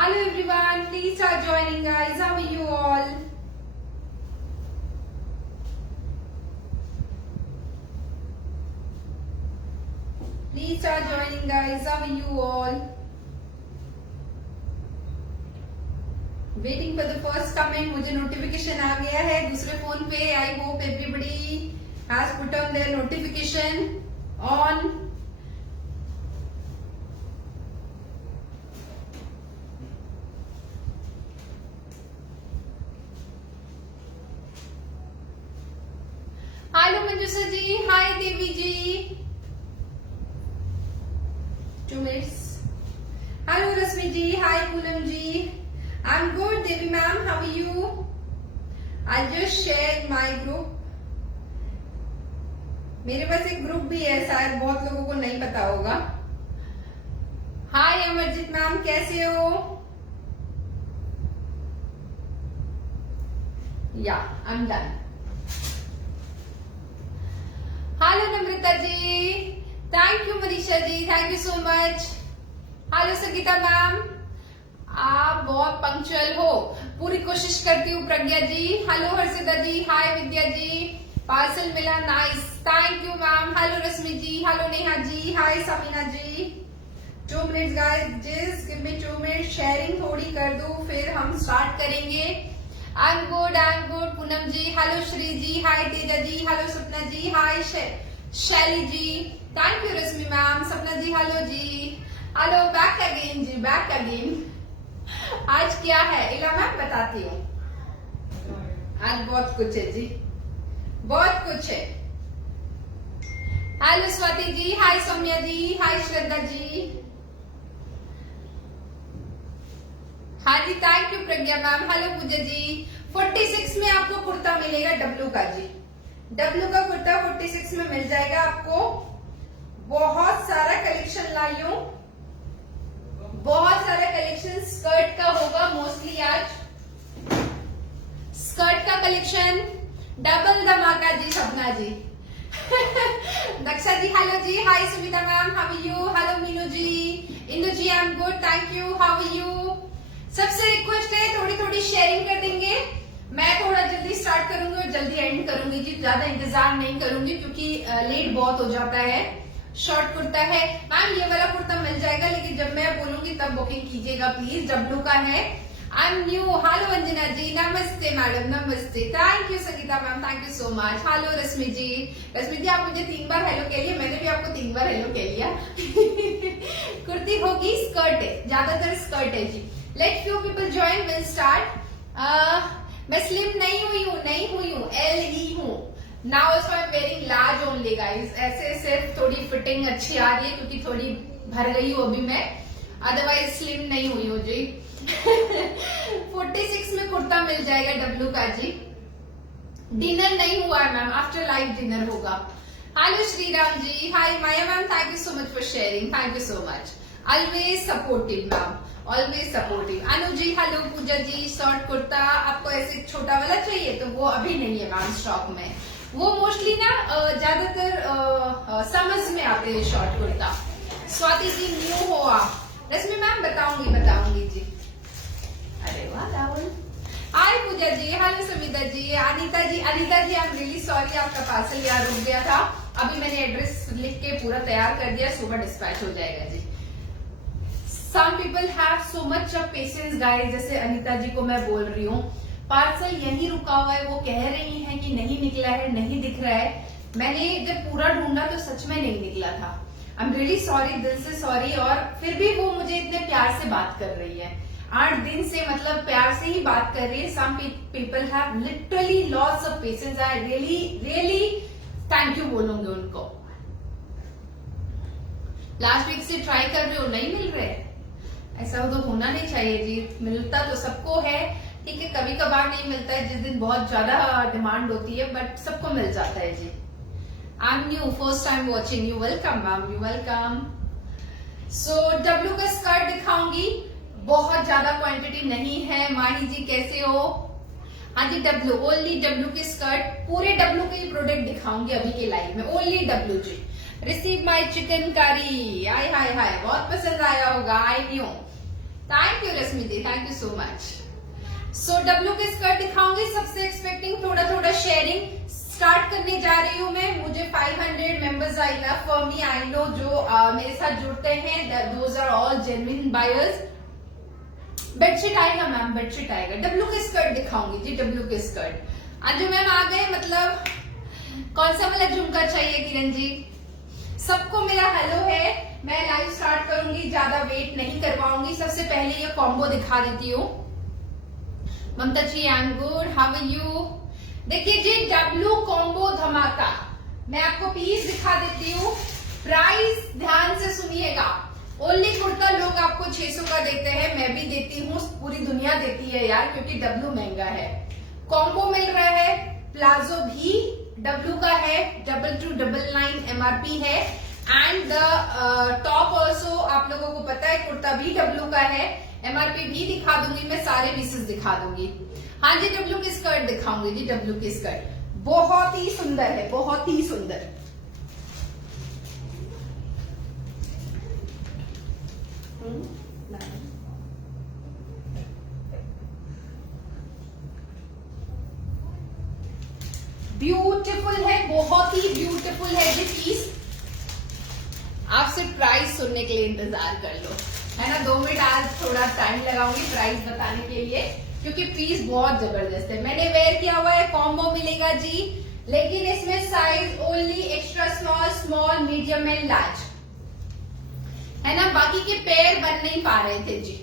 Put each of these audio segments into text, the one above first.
Hello everyone, please start joining guys. How are you all? Please start joining guys. How are you all? Waiting for the first comment. मुझे notification आ गया है दूसरे phone पे. I hope everybody has put on their notification on. Hello Manjusha ji, hi Devi ji. 2 minutes. Hello Rashmi ji, hi Poonam ji. I'm good, Devi ma'am. How are you? I'll just share my group. मेरे पास एक group भी है, शायद बहुत लोगों को नहीं पता होगा. हाय अमरजीत मैम, कैसे हो? या I'm done. Hello Namrata ji, thank you Manisha ji, thank you so much. Hello Sangeeta ma'am, आप बहुत पंक्चुअल हो. पूरी कोशिश करती हूँ. Pragya ji, hello Harshita ji, hi Vidya ji. Parcel मिला, nice, thank you ma'am. Hello Rashmi ji, hello Neha ji, hi Sameena ji. 2 minutes guys, just give me 2 minutes. Sharing थोड़ी कर दो, फिर हम स्टार्ट करेंगे. I am good Poonam ji. Hello Shri ji, hi Teja ji, hello Sapna ji, hi Shaily ji. Thank you Rashmi ma'am. Sapna ji, hello ji. Hello, back again ji, back again. आज क्या है इला मैम, बताती हूँ. आज बहुत कुछ है जी, बहुत कुछ है. Hello Swati ji, hi Saumya ji, hi Shraddha ji. हाँ जी, thank you Pragya ma'am. Hello Pooja ji. 46 में आपको कुर्ता मिलेगा डब्लू का जी. डब्लू का कुर्ता 46 में मिल जाएगा आपको. बहुत सारा कलेक्शन लाई हूं, बहुत सारा कलेक्शन. स्कर्ट का होगा मोस्टली आज. स्कर्ट का कलेक्शन डबल धमाका जी. Sapna ji Daksha ji, hello ji, hi Sumita ma'am, how are you? Hello Meenu ji, Indu ji, I am good, thank you. How are you? सबसे रिक्वेस्ट है थोड़ी थोड़ी शेयरिंग कर देंगे. मैं थोड़ा जल्दी स्टार्ट करूंगी और जल्दी एंड करूंगी जी. ज्यादा इंतजार नहीं करूंगी क्योंकि लेट बहुत हो जाता है. शॉर्ट कुर्ता है मैम, ये वाला कुर्ता मिल जाएगा, लेकिन जब मैं बोलूंगी तब बुकिंग कीजिएगा प्लीज. डब्लू का है. I am new. Hello Anjana ji, नमस्ते मैडम, नमस्ते. Thank you Sangeeta ma'am, thank you so much. Hello Rashmi ji. Rashmi ji, आप मुझे 3 बार हेलो कह लिया, मैंने भी आपको 3 बार हेलो कह लिया. कुर्ती होगी, स्कर्ट है, ज्यादातर स्कर्ट है जी. Let few people join, will start. मैं स्लिम नहीं हुई हूँ, एल ही हूँ. Now also I am wearing large only guys. ऐसे सिर्फ थोड़ी फिटिंग अच्छी आ रही है क्योंकि थोड़ी भर गई हूँ अभी मैं, अदरवाइज स्लिम नहीं हुई हूँ जी. 46 में कुर्ता मिल जाएगा डब्लू का जी. डिनर नहीं हुआ है मैम, आफ्टर लाइव डिनर होगा. Hello Shriram ji, hi Maya ma'am, thank you so much for sharing, thank you so much. Always supportive ma'am, always supportive. Anu ji, hello. Pooja ji, short kurta आपको ऐसे छोटा वाला चाहिए तो वो अभी नहीं है मैम स्टॉक में. वो मोस्टली ना ज्यादातर समझ में आते हैं शॉर्ट कुर्ता. स्वाति जी, न्यू हो आप? रश्मि मैम, बताऊंगी जी. अरे वाह Rahul. Hi Pooja ji, hello Samita ji. Anita ji, I am really sorry, आपका पार्सल यार रुक गया था. अभी मैंने एड्रेस लिख के पूरा तैयार कर दिया, सुबह डिस्पैच हो जाएगा जी. Some people have so much of patience guys. जैसे अनीता जी को मैं बोल रही हूँ, पार्सल यहीं रुका हुआ है, वो कह रही हैं कि नहीं निकला है, नहीं दिख रहा है. मैंने जब पूरा ढूंढा तो सच में नहीं निकला था. आई एम रियली सॉरी, दिल से सॉरी. और फिर भी वो मुझे इतने प्यार से बात कर रही है, 8 दिन से, मतलब प्यार से ही बात कर रही है. Some people have literally lots of patience. I really thank you बोलूंगी उनको. लास्ट वीक से ट्राई कर रहे हो, नहीं मिल रहे. ऐसा तो होना नहीं चाहिए जी. मिलता तो सबको है, ठीक है, कभी कभार नहीं मिलता है जिस दिन बहुत ज्यादा डिमांड होती है, बट सबको मिल जाता है जी. I am new, first time watching you. Welcome ma'am, you welcome. So W का स्कर्ट दिखाऊंगी, बहुत ज्यादा क्वांटिटी नहीं है. माही जी, कैसे हो? हाँ जी, डब्लू, ओनली डब्लू के स्कर्ट, पूरे डब्लू के प्रोडक्ट दिखाऊंगी अभी के लाइव में. ओनली डब्लू जी. Receive my chicken curry. Hi hi hi, बहुत पसंद आया होगा. I new. Thank you Rashmi ji, thank you so much. So W के स्कर्ट दिखाऊंगी, सबसे एक्सपेक्टिंग थोड़ा थोड़ा शेयरिंग स्टार्ट करने जा रही हूँ मैं। मुझे 500 members I love for me, I know जो मेरे साथ जुड़ते हैं those are all genuine buyers. Bedsheet आएगा मैम, बेडशीट आएगा। डब्लू के स्कर्ट दिखाऊंगी जी, डब्लू के स्कर्ट। अंजू मैम आ गए, मतलब कौन सा वाला झुमका चाहिए किरण जी? सबको मेरा हेलो है। मैं लाइव स्टार्ट करूंगी, ज्यादा वेट नहीं करवाऊंगी। सबसे पहले ये कॉम्बो दिखा देती हूँ। Mamta ji I am good, how are you? देखिए जी, डब्लू कॉम्बो धमाका। मैं आपको पीस दिखा देती हूँ, प्राइस ध्यान से सुनिएगा। ओनली कुर्ता लोग आपको 600 का देते हैं, मैं भी देती हूँ, पूरी दुनिया देती है यार, क्योंकि डब्लू महंगा है। कॉम्बो मिल रहा है, प्लाजो भी डब्लू का है, 2299 MRP है। एंड द टॉप ऑल्सो आप लोगों को पता है, कुर्ता भी डब्लू का है। MRP भी दिखा दूंगी मैं, सारे पीसेस दिखा दूंगी। हाँ जी, डब्लू की स्कर्ट दिखाऊंगी जी। डब्लू की स्कर्ट बहुत ही सुंदर है, बहुत ही सुंदर। ब्यूटीफुल है, बहुत ही ब्यूटीफुल है जी पीस। आप सिर्फ प्राइस सुनने के लिए इंतजार कर लो, है ना। 2 मिनट आज थोड़ा टाइम लगाऊंगी प्राइस बताने के लिए, क्योंकि पीस बहुत जबरदस्त है। मैंने वेयर किया हुआ है, कॉम्बो मिलेगा जी, लेकिन इसमें size only extra small, small, medium and large, है ना। बाकी के पैर बन नहीं पा रहे थे जी,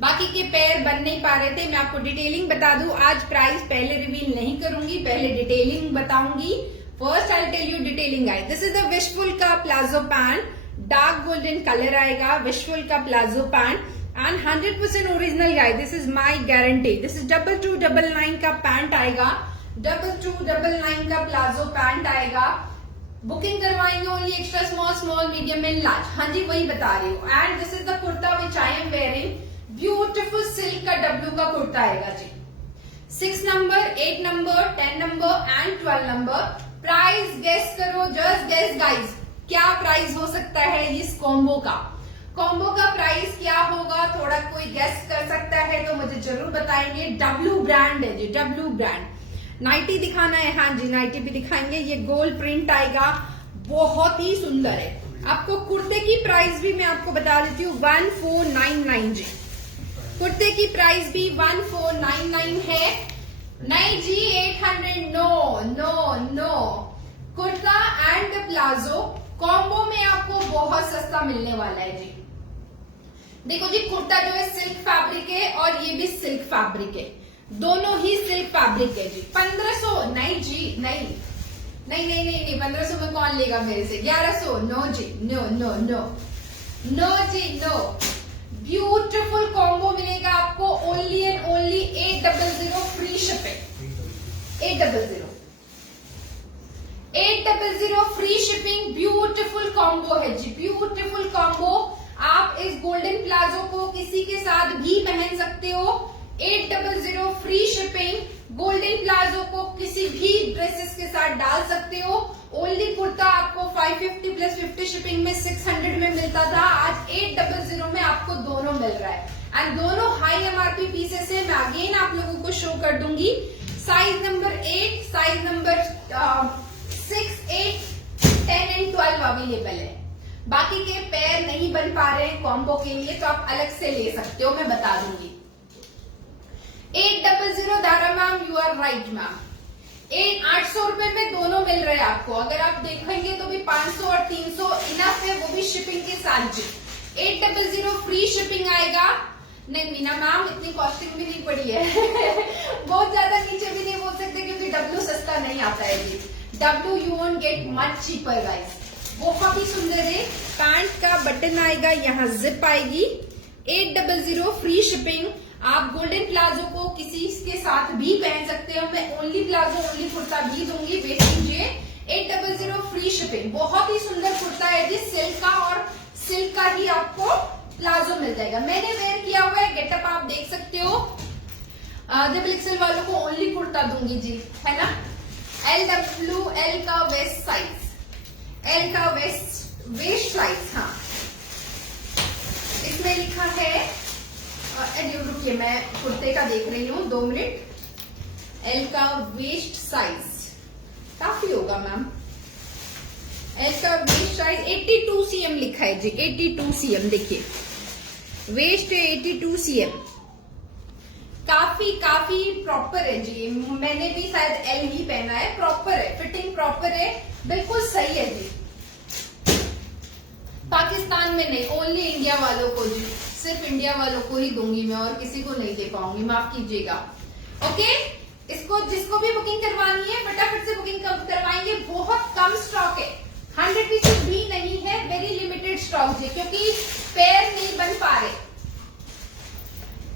बाकी के पैर बन नहीं पा रहे थे। मैं आपको डिटेलिंग बता दूं, आज प्राइस पहले रिवील नहीं करूंगी, पहले डिटेलिंग बताऊंगी। First I tell you detailing I. This is the Wishful का palazzo pant, dark golden colour आएगा, विशफुल का palazzo pant and 100% original guy, this is my guarantee. This is 2299 का पैंट आएगा, 2299 का प्लाजो पैंट आएगा। Booking करवाएंगे only extra small, small, medium and large. हाँ जी, वही बता रही हूँ। And this is the kurta which I am wearing, beautiful silk का डब्लू का कुर्ता आएगा जी। 6 number, 8 number, 10 number and 12 number. Price guess करो, जस्ट गेस गाइज, क्या प्राइस हो सकता है इस कॉम्बो का? कॉम्बो का प्राइस क्या होगा? थोड़ा कोई गेस कर सकता है तो मुझे जरूर बताएंगे। डब्लू ब्रांड है जी, डब्लू ब्रांड। नाइटी दिखाना है? हाँ जी, नाइटी भी दिखाएंगे। ये गोल्ड प्रिंट आएगा, बहुत ही सुंदर है। आपको कुर्ते की प्राइस भी मैं आपको बता देती हूँ, 1499 जी। कुर्ते की प्राइस भी 1499 है। नहीं जी 800, no no no. Kurta and palazzo combo में आपको बहुत सस्ता मिलने वाला है जी। देखो जी, कुर्ता जो है सिल्क फैब्रिक है और ये भी सिल्क फैब्रिक है, दोनों ही सिल्क फैब्रिक है जी। 1500 नहीं जी, नहीं नहीं नहीं नहीं नहीं, 1500 में कौन लेगा मेरे से? 1100 नो जी, नो नो नो नो जी, नो। ब्यूटीफुल कॉम्बो मिलेगा आपको only and only 800 free shipping, 800 free shipping. Beautiful combo है जी, ब्यूटीफुल कॉम्बो। आप इस गोल्डन प्लाजो को किसी के साथ भी पहन सकते हो, 800 फ्री शिपिंग। गोल्डन प्लाजो को किसी भी ड्रेसेस के साथ डाल सकते हो। ओनली कुर्ता आपको 550 प्लस 50 शिपिंग में 600 में मिलता था, आज 800 में आपको दोनों मिल रहा है। एंड दोनों हाई MRP पीसेस है। मैं अगेन आप लोगों को शो कर दूंगी। Size number 8, size number 6, 8, 10 and 12 available है। बाकी के पैर नहीं बन पा रहे हैं कॉम्बो के लिए, तो आप अलग से ले सकते हो, मैं बता दूंगी। 800 धारा ma'am, you are right ma'am. 800 रुपए में दोनों मिल रहे हैं आपको। अगर आप देखेंगे तो भी 500 और 300 इनफ है, वो भी शिपिंग के साथ जी। 800 फ्री शिपिंग आएगा। नहीं मीना मैम, इतनी कॉस्टिंग भी नहीं पड़ी है बहुत ज्यादा नीचे भी नहीं बोल सकते, क्योंकि डब्लू सस्ता नहीं आता है जी। W you won't get much cheaper guys. बहुत ही सुंदर है। पैंट का बटन आएगा, यहाँ जिप आएगी। 800 फ्री शिपिंग। आप गोल्डन प्लाजो को किसी के साथ भी पहन सकते हो। मैं ओनली प्लाजो, ओनली कुर्ता भी दूंगी, बेच लीजिए। 800 फ्री शिपिंग। बहुत ही सुंदर कुर्ता है जी, सिल्क का, और सिल्क का ही आपको प्लाजो मिल जाएगा। मैंने वेयर किया हुआ है, गेटअप आप देख सकते हो। डबल एक्सएल वालों को ओनली कुर्ता दूंगी जी, है ना। एल का वेस्ट साइज, एल का वेस्ट साइज। हाँ, इसमें लिखा है रुकिए, मैं कुर्ते का देख रही हूँ, 2 मिनट। एल का वेस्ट साइज काफी होगा मैम। एल का वेस्ट साइज 82 cm लिखा है जी, 82 cm। देखिए वेस्ट 82 cm, काफी काफी प्रॉपर है जी। मैंने भी शायद एल ही पहना है, प्रॉपर है, फिटिंग प्रॉपर है, बिल्कुल सही है जी। पाकिस्तान में नहीं, ओनली इंडिया वालों को जी, सिर्फ इंडिया वालों को ही दूंगी मैं, और किसी को नहीं दे पाऊंगी, माफ कीजिएगा। ओके, इसको जिसको भी बुकिंग करवानी है फटाफट से बुकिंग करवाएंगे। बहुत कम स्टॉक है, 100 पीसेस भी नहीं है, वेरी लिमिटेड स्टॉक जी, क्योंकि पेयर नहीं बन पा रहे।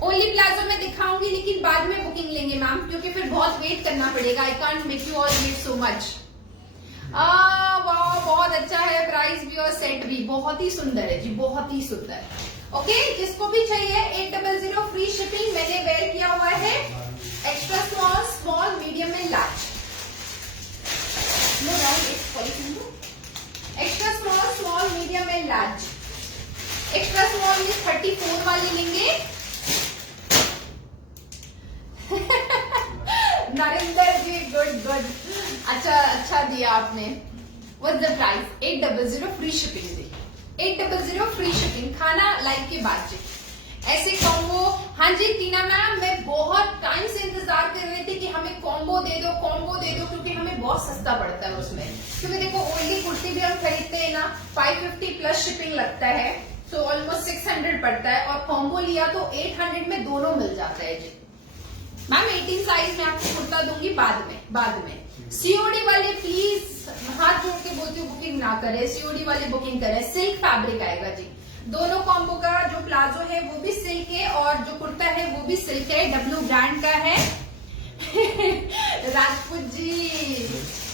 ओनली प्लाजो में दिखाऊंगी, लेकिन बाद में बुकिंग लेंगे मैम, क्योंकि फिर बहुत वेट करना पड़ेगा। I can't make you all wait so much. वाह, बहुत अच्छा है, प्राइस भी और सेट भी बहुत ही सुंदर है जी, बहुत ही सुंदर। ओके, जिसको भी चाहिए 800 फ्री शिपिंग। मैंने वेयर किया हुआ है extra small, small, medium and large. Extra small, small, medium and large. Extra small में 34 वाले लेंगे। नरेंद्र जी, गुड गुड, अच्छा दिया आपने। What's the price? 800 free shipping the, 800 free shipping. खाना लाइक के बाद जी ऐसे कॉम्बो। हाँ जी टीना मैम, मैं बहुत टाइम से इंतजार कर रही थी कि हमें कॉम्बो दे दो, कॉम्बो दे दो, क्योंकि हमें बहुत सस्ता पड़ता है उसमें। क्योंकि देखो ओनली कुर्ती भी हम खरीदते हैं ना, 550 प्लस शिपिंग लगता है, तो ऑलमोस्ट 600 पड़ता है, और कॉम्बो लिया तो 800 में दोनों मिल जाता है जी। मैम 18 साइज में आपको कुर्ता दूंगी बाद में। सीओडी वाले प्लीज हाथ जोड़ के बोलती हूँ बुकिंग ना करें, सीओडी वाले बुकिंग करें। सिल्क फैब्रिक आएगा जी, दोनों कॉम्बो का। जो प्लाजो है वो भी सिल्क है, और जो कुर्ता है वो भी सिल्क है, डब्लू ब्रांड का है। राजपूत जी,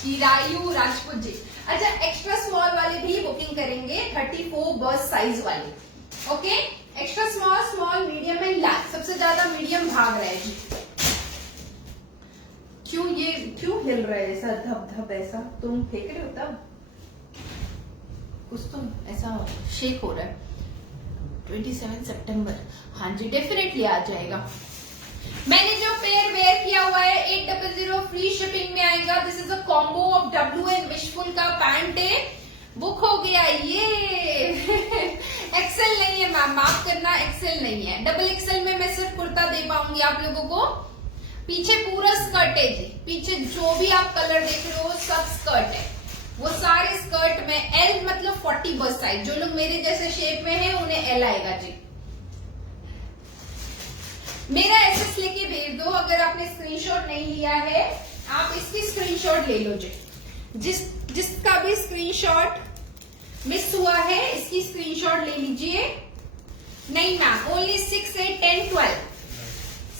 चिरायु राजपूत जी। अच्छा, एक्स्ट्रा स्मॉल वाले भी बुकिंग करेंगे, 34 बर्स्ट साइज वाले। Okay, extra small, small, medium and large. सबसे ज्यादा मीडियम भाग रहा है जी। क्यों हिल रहा है ऐसा, धप धप ऐसा? तुम फेंक रहे हो तब कुछ, तुम ऐसा शेक हो रहा है। 27 सितंबर, हाँ जी डेफिनेटली आ जाएगा। मैंने जो पेयर वेयर किया हुआ है 800 फ्री शिपिंग में आएगा। This is a combo of W and Wishful का पैंट है, बुक हो गया ये। एक्सेल नहीं है मैम, माफ करना, एक्सेल नहीं है। डबल एक्सेल में मैं सिर्फ कुर्ता दे पाऊंगी आप लोगों को। पीछे पूरा स्कर्ट है जी, पीछे जो भी आप कलर देख रहे हो सब स्कर्ट है, वो सारे स्कर्ट में एल मतलब 40 बस साइज। जो लोग मेरे जैसे शेप में हैं उन्हें एल आएगा जी। मेरा एसएस लेके भेज दो। अगर आपने स्क्रीनशॉट नहीं लिया है, आप इसकी स्क्रीनशॉट ले लो जी। जिसका भी स्क्रीनशॉट मिस हुआ है इसकी स्क्रीनशॉट ले लीजिए। नहीं मैम, ओनली 6, 8, 10, 12,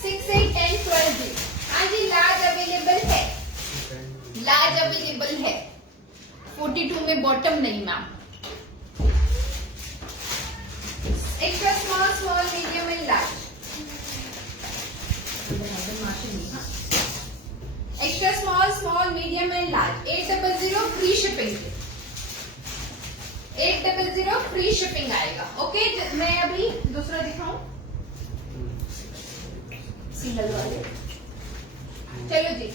6, 8, 10, 12 जी। हाँ जी, लार्ज अवेलेबल है, लार्ज अवेलेबल है। 42 में बॉटम नहीं ma'am. Extra small, small, medium and large. Extra small, small, medium and large. 800 free shipping, 800 free shipping आएगा। ओके, मैं अभी दूसरा दिखाऊं, सिंगल वाले। चलो जी,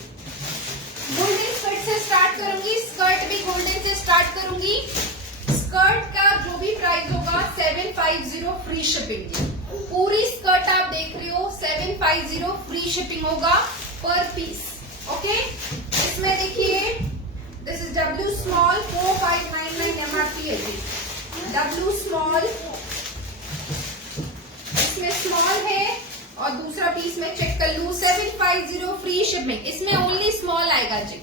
गोल्डन स्कर्ट से स्टार्ट करूंगी। स्कर्ट भी गोल्डन से स्टार्ट करूंगी। स्कर्ट का जो भी प्राइस होगा 750 फ्री शिपिंग जी। पूरी स्कर्ट आप देख रहे हो 750 फ्री शिपिंग होगा पर पीस। ओके, इसमें देखिए this is W small, 4599 MRP है जी। डब्ल्यू स्मॉल, इसमें स्मॉल है, और दूसरा पीस में चेक कर लू 750 फ्री शिपिंग। इसमें ओनली स्मॉल आएगा जी,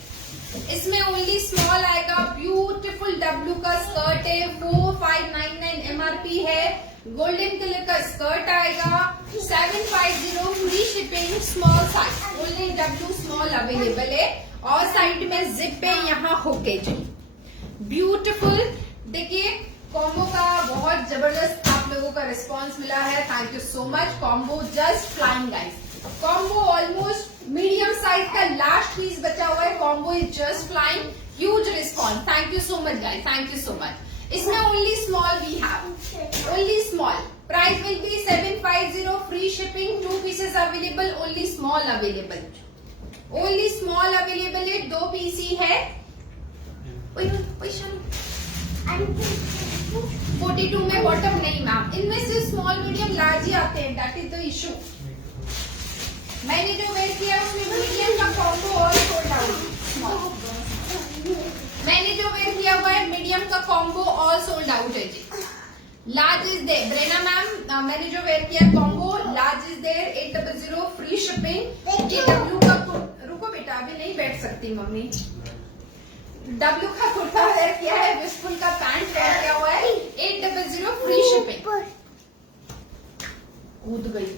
इसमें ओनली स्मॉल आएगा। ब्यूटीफुल डब्ल्यू का स्कर्ट है, 4599 MRP है। गोल्डन कलर का स्कर्ट आएगा, 750 free shipping, small size. Only W small available है, और साइड में जिप है यहाँ होके जी। ब्यूटीफुल। देखिए कॉम्बो का बहुत जबरदस्त आप लोगों का रिस्पांस मिला है, thank you so much. Combo just flying guys. Combo almost medium size का लास्ट पीस बचा हुआ है। Combo is just flying, huge response, thank you so much guys, thank you so much. इसमें only small we have, only small. Price will be 750 free shipping. 2 pieces available, only small available. Only small available है, 2 piece ही है. 42 में bottom नहीं ma'am, इनमें से small medium large ही आते हैं, दैट इज द इशू. मैंने जो वेयर किया उसमें मीडियम का कॉम्बो और सोल्ड आउट. मैंने जो वेयर किया हुआ है मीडियम का कॉम्बो और सोल्ड आउट है जी. Large is there. Brenna ma'am मैंने जो वेयर किया combo large is there. 800 free shipping. ये डब्ल्यू का, रुको बेटा अभी नहीं बैठ सकती मम्मी. डब्ल्यू का कुर्ता वेयर किया है, विस्फुल का पैंट वेयर किया हुआ है. 800 फ्री शिपिंग. कूद गई.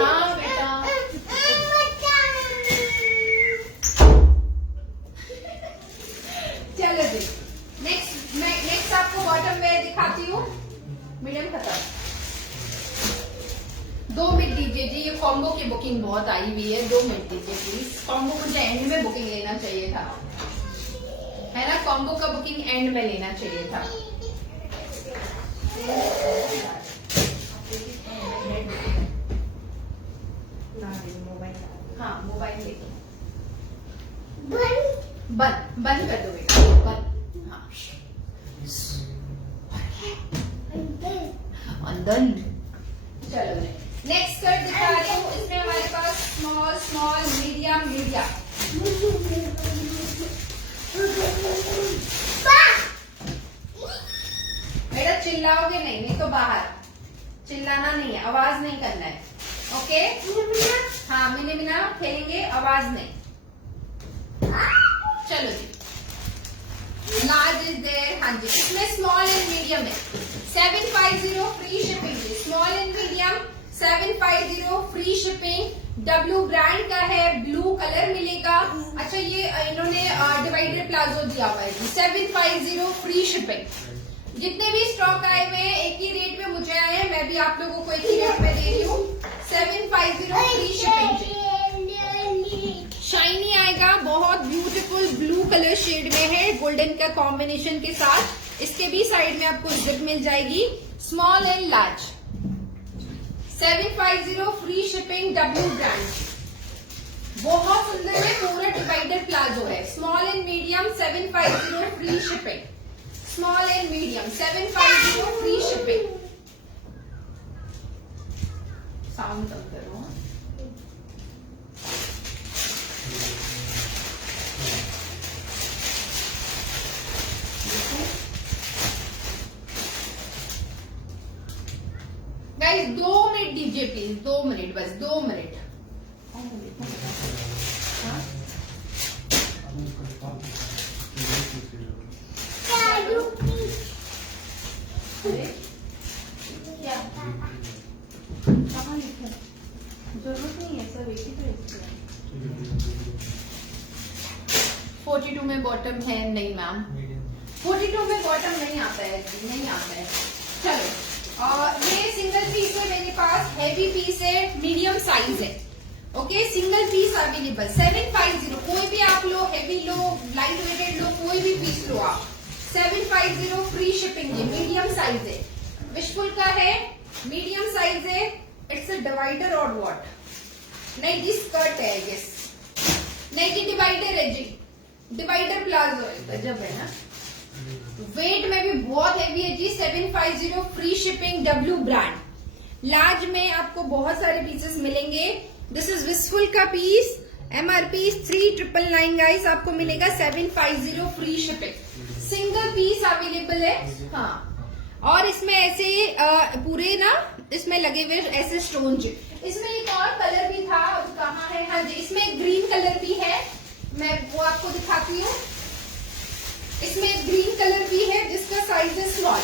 हाँ बेटा. चलो जी, नेक्स्ट आपको बॉटम वेयर दिखाती हूँ. मीडियम खत्म. 2 मिनट दीजिए जी, ये कॉम्बो की बुकिंग बहुत आई हुई है. 2 मिनट दीजिए प्लीज. कॉम्बो मुझे एंड में बुकिंग लेना चाहिए था, है ना. कॉम्बो का बुकिंग एंड में लेना चाहिए था. हाँ मोबाइल लेके बंद कर दो बेटा. बंद. हाँ अंदर. चलो नेक्स्ट स्कर्ट दिखा रही हूँ. इसमें हमारे पास स्मॉल स्मॉल मीडियम मीडियम. बेटा चिल्लाओगे नहीं तो बाहर. चिल्लाना नहीं है, आवाज नहीं करना है. ओके. हाँ मिनी मिना खेलेंगे, आवाज नहीं. चलो जी. Large is there. हाँ जी, इसमें स्मॉल एंड मीडियम है. 750 free shipping. Small and medium 750 free shipping. W brand का है, ब्लू कलर मिलेगा. अच्छा ये इन्होंने डिवाइडेड प्लाजो दिया हुआ है. 750 फ्री शिपिंग. जितने भी स्टॉक आए हुए हैं एक ही रेट में मुझे आए हैं, मैं भी आप लोगों को एक ही रेट में दे रही हूँ. 750 फ्री शिपिंग. शाइनी आएगा, बहुत ब्यूटीफुल ब्लू कलर शेड में है, गोल्डन का कॉम्बिनेशन के साथ. इसके भी साइड में आपको जिप मिल जाएगी. Small and large. 750 free shipping. W brand बहुत सुंदर है, पूरा डिवाइडर प्लाजो है. Small and medium 750 free shipping. Small and medium 750 free shipping. Sound कम करो. गाइस 2 मिनट दीजिए प्लीज. 2 मिनट बस, 2 मिनट. कहाँ लिखा? जरूरत नहीं है सब एक ही तो. 42 में बॉटम है नहीं मैम. 42 में बॉटम नहीं आता है जी, नहीं आता है. चलो ये सिंगल पीस है मेरे पास. हैवी पीस है, मीडियम साइज है. ओके. Single piece available. 750. कोई भी आप लो, हैवी लो, लाइट वेटेड लो, कोई भी पीस लो आप. 750 फ्री शिपिंग है. मीडियम साइज है, विशफुल का है, मीडियम साइज है. इट्स अ डिवाइडर और व्हाट? नहीं जी स्कर्ट है. यस नहीं जी डिवाइडर है जी. डिवाइडर प्लाजो है. गजब है ना. वेट में भी बहुत हैवी है जी. 750 free shipping. W brand. Large में आपको बहुत सारे पीसेस मिलेंगे. दिस इज विशफुल का पीस. MRP 3999 guys. आपको मिलेगा 750 free shipping. Single piece available है. हाँ और इसमें ऐसे पूरे ना इसमें लगे हुए ऐसे स्टोन. इसमें एक और कलर भी था, कहाँ है? हाँ जी इसमें ग्रीन कलर भी है, मैं वो आपको दिखाती हूँ. इसमें ग्रीन कलर भी है जिसका साइज है स्मॉल.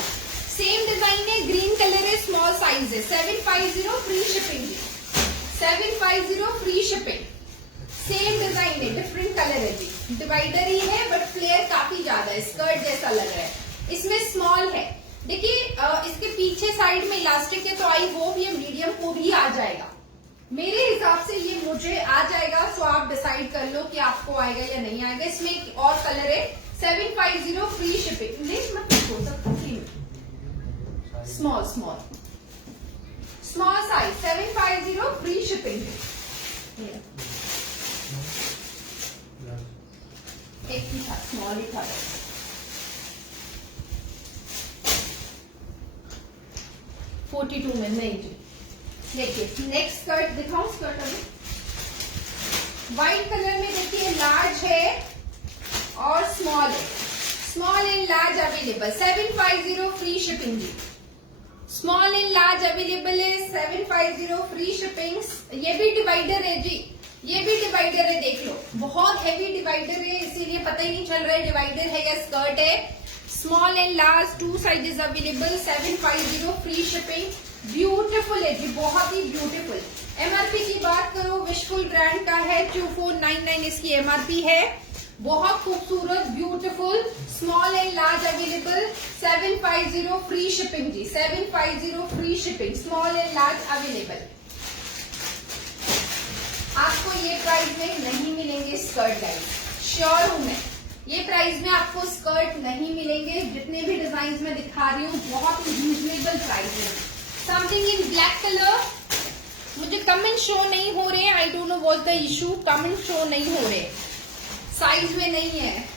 सेम डिजाइन है, ग्रीन कलर है, स्मॉल साइज है. 750 free shipping. 750 free shipping. Same design है, डिफरेंट कलर है जी. डिवाइडर ही है बट फ्लेयर काफी ज्यादा है, स्कर्ट जैसा लग रहा है. इसमें स्मॉल है. देखिए इसके पीछे साइड में इलास्टिक है, तो आई होप ये मीडियम को भी आ जाएगा. मेरे हिसाब से ये मुझे आ जाएगा. सो आप डिसाइड कर लो कि आपको आएगा या नहीं आएगा. इसमें एक और कलर है. 750 फ्री शिपिंग. नहीं मतलब हो सकता small small small size 750 free shipping. एक ही था, स्मॉल ही था। $42 में नहीं जी। देखिए नेक्स्ट स्कर्ट दिखाऊं, स्कर्ट अभी व्हाइट कलर में देखिए, लार्ज है और स्मॉल है, small and large available 750 free shipping जी। स्मॉल एंड लार्ज अवेलेबल है 750 फ्री शिपिंग। ये भी डिवाइडर है जी, ये भी डिवाइडर है, देख लो बहुत हैवी डिवाइडर है, इसीलिए पता ही नहीं चल रहा है डिवाइडर है या स्कर्ट है। Small and large 2 sizes available 750 free shipping. Beautiful है जी, बहुत ही ब्यूटीफुल। एमआरपी की बात करो, विशफुल ब्रांड का है, 2499 इसकी एमआरपी है। बहुत खूबसूरत beautiful small and large available 750 free shipping जी। 750 free shipping, small and large available. आपको ये प्राइस में नहीं मिलेंगे स्कर्ट गाइस, श्योर हूं मैं, ये प्राइस में आपको स्कर्ट नहीं मिलेंगे। जितने भी डिजाइन में दिखा रही हूँ बहुत रीजनेबल प्राइस है। समथिंग इन ब्लैक कलर, मुझे कमेंट शो नहीं हो रहे, आई don't know what the issue, comment show नहीं हो रहे, साइज में नहीं है।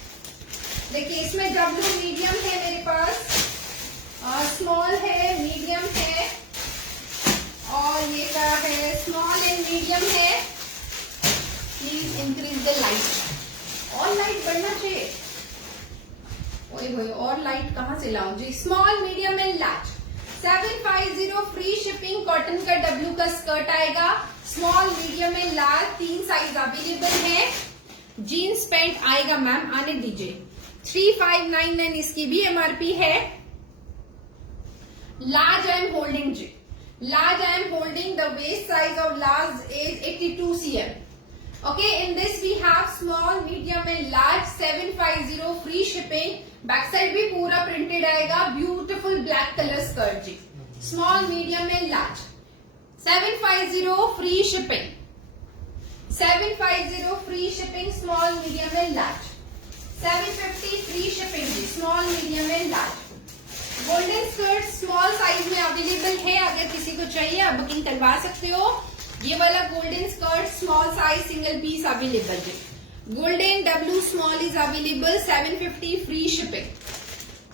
देखिए इसमें डब्ल्यू मीडियम है मेरे पास, स्मॉल है, मीडियम है और ये क्या है, स्मॉल एंड मीडियम है। प्लीज इंक्रीज द लाइट, और लाइट बढ़ना चाहिए। ओए होए, और लाइट कहाँ से लाऊं जी। Small medium and large 750 free shipping. Cotton का डब्ल्यू का स्कर्ट आएगा, small medium and large 3 size available है। जीन्स पैंट आएगा मैम, आने दीजिए। 3599 इसकी भी एमआरपी है। लार्ज आई एम होल्डिंग जी, large I am holding, the waist size of large is 82 cm। Okay, in this we have small, medium and large 750 free shipping। Back side भी पूरा printed आएगा, beautiful black colour skirt जी। Small medium and large 750 free shipping. 750 free shipping, small medium and large. 750 free shipping जी, small medium and large. Golden skirt small size में available है, अगर किसी को चाहिए आप बुकिंग करवा सकते हो। ये वाला golden skirt small size single piece available है। Golden W small is available 750 free shipping.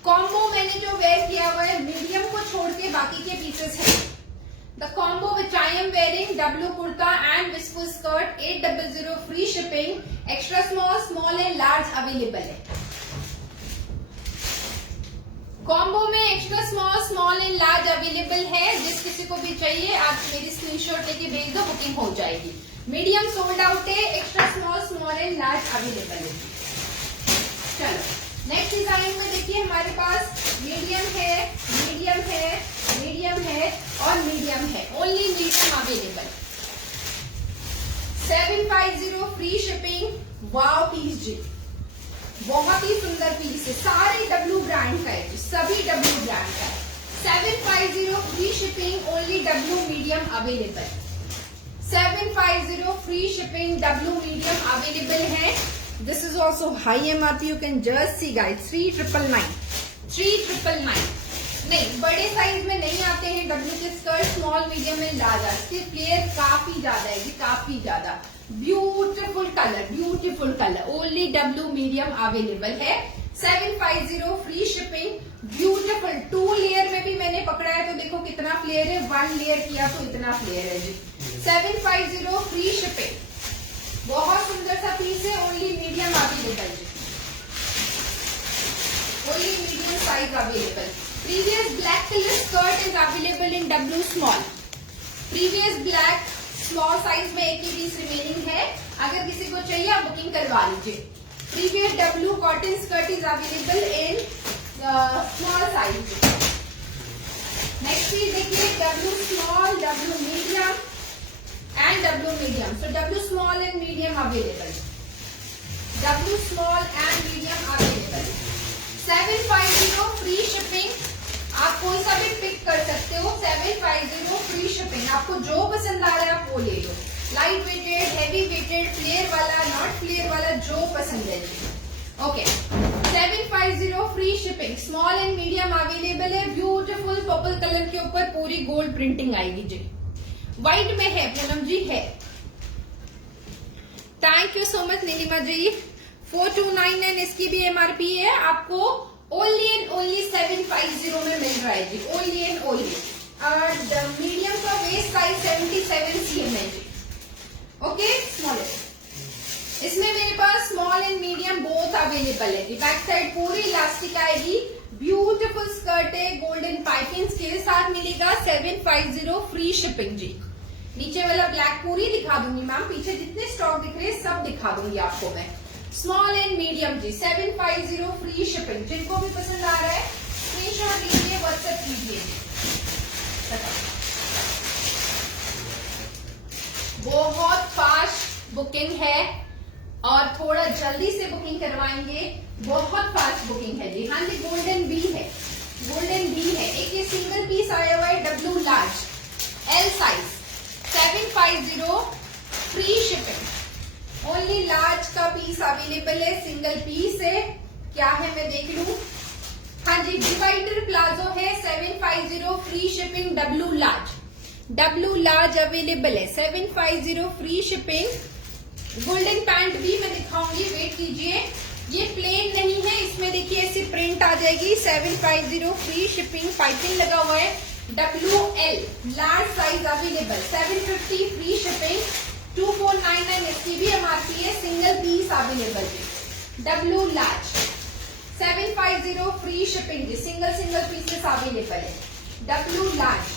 Combo मैंने जो वेयर किया हुआ है मीडियम को छोड़ के बाकी के पीसेस है। The combo which I am wearing W kurta and visco skirt 800 free shipping. Extra small, small and large available है। कॉम्बो में extra small, small and large available है। जिस किसी को भी चाहिए आप मेरी स्क्रीनशॉट लेके भेज दो, बुकिंग हो जाएगी। मीडियम सोल्ड आउट है, extra small, small and large available है। चलो नेक्स्ट डिजाइन में देखिए, हमारे पास मीडियम है, मीडियम है, मीडियम है और मीडियम है, only medium available. 750 free shipping. Wow piece जी, बहुत ही सुंदर पीस है, सारे डब्ल्यू ब्रांड का है, सभी डब्ल्यू ब्रांड का है। 750 free shipping, only W medium available. 750 free shipping, W medium available है। This is also high MRP, you can just see guys. 3999 नहीं, बड़े साइज में नहीं आते हैं डब्ल्यू के स्कर्ट, स्मॉल मीडियम में लार्ज। इसकी फ्लेयर काफी ज्यादा है, काफी ज्यादा। Beautiful colour, beautiful colour, only W medium available है। 750 फ्री शिपिंग, ब्यूटीफुल। 2 लेयर में भी मैंने पकड़ा है तो देखो कितना फ्लेयर है, 1 लेयर किया तो इतना फ्लेयर है जी। 750 फ्री शिपिंग, बहुत सुंदर सा पीस है, ओनली मीडियम अवेलेबल जी, only medium size available. Previous black colour skirt is available in W small. Previous black small size में एक ही पीस रिमेनिंग है, अगर किसी को चाहिए आप बुकिंग करवा लीजिए। Previous W cotton skirt is available in small size. Next piece देखिए, W small, W medium and W medium. So W small and medium available, W small and medium available. 750 free shipping, आप कोई सा भी pick कर सकते हो। 750 free shipping, आपको जो पसंद आ रहा है आप वो ले लो। Light weighted, heavy weighted, flare वाला, नॉट फ्लेयर वाला, जो पसंद है। Okay, 750 free shipping, small and medium available है। ब्यूटीफुल पर्पल कलर के ऊपर पूरी गोल्ड प्रिंटिंग आएगी जी। व्हाइट में है पूनम जी, है। Thank you so much Neelima ji. 4299 इसकी भी एमआरपी है, आपको ओनली एंड ओनली 750 में मिल रहा है जी, ओनली एंड ओनली। मीडियम का वेस्ट साइज 77 cm है जी। Okay, smallest. इसमें मेरे पास small and medium both available है जी। बैक साइड पूरी इलास्टिक आएगी, ब्यूटीफुल स्कर्ट है, गोल्डन पाइपिंग के साथ मिलेगा। 750 फ्री शिपिंग जी। नीचे वाला ब्लैक पूरी दिखा दूंगी मैम, पीछे जितने स्टॉक दिख रहे हैं सब दिखा दूंगी आपको मैं। स्मॉल एंड मीडियम जी, 750 फ्री शिपिंग। जिनको भी पसंद आ रहा है स्क्रीनशॉट लीजिए, व्हाट्सएप कीजिए। बहुत फास्ट बुकिंग है और थोड़ा जल्दी से बुकिंग करवाएंगे, बहुत फास्ट बुकिंग है जी। हाँ जी, गोल्डन बी है, गोल्डन बी है। एक ये सिंगल पीस आया हुआ है, W large L size, 750 free shipping. Only large का पीस अवेलेबल है, सिंगल पीस है। क्या है मैं देख लूं। हाँ जी, डिवाइडर प्लाजो है, 750 free shipping, W large available है, 750 फ्री शिपिंग। गोल्डन पैंट भी मैं दिखाऊंगी, वेट कीजिए। ये प्लेन नहीं है, इसमें देखिए ऐसी प्रिंट आ जाएगी। 750 फ्री शिपिंग, पाइपिंग लगा हुआ है। WL large size available, 750 free shipping. 2499 इसकी भी एमआरपी है, सिंगल पीस अवेलेबल है। W लार्ज 750 फ्री शिपिंग जी, सिंगल पीसेस अवेलेबल है। W large.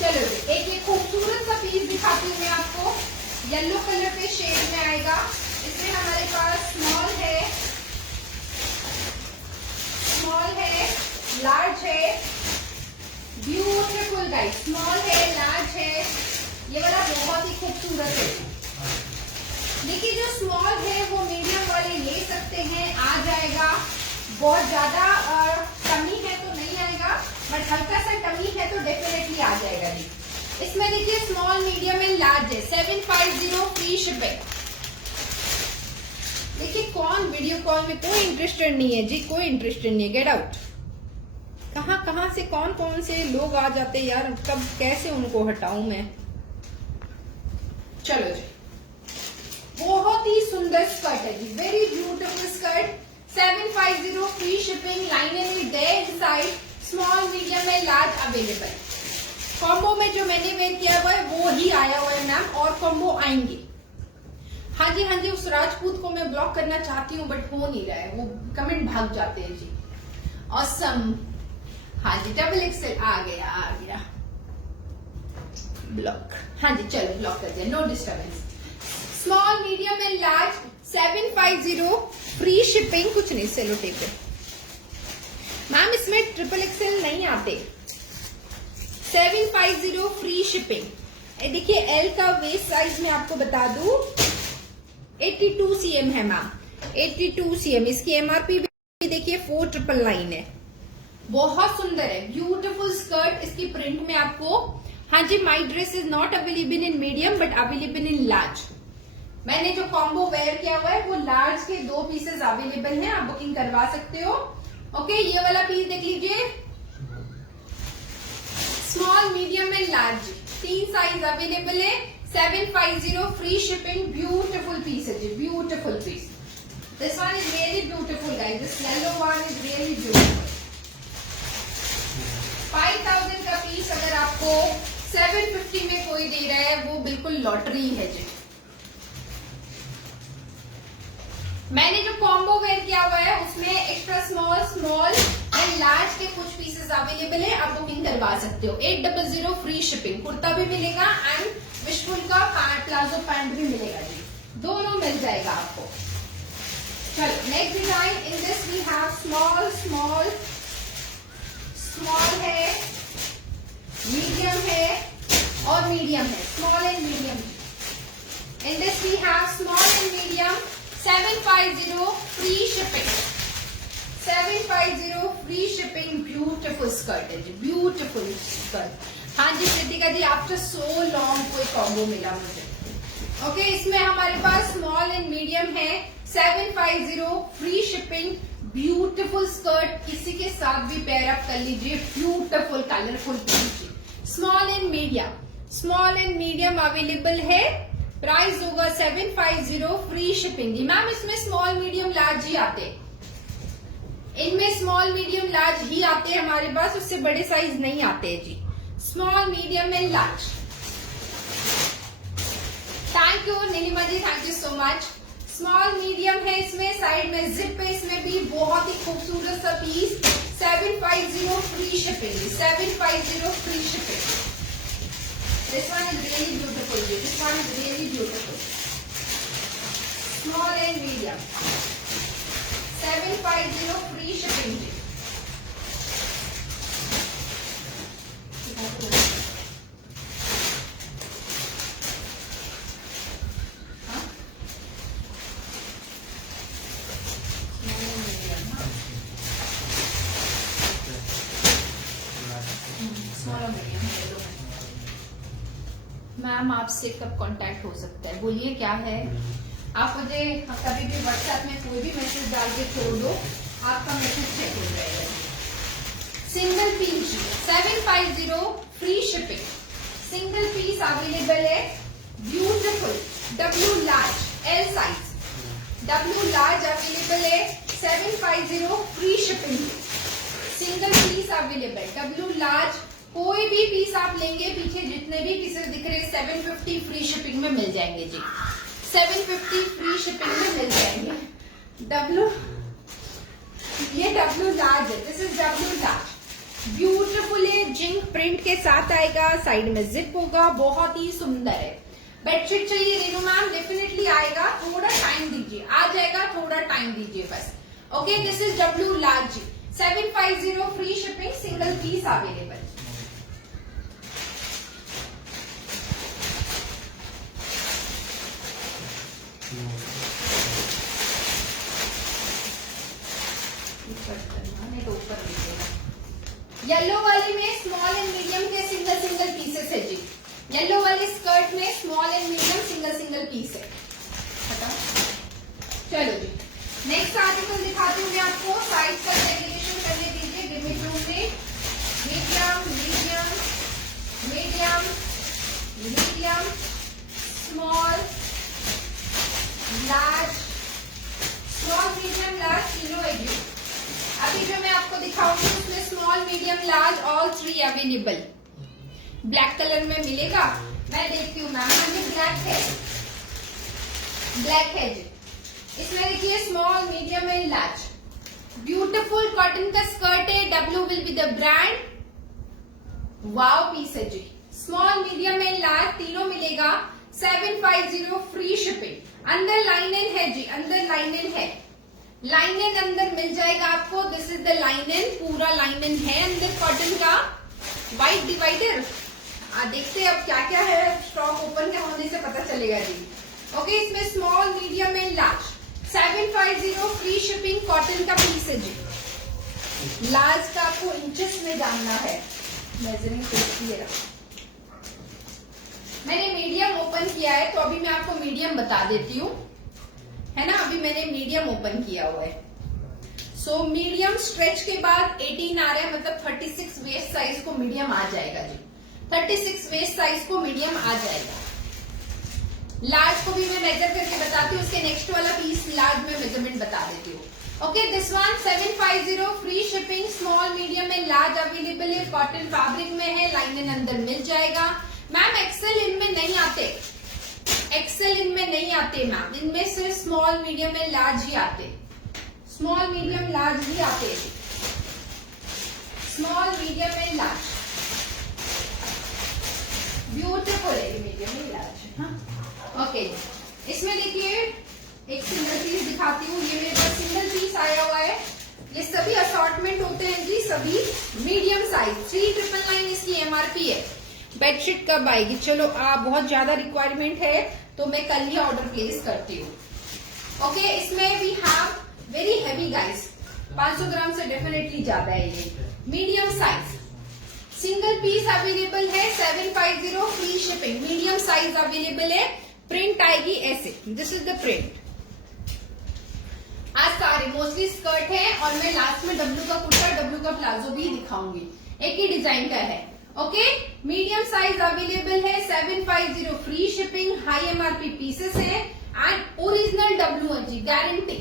चलो जी, एक ये खूबसूरत सा पीस दिखाती हूँ मैं आपको, येलो कलर के शेड में आएगा। इसमें हमारे पास स्मॉल है, लार्ज है, ब्यूटीफुल गाइस। स्मॉल है, लार्ज है, ये वाला बहुत ही खूबसूरत है। देखिए जो स्मॉल है वो मीडियम वाले ले सकते हैं, आ जाएगा। बहुत ज्यादा कमी है तो नहीं आएगा, बट हल्का सा कमी है तो डेफिनेटली आ जाएगा जी। इसमें देखिए स्मॉल, मीडियम एंड लार्ज है, 750 फ्री शिपिंग। देखिए कौन वीडियो कॉल में कोई इंटरेस्टेड नहीं है जी, कोई इंटरेस्टेड नहीं है। Get out. कहां से कौन से लोग आ जाते यार, कब कैसे उनको हटाऊं मैं। चलो जी, बहुत ही सुंदर स्कर्ट है जी, very beautiful skirt, 750 free shipping. Lining with there inside, small, medium and large available. Combo में जो मैंने वेयर किया हुआ है वो ही आया हुआ है मैम, और कॉम्बो आएंगे। हाँ जी, उस राजपूत को मैं ब्लॉक करना चाहती हूँ बट हो नहीं रहा है, वो कमेंट भाग जाते हैं जी। ऑसम। हाँ जी, XXL आ गया ब्लॉक। हाँ जी, चलो ब्लॉक कर दिया, no disturbance. Small, medium and large, 750 free shipping. कुछ नहीं, सेलो टेप है मैम, इसमें XXL नहीं आते। 750 फ्री शिपिंग। देखिए एल का वेस्ट साइज मैं आपको बता दूं, 82 cm है मैम, 82 cm। इसकी एमआरपी भी देखिए 4999 है। बहुत सुंदर है, ब्यूटीफुल स्कर्ट। इसकी प्रिंट में आपको, हाँ जी, my dress is not available in medium but available in large. मैंने जो कॉम्बो वेयर किया हुआ है वो लार्ज के 2 पीसेस अवेलेबल हैं, आप बुकिंग करवा सकते हो। ओके, ये वाला पीस देख लीजिए, small, medium and large, 3 size available है। 750 फ्री शिपिंग, ब्यूटीफुल पीस है जी, beautiful piece. This one is really beautiful guys, this yellow one is really beautiful. 5000 का पीस अगर आपको 750 में कोई दे रहा है वो बिल्कुल लॉटरी है जी। मैंने जो कॉम्बो वेयर किया हुआ है उसमें एक्स्ट्रा स्मॉल एंड लार्ज के कुछ पीसेस अवेलेबल है, आप बुकिंग करवा सकते हो। 800 फ्री शिपिंग। कुर्ता भी मिलेगा एंड विशफुल का प्लाजो पैंट भी मिलेगा जी, दोनों मिल जाएगा आपको। चलो next design, in this we have small है, मीडियम है और मीडियम है, small and medium. In this we have small and medium, 750 free shipping, 750 free shipping. Beautiful skirt है जी, ब्यूटीफुल स्कर्ट। हाँ जी Kritika ji, after so long कोई कॉम्बो मिला मुझे। ओके, इसमें हमारे पास स्मॉल एंड मीडियम है, 750 फ्री शिपिंग, ब्यूटीफुल स्कर्ट, किसी के साथ भी पेयर अप कर लीजिए, beautiful colourful piece. Small and medium, small and medium available है। प्राइस होगा 750, फ्री शिपिंग। मैम इसमें स्मॉल मीडियम लार्ज ही आते हैं, इनमें स्मॉल मीडियम लार्ज ही आते हैं हमारे पास, उससे बड़े साइज नहीं आते हैं जी। Small medium and large. Thank you Neelima ji, thank you so much. Small medium है, इसमें साइड में जिप है, इसमें भी बहुत ही खूबसूरत सा piece. 750 free shipping, 750 free shipping. This one is really beautiful जी, this one is really beautiful. Small and medium 750 free shipping जी। मैम आपसे कब कांटेक्ट हो सकता है, बोलिए क्या है। आप मुझे कभी भी व्हाट्सएप में कोई भी मैसेज डाल के छोड़ दो, आपका मैसेज चेक हो जाएगा। Single piece 750 free shipping, single piece available है। Beautiful W large L size, W large available है। 750 free shipping, single piece available W large. कोई भी पीस आप लेंगे, पीछे जितने भी पीसेस दिख रहे हैं 750 फ्री शिपिंग में मिल जाएंगे जी, 750 फ्री शिपिंग में मिल जाएंगे। डब्ल्यू, ये डब्ल्यू लार्ज है, this is W large. Beautiful है, जिंक प्रिंट के साथ आएगा, साइड में जिप होगा, बहुत ही सुंदर है। बेडशीट चाहिए रेनू मैम, डेफिनेटली आएगा, थोड़ा टाइम दीजिए, आ जाएगा, थोड़ा टाइम दीजिए बस। Okay, this is W large जी, 750 free shipping, single piece available. Yellow वाली में स्मॉल एंड मीडियम के सिंगल सिंगल पीसेस है जी। येलो वाली स्कर्ट में small and medium single single piece है। चलो जी, नेक्स्ट आर्टिकल दिखाती हूँ मैं आपको। साइज का सेग्रीगेशन करने दीजिए, give me 2 minute. Medium medium medium medium, small large, small medium large तीनों एग्री। अभी जो मैं आपको दिखाऊंगी उसमें small medium large all 3 available. Black colour में मिलेगा, मैं देखती हूँ मैम, ये ब्लैक है, ब्लैक है जी। इसमें देखिए small medium and large, beautiful cotton का स्कर्ट है, W will be the brand. Wow piece है जी, स्मॉल मीडियम एंड लार्ज तीनों मिलेगा, 750 फ्री शिपिंग। अंदर लाइनन है जी, अंदर लाइनन है, लाइनन अंदर मिल जाएगा आपको। दिस इज द लाइनन, पूरा लाइनन है अंदर कॉटन का। वाइट डिवाइडर देखते हैं अब क्या क्या है, स्टॉक ओपन के होने से पता चलेगा जी। ओके, इसमें small medium and large, 750 free shipping, cotton का पीस है जी। लार्ज का आपको इंचेस में जानना है, मेजरिंग टेप मैंने मीडियम ओपन किया है, तो अभी मैं आपको मीडियम बता देती हूँ, है ना। अभी मैंने मीडियम ओपन किया हुआ है। सो मीडियम स्ट्रेच के बाद 18 आ रहा है, मतलब 36 वेस्ट साइज को मीडियम आ जाएगा जी, 36 वेस्ट साइज को मीडियम आ जाएगा। लार्ज को भी मैं मेजर करके बताती हूँ, उसके नेक्स्ट वाला पीस लार्ज में मेजरमेंट बता देती हूँ। Okay, this one 750 free shipping, small medium and large available है, कॉटन फैब्रिक में है, लाइनन अंदर मिल जाएगा। मैम एक्सेल इनमें नहीं आते, एक्सेल इनमें नहीं आते मैम, इनमें सिर्फ स्मॉल मीडियम एंड लार्ज ही आते, स्मॉल मीडियम लार्ज ही आते, small medium and large. Beautiful है मीडियम एंड लार्ज। ओके, इसमें देखिए एक सिंगल पीस दिखाती हूँ, ये मेरे पास सिंगल पीस आया हुआ है। ये सभी असॉर्टमेंट होते हैं जी, सभी मीडियम साइज। 3999 इसकी एमआरपी है। बेडशीट कब आएगी? चलो बहुत ज्यादा रिक्वायरमेंट है तो मैं कल ही ऑर्डर प्लेस करती हूँ। ओके, इसमें we have very heavy guys, 500 gram से डेफिनेटली ज्यादा है ये। Medium size single piece available है, 750 free shipping. Medium size available है, प्रिंट आएगी ऐसे, दिस इज द प्रिंट। आज सारे मोस्टली स्कर्ट है और मैं लास्ट में डब्लू का कुर्ता, डब्लू का प्लाजो भी दिखाऊंगी, एक ही डिजाइन का है। ओके, मीडियम साइज अवेलेबल है 750 free shipping, high MRP pieces है एंड ओरिजिनल डब्लू है जी, गारंटी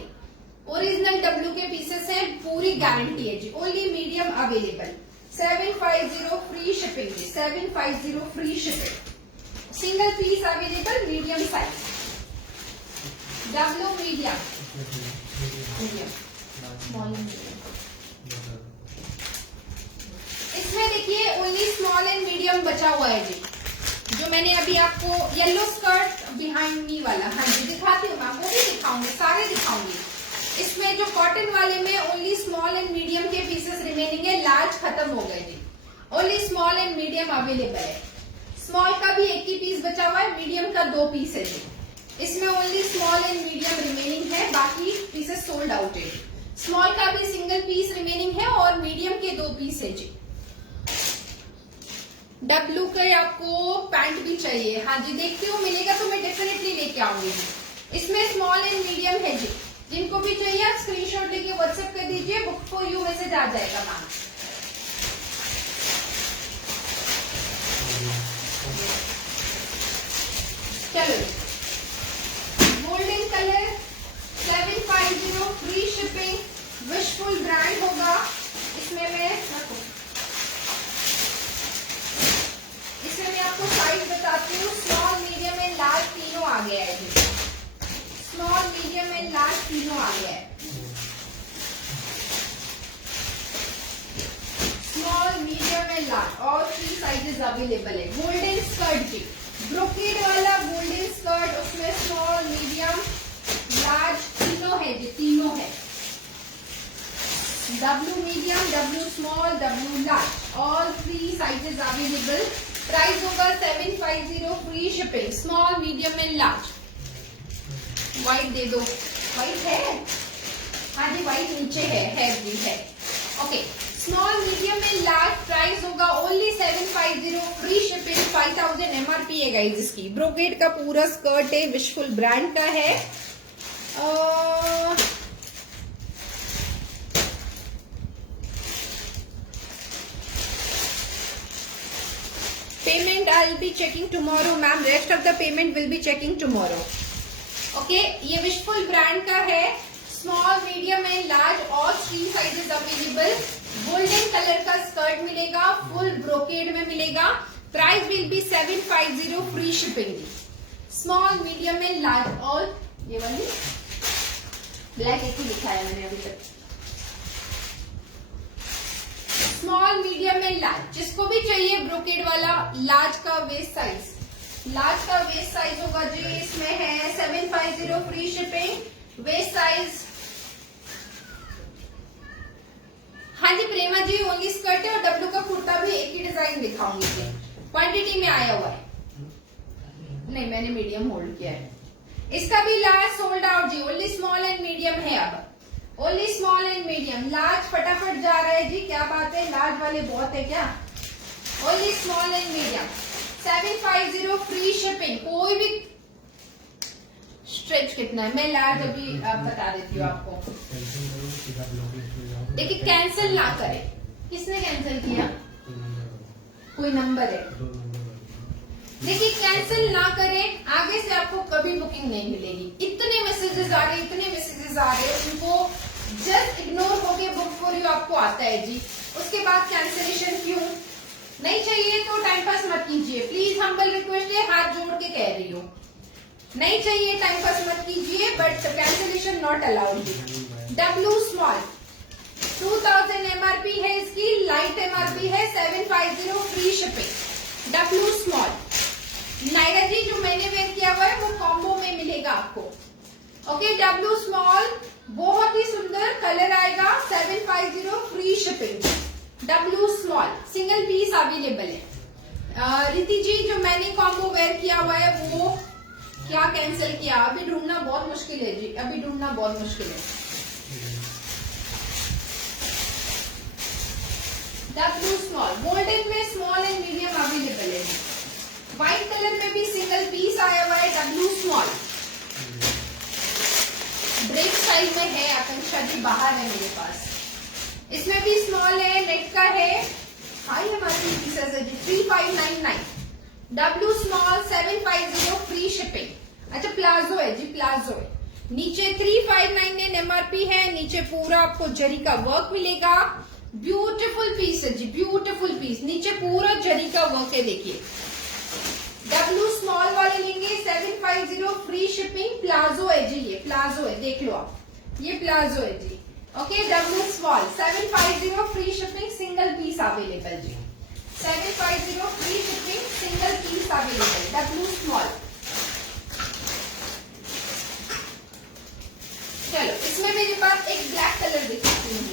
ओरिजिनल डब्लू के पीसेस है, पूरी गारंटी है जी। Only medium available 750 free shipping जी, 750 free shipping, single piece available medium size, W medium small इसमें देखिए ओनली स्मॉल एंड मीडियम बचा हुआ है जी, जो मैंने अभी आपको येलो स्कर्ट बिहाइंड मी वाला, हाँ जी दिखाती हूँ मैं, वो भी दिखाऊंगी, सारे दिखाऊंगी। इसमें जो कॉटन वाले में ओनली स्मॉल एंड मीडियम के पीसेस रिमेनिंग है, लार्ज खत्म हो गए जी, only small and medium available है। स्मॉल का भी एक ही पीस बचा हुआ है, मीडियम का 2 पीस है जी, इसमें only small and medium remaining है, बाकी पीसेस सोल्ड आउट है। स्मॉल का भी सिंगल पीस रिमेनिंग है और मीडियम के 2 पीस है जी। डब्लू का आपको पैंट भी चाहिए, हाँ जी देखती हूँ, मिलेगा तो मैं डेफिनेटली लेके आऊंगी। इसमें स्मॉल एंड मीडियम है जी, जिनको भी चाहिए आप स्क्रीनशॉट लेके व्हाट्सएप कर दीजिए, बुक फॉर यू मैसेज आ जाएगा मैम। चलो golden colour 750 free shipping, wishful brand होगा। इसमें मैं आपको साइज बताती हूँ, स्मॉल मीडियम एंड लार्ज तीनों आ गया है जी, स्मॉल मीडियम एंड लार्ज तीनों आ गया है, स्मॉल मीडियम एंड लार्ज और 3 साइजेस अवेलेबल है। गोल्डन स्कर्ट जी, ब्रोकेड वाला गोल्डन स्कर्ट, उसमें स्मॉल मीडियम लार्ज तीनों है जी, तीनों है, W medium, W small, W large, all 3 sizes available. Price होगा 750 free shipping, small medium and large. White दे दो, व्हाइट है, हाँ जी व्हाइट नीचे है भी है। Okay, small medium and large, price होगा ओनली 750 फ्री शिपिंग, 5000 एमआरपी है गाइस इसकी। ब्रोकेड का पूरा स्कर्ट है, विशफुल ब्रांड का है। Payment I will be checking tomorrow ma'am, rest of the payment will be checking tomorrow. Okay, ये wishful brand का है, स्मॉल मीडियम एंड लार्ज और 3 साइजेस अवेलेबल। गोल्डन कलर का स्कर्ट मिलेगा, फुल ब्रोकेड में मिलेगा। Price will B 750 free shipping, small medium and large. और ये वाली ब्लैक एक ही लिखा है मैंने अभी तक, स्मॉल मीडियम एंड लार्ज, जिसको भी चाहिए ब्रोकेड वाला। लार्ज का वेस्ट साइज, लार्ज का वेस्ट साइज होगा जी, इसमें है 750 फ्री शिपिंग, वेस्ट साइज। हाँ जी प्रेमा जी, ओनली स्कर्ट है और डब्लू का कुर्ता भी एक ही डिजाइन दिखाऊंगी जी, क्वांटिटी में आया हुआ है। नहीं मैंने मीडियम होल्ड किया है, इसका भी लार्ज सोल्ड आउट जी, ओनली स्मॉल एंड मीडियम है, अब only small and medium. Large फटाफट जा रहा है जी, क्या बात है, लार्ज वाले बहुत है क्या। Only small and medium, 750 free shipping. कोई भी स्ट्रेच कितना है, मैं लार्ज अभी बता देती हूँ आपको। देखिए कैंसिल ना करें, किसने कैंसिल किया, कोई नंबर है, देखिए कैंसिल ना करें, आगे से आपको कभी बुकिंग नहीं मिलेगी। इतने मैसेजेस आ रहे, इतने मैसेजेस आ रहे, उनको जस्ट इग्नोर होके बुक फॉर यू आपको आता है जी, उसके बाद कैंसिलेशन क्यों। नहीं चाहिए तो टाइम पास मत कीजिए, प्लीज हम्बल रिक्वेस्ट है, हाथ जोड़ के कह रही हूँ, नहीं चाहिए टाइम पास मत कीजिए, बट कैंसिलेशन नॉट अलाउड जी। डब्लू स्मॉल 2000 एमआरपी है इसकी, लाइट एमआरपी है 750 free shipping. W small Naira ji, जो मैंने वेयर किया हुआ है वो कॉम्बो में मिलेगा आपको। ओके, डब्लू स्मॉल बहुत ही सुंदर कलर आएगा, 750 free shipping. W small single piece available है। रिति जी, जो मैंने कॉम्बो वेयर किया हुआ है वो क्या कैंसिल किया, अभी ढूंढना बहुत मुश्किल है जी, अभी ढूंढना बहुत मुश्किल है। डब्लू स्मॉल गोल्डन में स्मॉल एंड मीडियम अवेलेबल है। व्हाइट कलर में भी सिंगल पीस आया हुआ है, डब्लू स्मॉल। ब्रेक साइज में है, आकांक्षा जी बाहर है मेरे पास। इसमें भी स्मॉल है, नेट का है, हाई हमारे पीसेस है जी 3599, डब्ल्यू स्मॉल 750 फ्री शिपिंग। अच्छा प्लाजो है जी, प्लाजो है, नीचे 359 एमआरपी है, नीचे पूरा आपको जरी का वर्क मिलेगा। ब्यूटीफुल पीस है जी, ब्यूटीफुल पीस, नीचे पूरा जरी का वर्क है। देखिए डब्ल्यू स्मॉल वाले लेंगे 750 फ्री शिपिंग। प्लाजो है जी, ये प्लाजो है, देख लो आप, ये प्लाजो है जी। Okay W small 750 free shipping, single piece available जी, 750 free shipping, single piece available W small. चलो इसमें मेरे पास एक ब्लैक कलर दिखाती हूँ,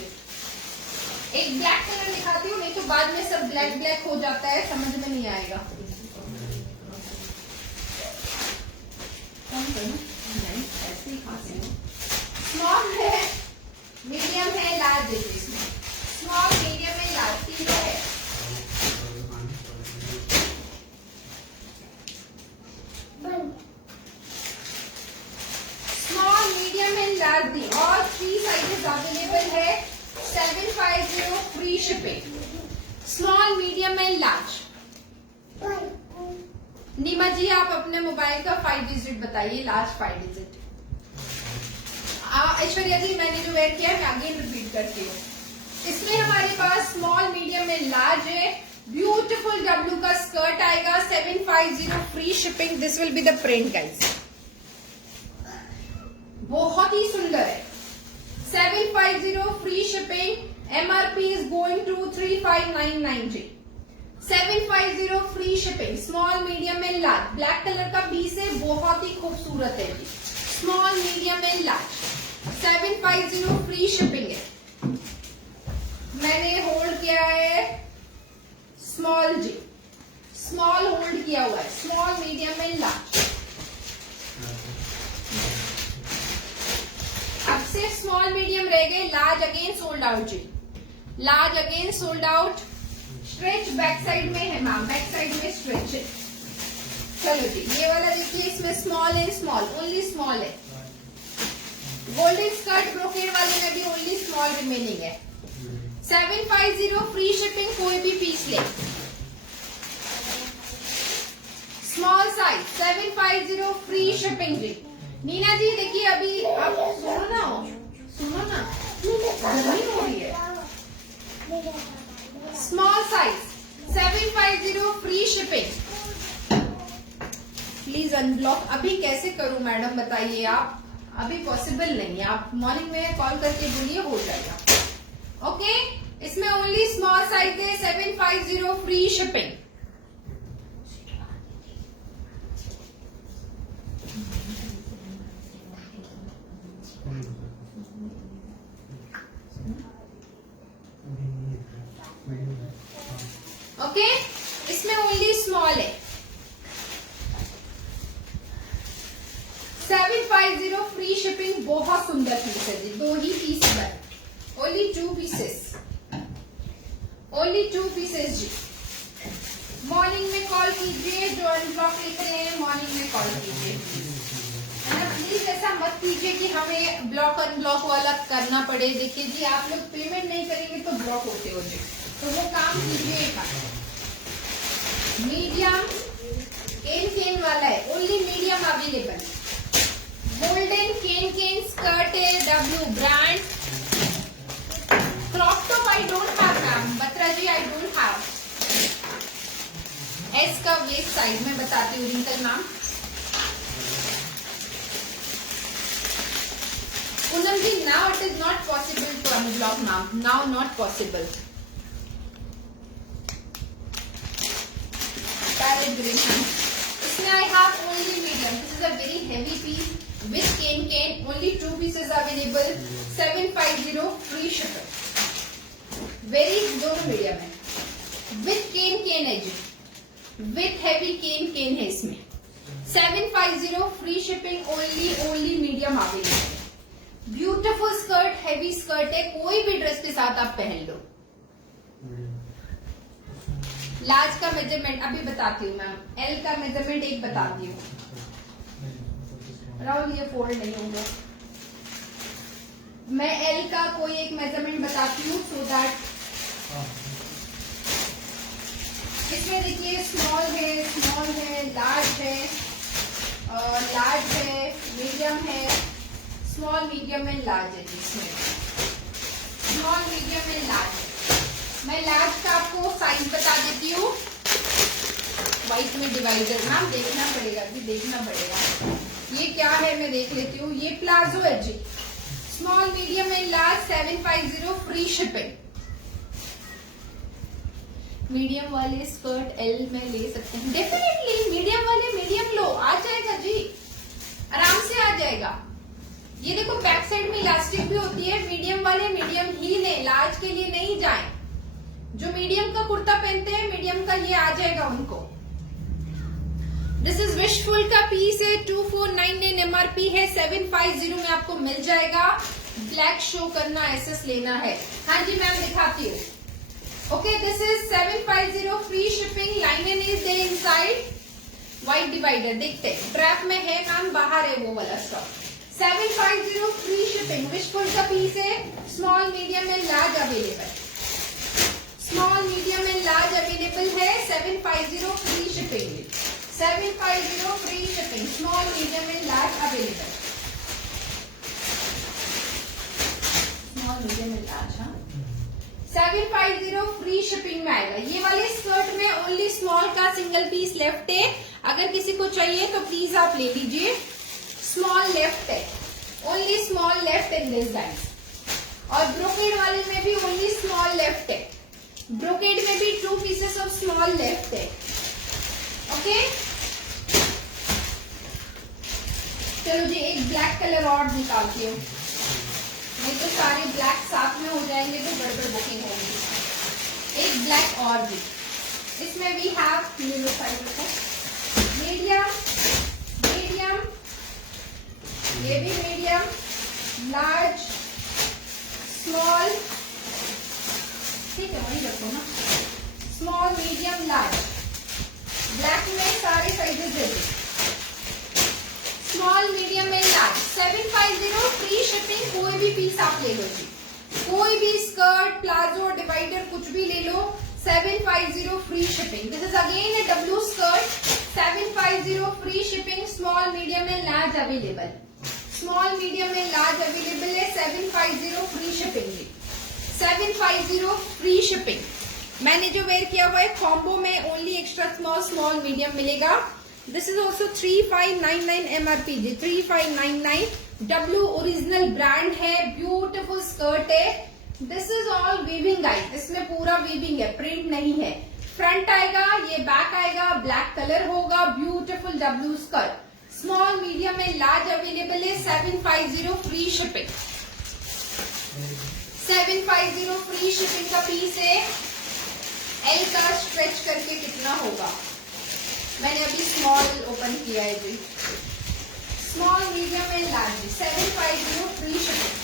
एक ब्लैक कलर दिखाती हूँ, नहीं तो बाद में सब ब्लैक ब्लैक हो जाता है, समझ में नहीं आएगा। नहीं ऐसे ही खाते हैं। स्मॉल है, मीडियम है, लार्ज है इसमें, स्मॉल मीडियम है, लार्ज तीनों है। स्मॉल मीडियम एंड लार्ज दी और 3 साइजेस अवेलेबल है, 750 free shipping, small medium and large. Neema ji आप अपने मोबाइल का 5 डिजिट बताइए, लास्ट 5 डिजिट। ऐश्वर्या जी मैंने जो वेयर किया है मैं अगेन रिपीट करती हूँ। इसमें हमारे पास स्मॉल मीडियम में लार्ज है, ब्यूटीफुल डब्ल्यू का स्कर्ट आएगा, 750 free shipping. This will be the print guys, बहुत ही सुंदर है, 750 free shipping, MRP is going to 3599 जी, 750 free shipping, small medium and large. Black colour का पीस है, बहुत ही खूबसूरत है जी, small medium and large, 750 free shipping है। मैंने होल्ड किया है स्मॉल जी, स्मॉल होल्ड किया हुआ है, स्मॉल मीडियम एंड लार्ज। अब सिर्फ स्मॉल मीडियम रह गए, लार्ज अगेन सोल्ड आउट जी, large again sold out. Stretch back side में है मैम, बैक साइड में स्ट्रेच है। चलो जी ये वाला देखिए, इसमें स्मॉल है, स्मॉल ओनली स्मॉल है। गोल्डन स्कर्ट ब्रोकेड वाले में भी ओनली स्मॉल रिमेनिंग है, 750 फ्री शिपिंग, कोई भी पीस ले। स्मॉल साइज 750 फ्री शिपिंग जी। नीना जी देखिए अभी आप सुनो ना, सुनो ना, गर्मी हो रही है। Small size 750 free shipping. Please unblock अभी कैसे करूं मैडम बताइए आप, अभी पॉसिबल नहीं है, आप मॉर्निंग में कॉल करके बोलिए, हो जाएगा। ओके इसमें ओनली स्मॉल साइज है, 750 फ्री शिपिंग। ओके इसमें ओनली स्मॉल है, 750 फ्री शिपिंग। बहुत सुंदर पीस है जी, 2 ही पीस है, ओनली 2 पीसेस, ओनली 2 पीसेस जी। मॉर्निंग में कॉल कीजिए, जो अनब्लॉक लिख रहे हैं मॉर्निंग में कॉल कीजिए, है ना। प्लीज ऐसा मत कीजिए कि हमें ब्लॉक अनब्लॉक वाला करना पड़े। देखिए जी आप लोग पेमेंट नहीं करेंगे तो ब्लॉक होते हो जी, तो वो काम कीजिएगा। मीडियम केन केन वाला है, only medium available. Golden cancan skirt है, W brand. Crop top I don't have ma'am, Batra ji I don't have. S का वेस्ट साइज में बताती हूँ Rinkal ma'am. Poonam ji now it is not possible to unblock ma'am, now not possible. इसमें I have only medium. This is a very heavy piece with cane cane. Only 2 pieces available. 750 free shipping. Very दोनों medium है, with cane cane है जी, with heavy cane cane है इसमें। 750 free shipping, only medium available. Beautiful skirt, heavy skirt है, कोई भी dress के साथ आप पहन लो। लार्ज का मेजरमेंट अभी बताती हूँ मैम, एल का मेजरमेंट एक बताती हूँ। राहुल ये फोल्ड नहीं होगा, मैं एल का कोई एक मेजरमेंट बताती हूँ सो दैट इसमें देखिए स्मॉल है, लार्ज है, मीडियम है, स्मॉल मीडियम एंड लार्ज है जिसमें स्मॉल मीडियम एंड लार्ज। मैं लार्ज का आपको साइज बता देती हूँ। व्हाइट में डिवाइडर नाम देखना पड़ेगा ये क्या है मैं देख लेती हूँ। ये प्लाजो है जी, small medium and large 750 free shipping. Medium वाले स्कर्ट एल में ले सकते हैं डेफिनेटली। मीडियम वाले मीडियम लो, आ जाएगा जी, आराम से आ जाएगा। ये देखो बैक साइड में इलास्टिक भी होती है। मीडियम वाले मीडियम ही ले, लार्ज के लिए नहीं जाएं। जो मीडियम का कुर्ता पहनते हैं मीडियम का ये आ जाएगा उनको। दिस इज विशफुल का पीस है, 2499 MRP है, 750 में आपको मिल जाएगा। ब्लैक शो करना, एसएस लेना है। हाँ जी मैम दिखाती हूँ। Okay this is 750 free shipping. Linen is there inside. White divider देखते हैं, ट्रैप में है मैम, बाहर है वो वाला स्टॉक। 750 free shipping. विशफुल का पीस है, small medium and large available. Small medium and large available है। 750 free shipping. 750 free shipping, small medium and large available. Small medium and large. हाँ 750 फ्री शिपिंग में आएगा। ये वाले स्कर्ट में only small का सिंगल पीस लेफ्ट है। अगर किसी को चाहिए तो प्लीज आप ले लीजिए। स्मॉल लेफ्ट है, only small left in this guys. और ब्रोकेड वाले में भी ओनली स्मॉल लेफ्ट है। ब्रोकेड में भी 2 पीसेस ऑफ स्मॉल लेफ्ट है। ओके चलो जी एक ब्लैक कलर और निकालती हूँ, नहीं तो सारे ब्लैक साथ में हो जाएंगे तो गड़बड़ बुकिंग होगी। एक ब्लैक और भी इसमें भी हैव मीडियम, ये भी मीडियम, लार्ज, स्मॉल, ठीक है वही रखो ना, स्मॉल मीडियम लार्ज। ब्लैक में सारे साइजेस दे दो, small medium and large. 750 free shipping. कोई भी पीस आप ले लो जी, कोई भी स्कर्ट, प्लाजो, डिवाइडर कुछ भी ले लो। 750 free shipping. This is again A W skirt. 750 free shipping, small medium and large available. Small medium and large available है। 750 फ्री शिपिंग। 750 free shipping. मैंने जो वेयर किया हुआ है कॉम्बो में only extra small, small medium मिलेगा। This is also 3599 MRP जी, 3599। W original brand है, ब्यूटीफुल स्कर्ट है। This is all weaving guys, इसमें पूरा वीविंग है, प्रिंट नहीं है। फ्रंट आएगा, ये बैक आएगा, ब्लैक कलर होगा, beautiful W skirt. Small medium and large available है। 750 फ्री शिपिंग। 750 फ्री शिपिंग का पीस है। एल का स्ट्रेच करके कितना होगा, मैंने अभी स्मॉल ओपन किया है जी। Small medium and large 750 free shipping.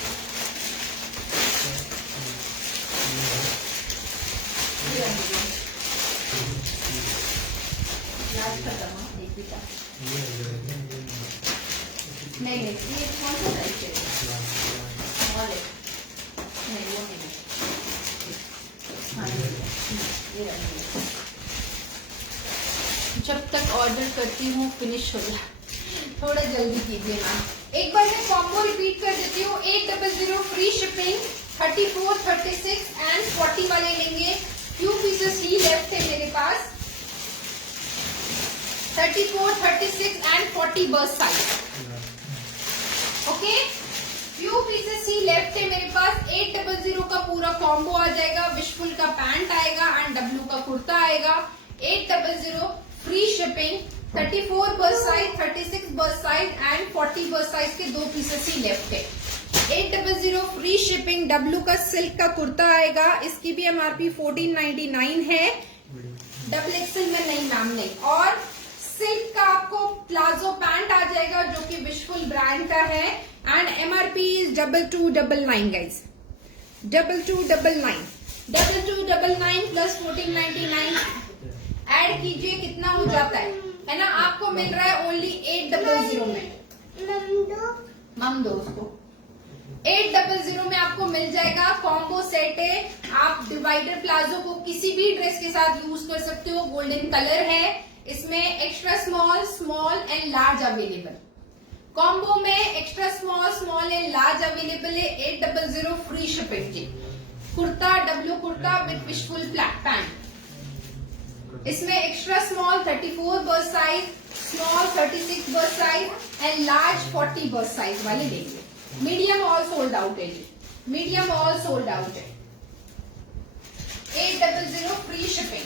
Large खत्म, एक भी था नहीं, ये कौन सा साइज है? स्मॉल है, नहीं वो नहीं, हाँ ये रखिए। जब तक ऑर्डर करती हूँ फिनिश हो जाए, थोड़ा जल्दी कीजिए मैम। एक बार मैं कॉम्बो रिपीट कर देती हूँ। 800 फ्री शिपिंग। 34, 36 एंड 40 वाले लेंगे। फ्यू पीसेस ही लेफ्ट है मेरे पास। 34, 36 and 40 burst size. Okay few pieces he left है मेरे पास। 800 का पूरा कॉम्बो आ जाएगा। विशफुल का पैंट आएगा एंड डब्लू का कुर्ता आएगा। 800 free shipping. 34 burst size, 36 burst size and 40 burst size के 2 पीसेस ही लेफ्ट है। 800 फ्री शिपिंग। डब्लू का सिल्क का कुर्ता आएगा, इसकी भी MRP 1499 है। डबल एक्सल में नहीं मैम नहीं। और सिल्क का आपको प्लाजो पैंट आ जाएगा जो कि विशफुल ब्रांड का है and MRP is 2299 guys, 2299। 2299 plus 1499 add कीजिए कितना हो जाता है ना। आपको मिल रहा है ओनली 800 में। मम दो उसको। 800 में आपको मिल जाएगा। कॉम्बो सेट है, आप डिवाइडर प्लाजो को किसी भी ड्रेस के साथ यूज कर सकते हो। गोल्डन कलर है, इसमें extra small, small and large available. Combo में extra small, small and large available है। 800 फ्री शिपिंग जी। Kurta, W kurta with wishful pant. इसमें extra small 34 burst size, small 36 burst size and large 40 burst size वाले लेंगे। Medium all sold out है जी, medium all sold out है। 800 free shipping.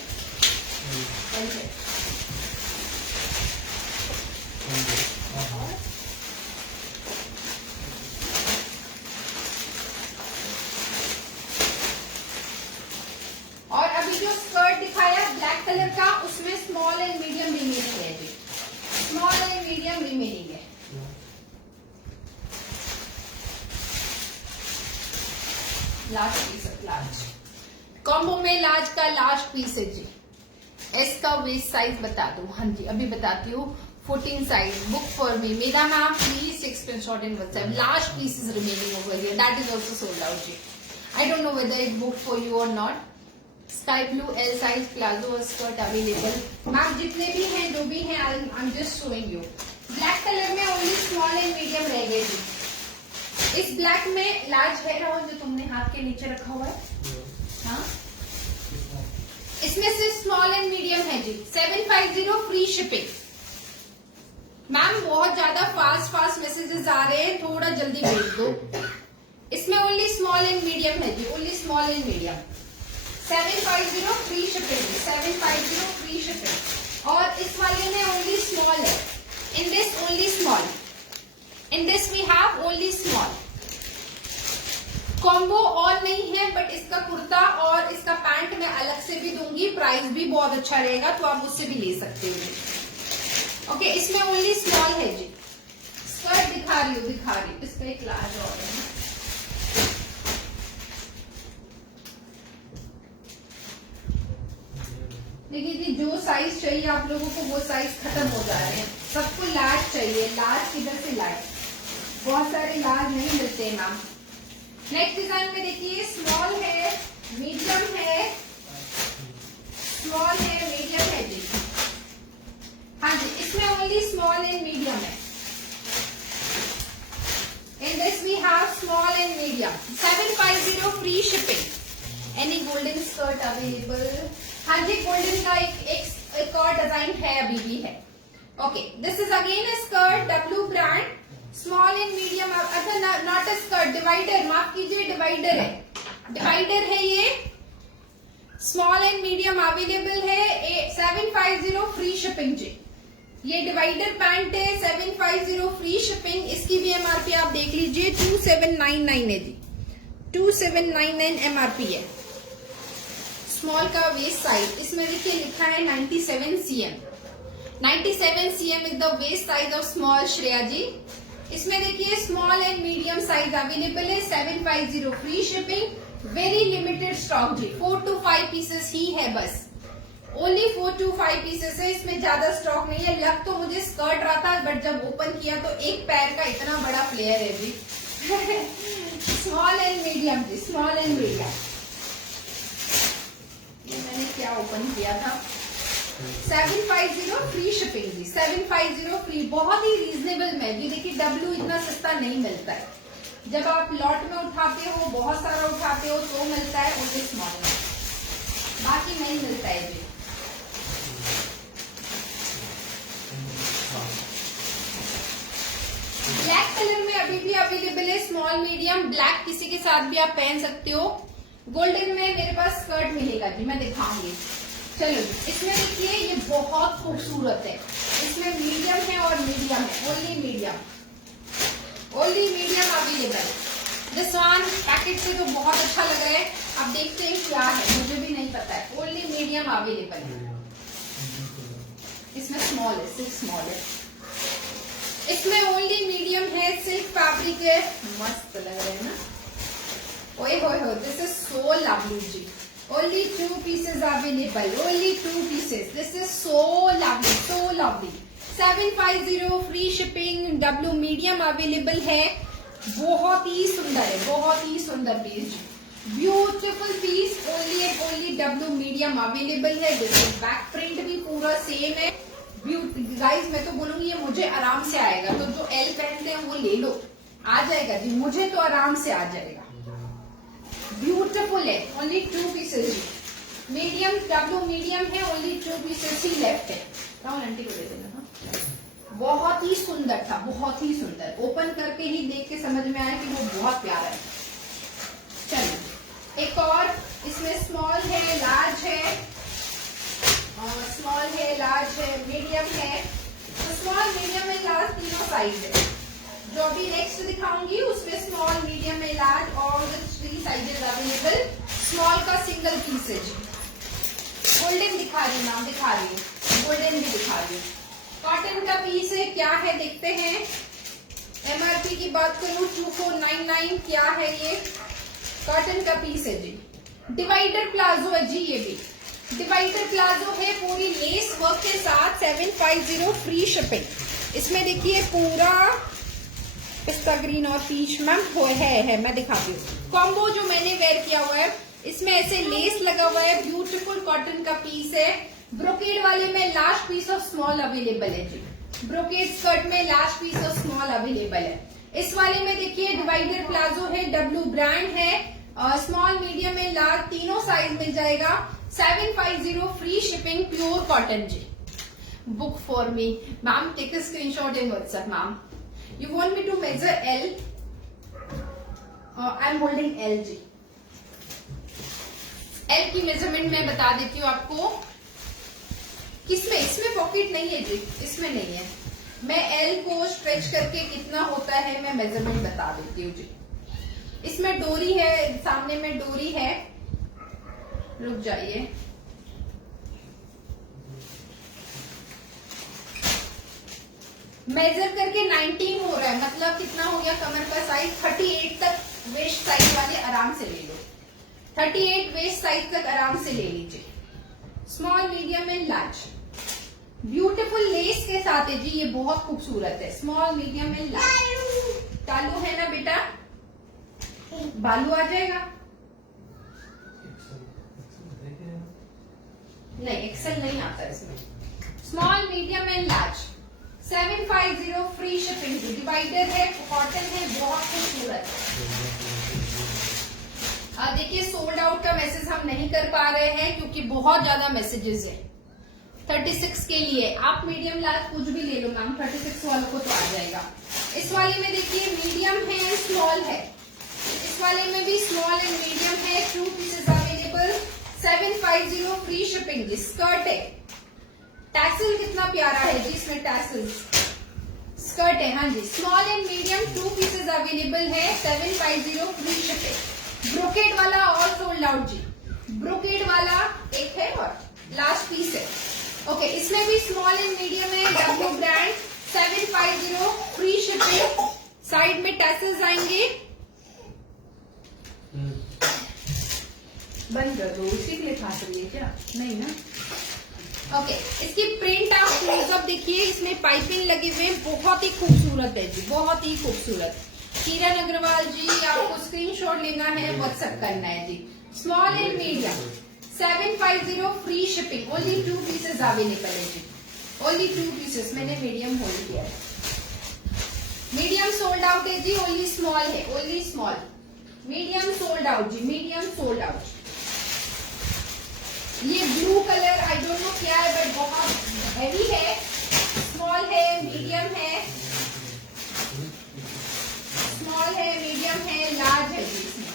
और अभी जो स्कर्ट दिखाया ब्लैक कलर का, उसमें स्मॉल एंड मीडियम रिमेनिंग है जी, स्मॉल एंड मीडियम रिमेनिंग है। लास्ट पीस है, लार्ज कॉम्बो में लार्ज का लास्ट पीस है जी। एस का वेस्ट साइज बता दो। हाँ जी, अभी बताती हूँ। 14 साइज बुक फॉर मी। मेरा नाम please screenshot in WhatsApp. Last piece is remaining over here, that is also sold out जी। I don't know whether it book for you or not. Sky blue L size palazzo और skirt available. Ma'am जितने भी हैं, जो भी हैं, I am just showing you. Black colour में only small and medium रह गए जी। इस ब्लैक में लार्ज है राहुल, जो तुमने हाथ के नीचे रखा हुआ है। हाँ, इसमें सिर्फ स्मॉल एंड मीडियम है जी। 750 फ्री शिपिंग। मैम बहुत ज्यादा फास्ट मैसेजेस आ रहे हैं, थोड़ा जल्दी भेज दो। इसमें ओनली स्मॉल एंड मीडियम है जी, only small and medium. 750 free shipping, 750 free shipping. और इस वाले में ओनली स्मॉल है। In this only small, in this we have only small. Combo और नहीं है, बट इसका कुर्ता और इसका पैंट मैं अलग से भी दूंगी। प्राइस भी बहुत अच्छा रहेगा, तो आप उससे भी ले सकते हो। ओके, इसमें ओनली स्मॉल है जी। स्कर्ट दिखा रही हूँ, इसका एक लार्ज और है। देखिए जी, जो साइज चाहिए आप लोगों को वो साइज खत्म हो जा रहे हैं। सबको लार्ज चाहिए। लार्ज किधर से लाए? बहुत सारे लार्ज नहीं मिलते हैं मैम। नेक्स्ट डिजाइन में देखिए, स्मॉल है, मीडियम है, स्मॉल है, मीडियम है जी। हाँ जी, इसमें ओनली स्मॉल एंड मीडियम है। In this we have small and medium. 750 free shipping. Any golden skirt available? हाँ जी, गोल्डन का एक और डिजाइन है, अभी भी है। Okay, this is again A skirt, W brand, small and medium. अच्छा, नॉट ए स्कर्ट, डिवाइडर, माफ कीजिए, डिवाइडर है। डिवाइडर है ये। स्मॉल एंड मीडियम अवेलेबल है। 750 फ्री शिपिंग जी। ये डिवाइडर पैंट है, 750 फ्री शिपिंग। इसकी भी एमआरपी आप देख लीजिए, 2799 है जी, 2799 एमआरपी है। स्मॉल का वेस्ट साइज, इसमें देखिए लिखा है 97 cm। 97 cm is the waist size of small, Shreya ji. इसमें देखिए small and medium size available है। 750 free shipping. Very limited stock जी, 4 to 5 पीसेस ही है बस। ओनली 4 to 5 पीसेस है, इसमें ज्यादा स्टॉक नहीं है। लग तो मुझे स्कर्ट रहा था, बट जब ओपन किया तो एक पैर का इतना बड़ा फ्लेयर है जी। स्मॉल एंड मीडियम जी, स्मॉल एंड मीडियम। ये मैंने क्या ओपन किया था। 750 फ्री शिपिंग जी, 750 फ्री। बहुत ही रीजनेबल में जी। देखिए, डब्लू इतना सस्ता नहीं मिलता है। जब आप लॉट में उठाते हो, बहुत सारा उठाते हो, तो मिलता है ओनली स्मॉल में, बाकी नहीं मिलता है जी। ब्लैक कलर में अभी भी अवेलेबल है, स्मॉल मीडियम। ब्लैक किसी के साथ भी आप पहन सकते हो। गोल्डन में मेरे पास स्कर्ट मिलेगा जी, मैं दिखाऊंगी। चलो, इसमें देखिए, ये बहुत खूबसूरत है। इसमें मीडियम है और मीडियम है, only medium, only medium available. This one packet से तो बहुत अच्छा लग रहा है। अब देखते हैं क्या है, मुझे भी नहीं पता है। ओनली मीडियम अवेलेबल है। इसमें स्मॉल है, सिर्फ स्मॉल है। इसमें ओनली मीडियम है, सिल्क फैब्रिक है, मस्त लग रहा है ना। ओए होए हो, दिस इज सो लवली जी। Only 2 pieces available. Only 2 pieces. This is so lovely, so lovely. 750 free shipping. W medium available है। बहुत ही सुंदर है, बहुत ही सुंदर piece, beautiful piece, only and only W medium available है। देखिए बैक प्रिंट भी पूरा सेम है। गाइस मैं तो बोलूंगी ये मुझे आराम से आएगा, तो जो एल पहनते हैं वो ले लो, आ जाएगा जी, मुझे तो आराम से आ जाएगा। ब्यूटीफुल है, only 2 pieces, medium W medium है, ओनली 2 पीसेस ही लेफ्ट है। राहुल आंटी को दे देना। बहुत ही सुंदर था, बहुत ही सुंदर, ओपन करके ही देख के समझ में आया कि वो बहुत प्यारा है। चलिए एक और, इसमें स्मॉल है, लार्ज है, स्मॉल है, लार्ज है, मीडियम है, तो स्मॉल मीडियम एंड लार्ज तीनों साइज है। जो अभी नेक्स्ट दिखाऊंगी उसमें स्मॉल मीडियम एंड लार्ज और 3 साइजेस अवेलेबल। स्मॉल का सिंगल पीस है जी। गोल्डन दिखा रही हूँ, नाम दिखा रही हूँ, गोल्डन भी दिखा रही हूँ। कॉटन का पीस है, क्या है देखते हैं। एमआरपी की बात करूँ 2499, क्या है ये, कॉटन का पीस है जी। डिवाइडर प्लाजो है जी, ये भी डिवाइडर प्लाजो है, पूरी लेस वर्क के साथ, 750 फ्री शिपिंग। इसमें देखिए पूरा पिस्ता ग्रीन और पीच मैम है, मैं दिखाती हूँ। कॉम्बो जो मैंने वेयर किया हुआ है, इसमें ऐसे लेस लगा हुआ है, ब्यूटीफुल कॉटन का पीस है। ब्रोकेड वाले में last piece of small available है जी, ब्रोकेड स्कर्ट में last piece of small available है। इस वाले में देखिए डिवाइडर प्लाजो है, डब्ल्यू ब्रांड है, स्मॉल मीडियम एंड लार्ज तीनों साइज मिल जाएगा। 750 फ्री शिपिंग, प्योर कॉटन जी। Book for me ma'am, take a screenshot in WhatsApp ma'am. You want me to measure L, I am holding L G. L की measurement मैं बता देती हूँ आपको। किसमें, इसमें पॉकेट नहीं है जी, इसमें नहीं है। मैं एल को स्ट्रेच करके कितना होता है मैं मेजरमेंट बता देती हूँ जी। इसमें डोरी है, सामने में डोरी है, रुक जाइए। मेजर करके 19 हो रहा है, मतलब कितना हो गया कमर का साइज। 38 तक वेस्ट साइज वाले आराम से ले लो, 38 वेस्ट साइज तक आराम से ले लीजिए। Small medium and large, beautiful less के साथ है जी, ये बहुत खूबसूरत है। Small medium and large. तालू है ना बेटा, बालू आ जाएगा। नहीं एक्सेल नहीं आता इसमें। Small medium and large 750 free shipping, divider है, कॉटन है, बहुत खूबसूरत। देखिए सोल्ड आउट का मैसेज हम नहीं कर पा रहे हैं क्योंकि बहुत ज्यादा मैसेजेस है। 36 के लिए आप मीडियम लार्ज कुछ भी ले लो मैम, 36 वालों को तो आ जाएगा। इस वाले में देखिए मीडियम है, स्मॉल है, इस वाले में भी स्मॉल एंड मीडियम है, 2 पीसेस अवेलेबल। 750 फ्री शिपिंग जी। स्कर्ट है, टैसल कितना प्यारा है जी, इसमें टैसल स्कर्ट है, हाँ जी। Small and medium 2 pieces available है, 750 फ्री शिपिंग। ब्रोकेड वाला और सोल्ड आउट जी, ब्रोकेड वाला एक है और लास्ट पीस है। ओके, इसमें भी स्मॉल एंड मीडियम है, W brand, 750 free shipping. Side में टैसल्स आएंगे, बंद कर दो, उसी के लिए खास रही है क्या, नहीं ना। ओके, इसकी प्रिंट आप क्लोजअप देखिए, इसमें पाइपिंग लगे हुए, बहुत ही खूबसूरत है जी, बहुत ही खूबसूरत। किरण अग्रवाल जी, आपको स्क्रीनशॉट लेना है, व्हाट्सएप करना है जी। Small and medium 750 free shipping, only 2 pieces available है जी, ओनली 2 पीसेस। मैंने मीडियम होल्ड किया है, मीडियम सोल्ड आउट है जी, ओनली स्मॉल है, only small. Medium sold out जी, मीडियम सोल्ड आउट। ये blue colour I don't know क्या है बट बहुत हैवी है। स्मॉल है, मीडियम है, स्मॉल है, मीडियम है, लार्ज है जी इसमें।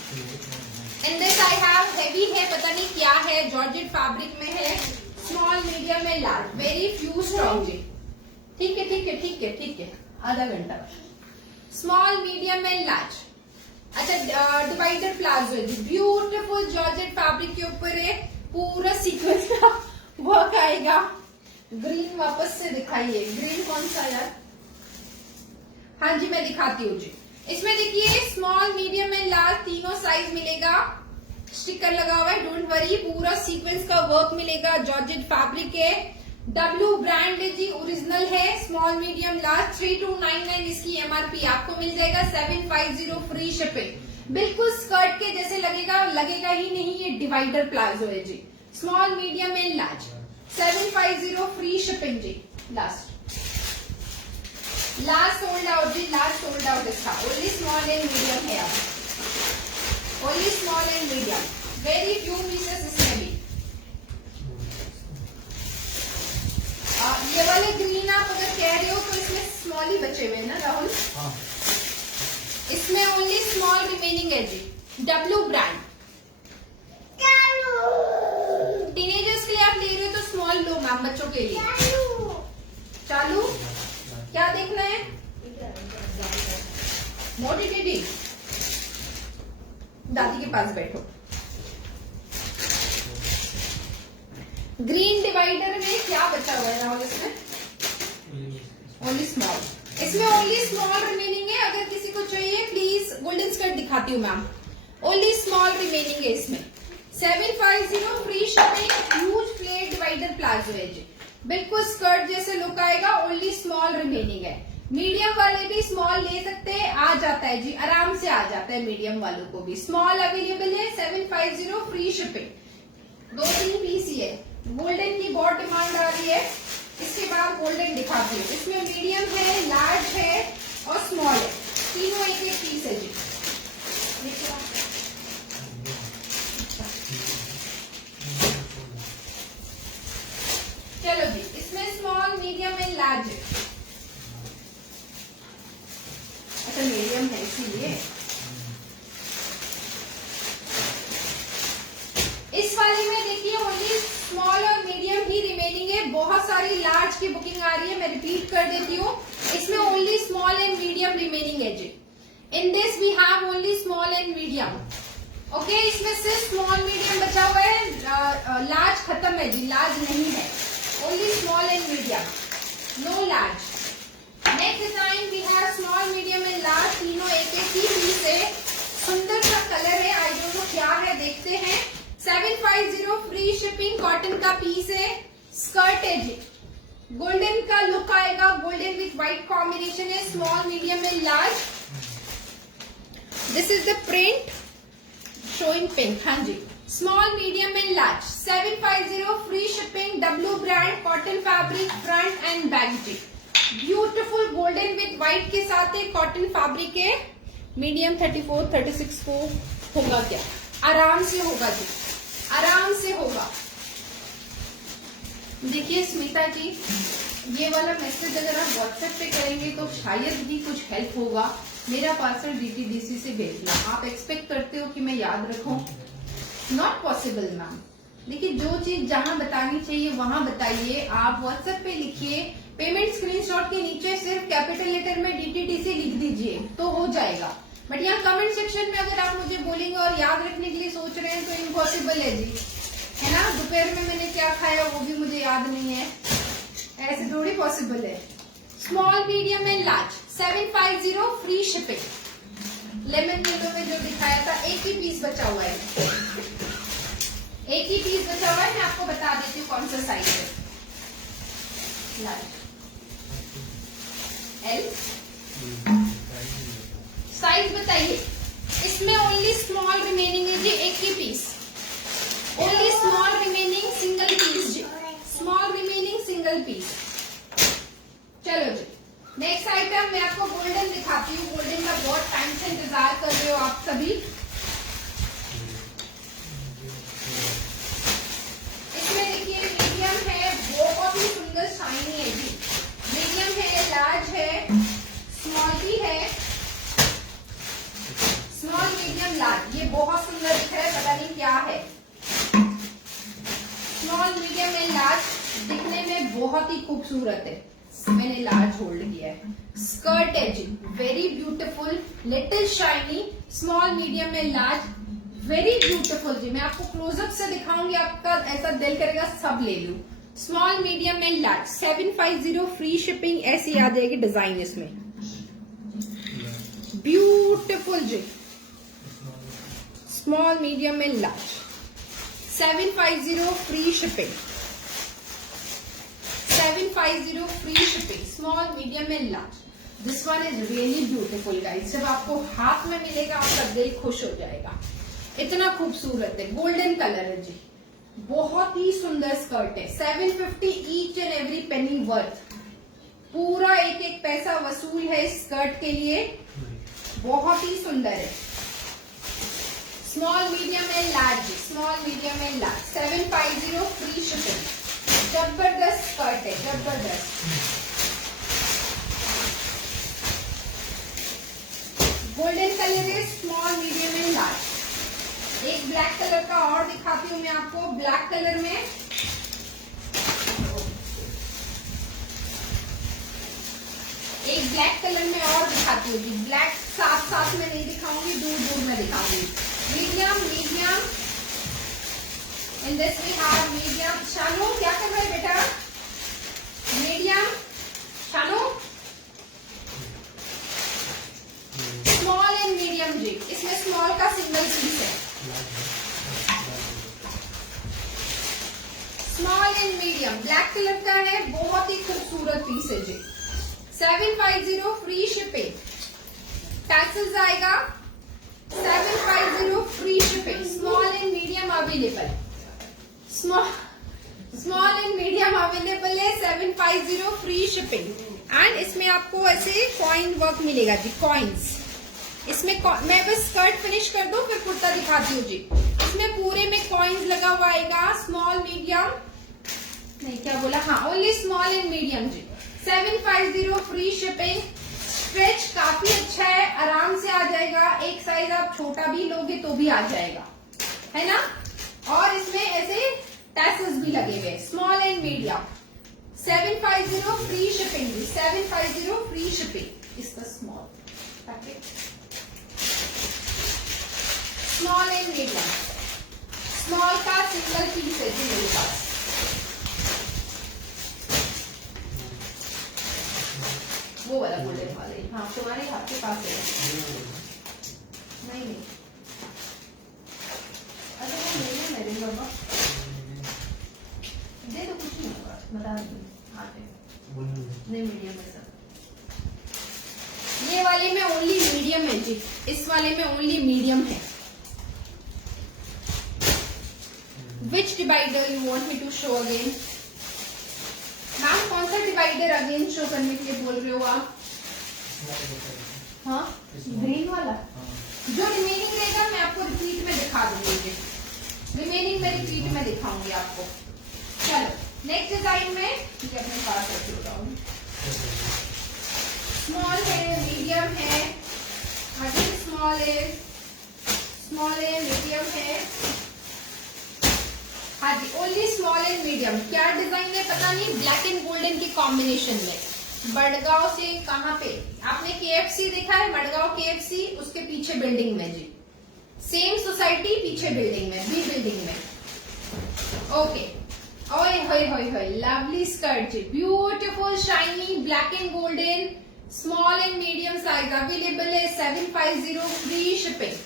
And this I have heavy है, पता नहीं क्या है, जॉर्जेट फैब्रिक में है। स्मॉल मीडियम है, लार्ज, वेरी फ्यू स्टॉक जी। ठीक है ठीक है ठीक है ठीक है, आधा घंटा। Small medium and large. अच्छा, डिवाइडर प्लाजो है जी, ब्यूटीफुल जॉर्जेट फैब्रिक के ऊपर है, पूरा सीक्वेंस का वर्क आएगा। ग्रीन वापस से दिखाइए, ग्रीन कौन सा यार, हाँ जी मैं दिखाती हूँ जी। इसमें देखिए स्मॉल मीडियम एंड लार्ज तीनों साइज मिलेगा, स्टिकर लगा हुआ है, डोंट वरी, पूरा सीक्वेंस का वर्क मिलेगा, जॉर्जेट फैब्रिक है, डब्लू ब्रांड है जी, ओरिजिनल है, स्मॉल मीडियम लार्ज, 3299 इसकी एमआरपी आपको मिल जाएगा, 750 फ्री शिपिंग। बिल्कुल स्कर्ट के जैसे लगेगा, लगेगा ही नहीं, ये डिवाइडर प्लाजो है जी, small medium and large, 750 free shipping जी। लास्ट सोल्ड आउट जी, लास्ट सोल्ड आउट इसका, ओनली स्मॉल एंड मीडियम है, अब only small and medium, very few pieces इसमें भी। ये वाले ग्रीन आप अगर कह रहे हो तो इसमें स्मॉल ही बचे हुए हैं ना राहुल? हाँ। इसमें ओनली स्मॉल रिमेनिंग है जी, डब्लू ब्रांड। टीनेजर्स के लिए आप ले रहे हो तो स्मॉल लो मैम, बच्चों के लिए। चालू क्या देखना है? मोटी दीदी, दादी के पास बैठो। ग्रीन डिवाइडर में क्या बचा हुआ है राहुल? इसमें ओनली स्मॉल, इसमें ओनली स्मॉल रिमेनिंग है। अगर किसी को चाहिए प्लीज, गोल्डन स्कर्ट दिखाती हूँ मैम, ओनली स्मॉल रिमेनिंग है इसमें, 750 free shipping, huge plate divider palazzo है जी, बिल्कुल स्कर्ट जैसे लुक आएगा, ओनली स्मॉल रिमेनिंग है। मीडियम वाले भी स्मॉल ले सकते हैं, आ जाता है जी, आराम से आ जाता है, मीडियम वालों को भी स्मॉल अवेलेबल है, 750 फ्री शिपिंग। 2-3 पीस ही है, गोल्डन की बहुत डिमांड आ रही है, इसके बाद गोल्डन दिखाती हूँ। इसमें मीडियम है, लार्ज है और स्मॉल है, तीनों एक एक पीस है जी। चलो जी, इसमें स्मॉल मीडियम एंड लार्ज है। अच्छा मीडियम है इसीलिए। इस वाली में देखिए ओनली स्मॉल और मीडियम ही रिमेनिंग है, बहुत सारी लार्ज की बुकिंग आ रही है, मैं रिपीट कर देती हूँ, इसमें only small and medium remaining है जी। In this we have only small and medium, okay. इसमें सिर्फ स्मॉल मीडियम बचा हुआ है, लार्ज खत्म है जी, लार्ज नहीं है, only small and medium, no large. Next design we have small medium and large, तीनों एक एक ही पीस है, सुंदर सा कलर है, आई डोंट नो क्या है, देखते हैं। 750 फ्री शिपिंग, कॉटन का पीस है, स्कर्ट है जी, गोल्डन का लुक आएगा, गोल्डन विथ व्हाइट कॉम्बिनेशन है, small medium and large. This is the print showing pink, हाँ जी, small medium and large, 750 free shipping, W brand, cotton fabric, front and back जी, beautiful golden with white के साथ एक cotton fabric है। Medium 34, 36 को होगा क्या? आराम से होगा जी, आराम से होगा। देखिए स्मिता जी, ये वाला मैसेज अगर आप व्हाट्सएप पे करेंगे तो शायद ही कुछ हेल्प होगा। मेरा पार्सल डीटीडीसी से भेजना, आप एक्सपेक्ट करते हो कि मैं याद रखूं? Not possible ma'am. देखिए जो चीज जहां बतानी चाहिए वहां बताइए, आप व्हाट्सएप पे लिखिए, पेमेंट स्क्रीनशॉट के नीचे सिर्फ कैपिटल लेटर में डीटीडीसी लिख दीजिए तो हो जाएगा। बट यहाँ कमेंट सेक्शन में अगर आप मुझे बोलेंगे और याद रखने के लिए सोच रहे हैं तो इम्पॉसिबल है जी, है ना। दोपहर में मैंने क्या खाया वो भी मुझे याद नहीं है, ऐसे थोड़ी पॉसिबल है। Small medium and large, 750 free shipping. Lemon yellow में जो दिखाया था, एक ही पीस बचा हुआ है, एक ही पीस बचा हुआ है। मैं आपको बता देती हूँ कौन सा साइज है। लार्ज एल साइज बताइए। इसमें ओनली स्मॉल रिमेनिंग है जी, एक ही piece, only small remaining, single piece जी, स्मॉल रिमेनिंग सिंगल पीस। चलो जी नेक्स्ट आइटम मैं आपको गोल्डन दिखाती हूँ। गोल्डन का बहुत टाइम से इंतजार कर रहे हो आप सभी। इसमें देखिए मीडियम है, बहुत ही सुंदर शाइनी है जी, मीडियम है, लार्ज है, स्मॉल भी है, स्मॉल मीडियम लार्ज। ये बहुत सुंदर दिख रहा है, पता नहीं क्या है। स्मॉल मीडियम एंड लार्ज दिखने में बहुत ही खूबसूरत है। मैंने लार्ज होल्ड किया है। स्कर्ट है जी, very beautiful, little shiny, small medium and large, very beautiful जी। मैं आपको क्लोजअप से दिखाऊंगी, आपका ऐसा दिल करेगा सब ले लूं। Small medium and large, 750 free shipping. ऐसी आ जाएगी डिजाइन इसमें, ब्यूटीफुल जी। Small medium and large, 750 free shipping. 750 free shipping, small medium and large. This one is really beautiful guys, जब आपको हाथ में मिलेगा आपका दिल खुश हो जाएगा, इतना खूबसूरत है, गोल्डन कलर है जी, बहुत ही सुंदर स्कर्ट है। 750 each and every penny worth, पूरा एक एक पैसा वसूल है इस स्कर्ट के लिए, बहुत ही सुंदर है। Small medium and large, small medium and large, 750 free shipping, जबरदस्त स्कर्ट है, जबरदस्त। गोल्डन कलर है, स्मॉल मीडियम एंड लार्ज। एक ब्लैक कलर का और दिखाती हूँ मैं आपको, ब्लैक कलर में एक ब्लैक कलर में और दिखाती हूँ जी, ब्लैक साथ साथ में नहीं दिखाऊंगी, दूर दूर में दिखाऊंगी। Medium medium in this we have medium. Shanu क्या कर रहे बेटा? Medium, Shanu small and medium जी, इसमें स्मॉल का सिंगल पीस है, small and medium, black colour का है, बहुत ही खूबसूरत पीस है जी। 750 फ्री शिपिंग, टैक्सेस आएगा, 750 free shipping, small and medium available, small and medium available है, 750 फ्री शिपिंग। एंड इसमें आपको ऐसे कॉइन वर्क मिलेगा जी, कॉइन्स इसमें। मैं बस स्कर्ट फिनिश कर दूं फिर कुर्ता दिखाती हूँ जी। इसमें पूरे में कॉइन्स लगा हुआ आएगा, स्मॉल मीडियम नहीं, क्या बोला, हाँ ओनली स्मॉल एंड मीडियम जी। 750 फ्री शिपिंग, स्ट्रेच काफी अच्छा है, आराम से आ जाएगा, एक साइज आप छोटा भी लोगे तो भी आ जाएगा, है ना। और इसमें ऐसे टैसेस भी लगे हुए, small and medium, 750 free shipping जी, 750 फ्री शिपिंग। इसका small small and medium, small का सिंगल पीस है जी मेरे पास। वो वाला गोल्डन वाले, हाँ तुम्हारे हाथ के पास है, नहीं नहीं, अरे वो मेरे मेरे बाबा दे तो कुछ नहीं होगा, बता नहीं, मीडियम है सब। ये वाले में ओनली मीडियम है जी, इस वाले में ओनली मीडियम है। Which divider you want me to show again? Ma'am कौन सा डिवाइडर अगेन शो करने के लिए बोल रहे हो आप? हाँ ग्रीन वाला, जो रिमेनिंग रहेगा मैं आपको रिपीट में दिखा दूंगी, रिमेनिंग में रिपीट में दिखाऊंगी आपको। चलो नेक्स्ट डिजाइन में अपने पास रखूंगी, स्मॉल है, मीडियम है, अगेन स्मॉल है, मीडियम है, हाँ जी ओनली स्मॉल एंड मीडियम। क्या डिजाइन है पता नहीं, ब्लैक एंड गोल्डन की कॉम्बिनेशन में। बड़गांव से कहाँ पे, आपने KFC देखा है, मडगांव KFC, उसके पीछे बिल्डिंग में जी, सेम सोसाइटी पीछे बिल्डिंग में, बी बिल्डिंग में। ओके, ओए होए होए होए, लवली स्कर्ट जी, beautiful shiny black and golden, small and medium size available है, 750 फ्री शिपिंग।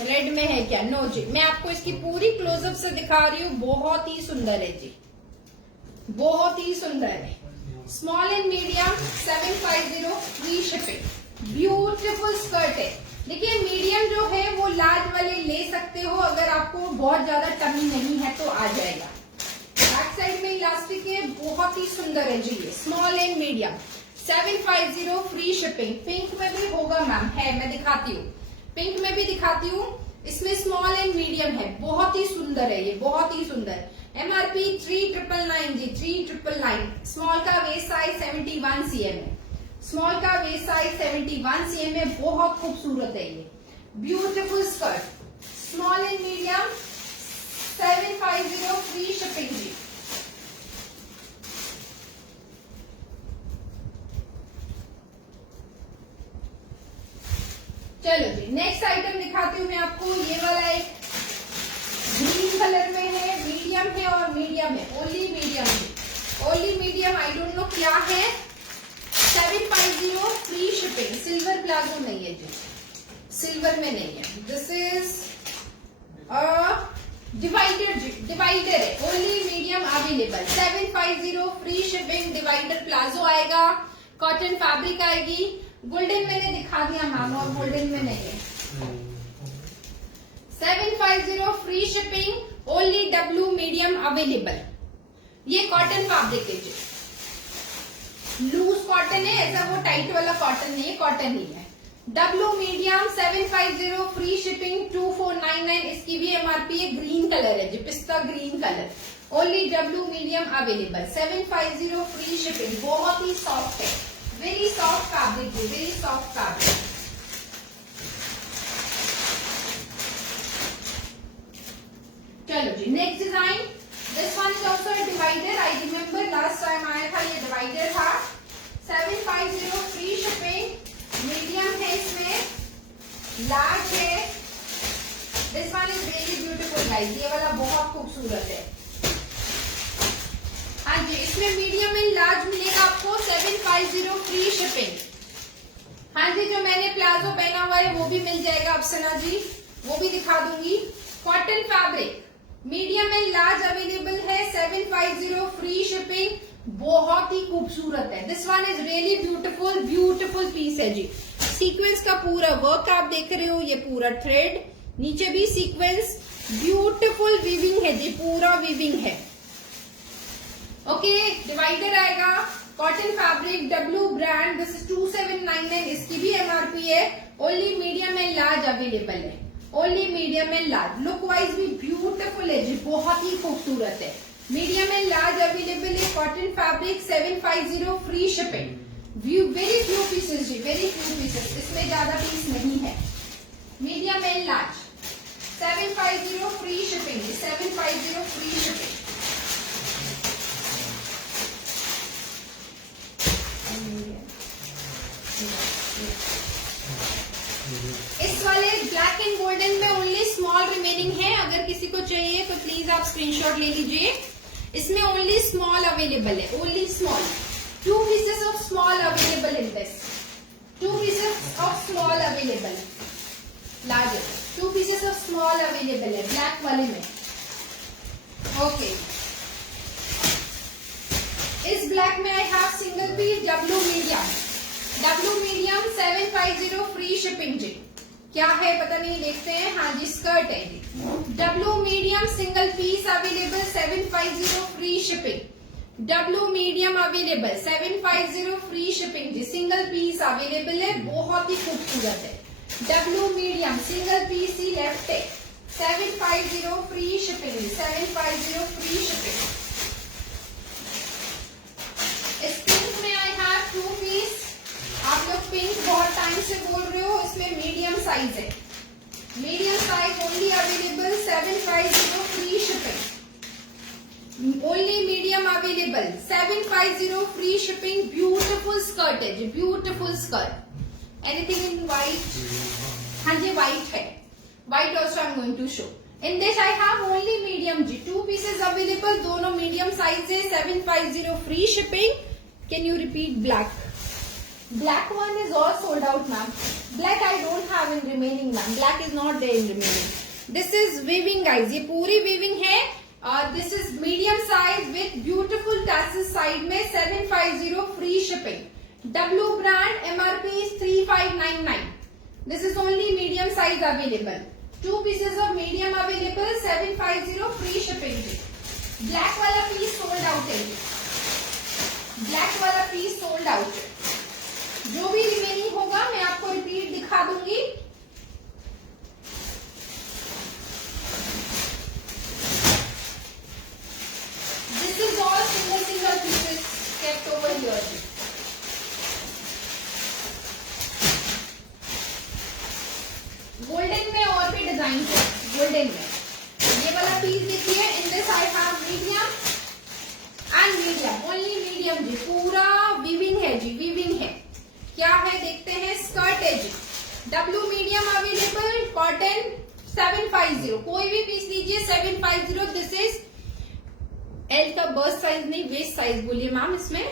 रेड में है क्या? नो जी, मैं आपको इसकी पूरी क्लोजअप से दिखा रही हूँ, बहुत ही सुंदर है जी, बहुत ही सुंदर है। Small and medium 750 free shipping, beautiful skirt है। देखिए मीडियम जो है वो लार्ज वाले ले सकते हो, अगर आपको बहुत ज्यादा टमी नहीं है तो आ जाएगा। बैक साइड में इलास्टिक है, बहुत ही सुंदर है जी। ये small and medium 750 free shipping. Pink में भी होगा मैम, है मैं दिखाती हूँ, पिंक में भी दिखाती हूँ। इसमें स्मॉल एंड मीडियम है, बहुत ही सुंदर है ये, बहुत ही सुंदर। MRP 3999 जी, 3999। स्मॉल का वेस्ट साइज 71 cm है, स्मॉल का वेस्ट साइज 71 cm है, बहुत खूबसूरत है ये, beautiful skirt. Small and medium 750 free shipping जी। चलो जी नेक्स्ट आइटम दिखाती हूँ मैं आपको। ये वाला एक ग्रीन कलर में है, मीडियम है और मीडियम है, ओनली मीडियम है, only medium. I don't know क्या है, 750 फ्री शिपिंग। सिल्वर प्लाजो नहीं है जी, सिल्वर में नहीं है। दिस इज डिवाइडर जी, डिवाइडर है, only medium available 750 free shipping. Divider palazzo आएगा, कॉटन फैब्रिक आएगी। गोल्डन मैंने दिखा दिया मैम, और गोल्डन में नहीं है। 750 free shipping, only W medium available. ये कॉटन फैब्रिक है जी, लूज कॉटन है, ऐसा वो टाइट वाला कॉटन नहीं है, कॉटन ही है। W medium 750 free shipping 2499। इसकी भी एमआरपी है, ग्रीन कलर है जी, पिस्ता green colour. Only W medium available 750 free shipping. बहुत ही सॉफ्ट है, वेरी सॉफ्ट फैब्रिक है, वेरी सॉफ्ट फैब्रिक। चलो जी, next design. This one is also divider. I remember last time आया था, ये डिवाइडर था। 750 फ्री शिपिंग, मीडियम है, इसमें लार्ज है। This one is very beautiful guys, ये वाला बहुत खूबसूरत है। हाँ जी, इसमें मीडियम एंड लार्ज मिलेगा आपको 750 फ्री शिपिंग। हाँ जी, जो मैंने प्लाजो पहना हुआ है वो भी मिल जाएगा अप्सना जी, वो भी दिखा दूंगी। Cotton fabric medium and large available है, 750 फ्री शिपिंग। बहुत ही खूबसूरत है। This one is really beautiful, beautiful piece है जी। सीक्वेंस का पूरा वर्क आप देख रहे हो, ये पूरा थ्रेड, नीचे भी सीक्वेंस, ब्यूटीफुल वीविंग है जी, पूरा वीविंग है। ओके, डिवाइडर आएगा, cotton fabric, W brand. This is 2799। इसकी भी एमआरपी है। Only medium and large available है, only medium and large. Look wise भी ब्यूटीफुल है जी, बहुत ही खूबसूरत है। मीडियम एंड लार्ज अवेलेबल है, cotton fabric 750 free shipping. Very few pieces जी, वेरी फ्यू पीसेस, इसमें ज्यादा पीस नहीं है। Medium and large 750 free shipping, 750 free shipping. इस वाले ब्लैक एंड गोल्डन में ओनली स्मॉल रिमेनिंग है। अगर किसी को चाहिए तो प्लीज आप स्क्रीनशॉट ले लीजिए। इसमें ओनली स्मॉल अवेलेबल है, only small. 2 pieces of small available in this, 2 pieces of small available. Large 2 pieces of small available है ब्लैक वाले में। ओके, इस ब्लैक में I have single piece W medium, W medium 750 free shipping जी। क्या है पता नहीं, देखते हैं। हाँ जी, स्कर्ट है जी, W medium single piece available 750 free shipping. W medium available 750 free shipping जी, सिंगल पीस अवेलेबल है, बहुत ही खूबसूरत है। डब्ल्यू मीडियम सिंगल पीस ही लेफ्ट है, 750 फ्री शिपिंग, 750 फ्री शिपिंग। इस पिंक में आई हैव 2 पीस। आप लोग पिंक बहुत टाइम से बोल रहे हो, इसमें मीडियम साइज है, medium size only available 750 free shipping. Only medium available 750 free shipping. Beautiful skirt है जी, beautiful skirt. Anything in white? हाँ जी, व्हाइट है, white also I am going to show. In this I have only medium जी, 2 pieces available, दोनों medium size है, 750 free shipping. Can you repeat black? Black one is all sold out, ma'am. Black I don't have in remaining, ma'am. Black is not there in remaining. This is weaving, guys. ये पूरी weaving है। This is medium size with beautiful tassels side में, 750 free shipping. W brand MRP is 3599. This is only medium size available. 2 pieces of medium available, 750 free shipping. Black वाला piece sold out है। Black वाला piece sold out है। जो भी remaining होगा मैं आपको रिपीट दिखा दूंगी। This is all single pieces kept over here. Golden में और भी डिजाइन है, गोल्डन में ये वाला पीस देखिए। In this I have medium and medium, only medium जी, पूरा वीविंग है जी, वीविंग है। क्या है देखते हैं। स्कर्ट है जी, डब्ल्यू मीडियम अवेलेबल, कॉटन 750, कोई भी पीस लीजिए 750। दिस इज एल का बर्स्ट साइज नहीं, वेस्ट साइज बोलिए मैम इसमें।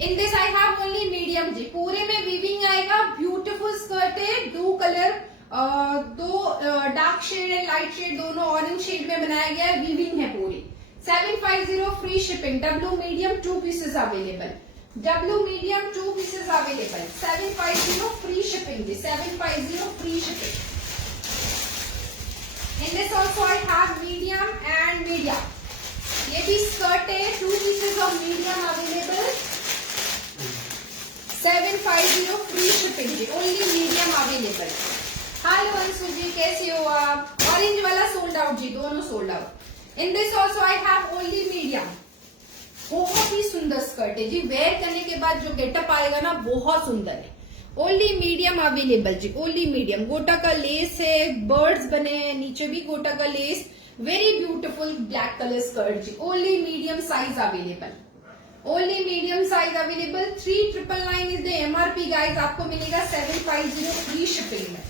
In this I have only medium जी, पूरे में वीविंग आएगा। ब्यूटीफुल स्कर्ट है, 2 colour, 2 dark shade and light shade, दोनों ऑरेंज शेड में बनाया गया है, वीविंग है पूरी। 750 free shipping, W medium 2 pieces available, W medium 2 pieces available, 750 free shipping जी, 750 free shipping. In this also I have medium and medium. ये भी स्कर्ट है, 2 pieces of medium available, 750 free shipping जी, only medium available. Hello Anshu ji, कैसे हो आप? Orange वाला sold out जी, दोनों sold out. In this also I have only medium. बहुत ही सुंदर स्कर्ट है जी, वेयर करने के बाद जो गेटअप आएगा ना, बहुत सुंदर है। ओनली मीडियम अवेलेबल जी, ओनली मीडियम। गोटा का लेस है, बर्ड्स बने हैं, नीचे भी गोटा का lace, very beautiful black colour skirt जी, only medium size available, only medium size available. 3999 is the MRP guys, आपको मिलेगा 750 फ्री शिपिंग में।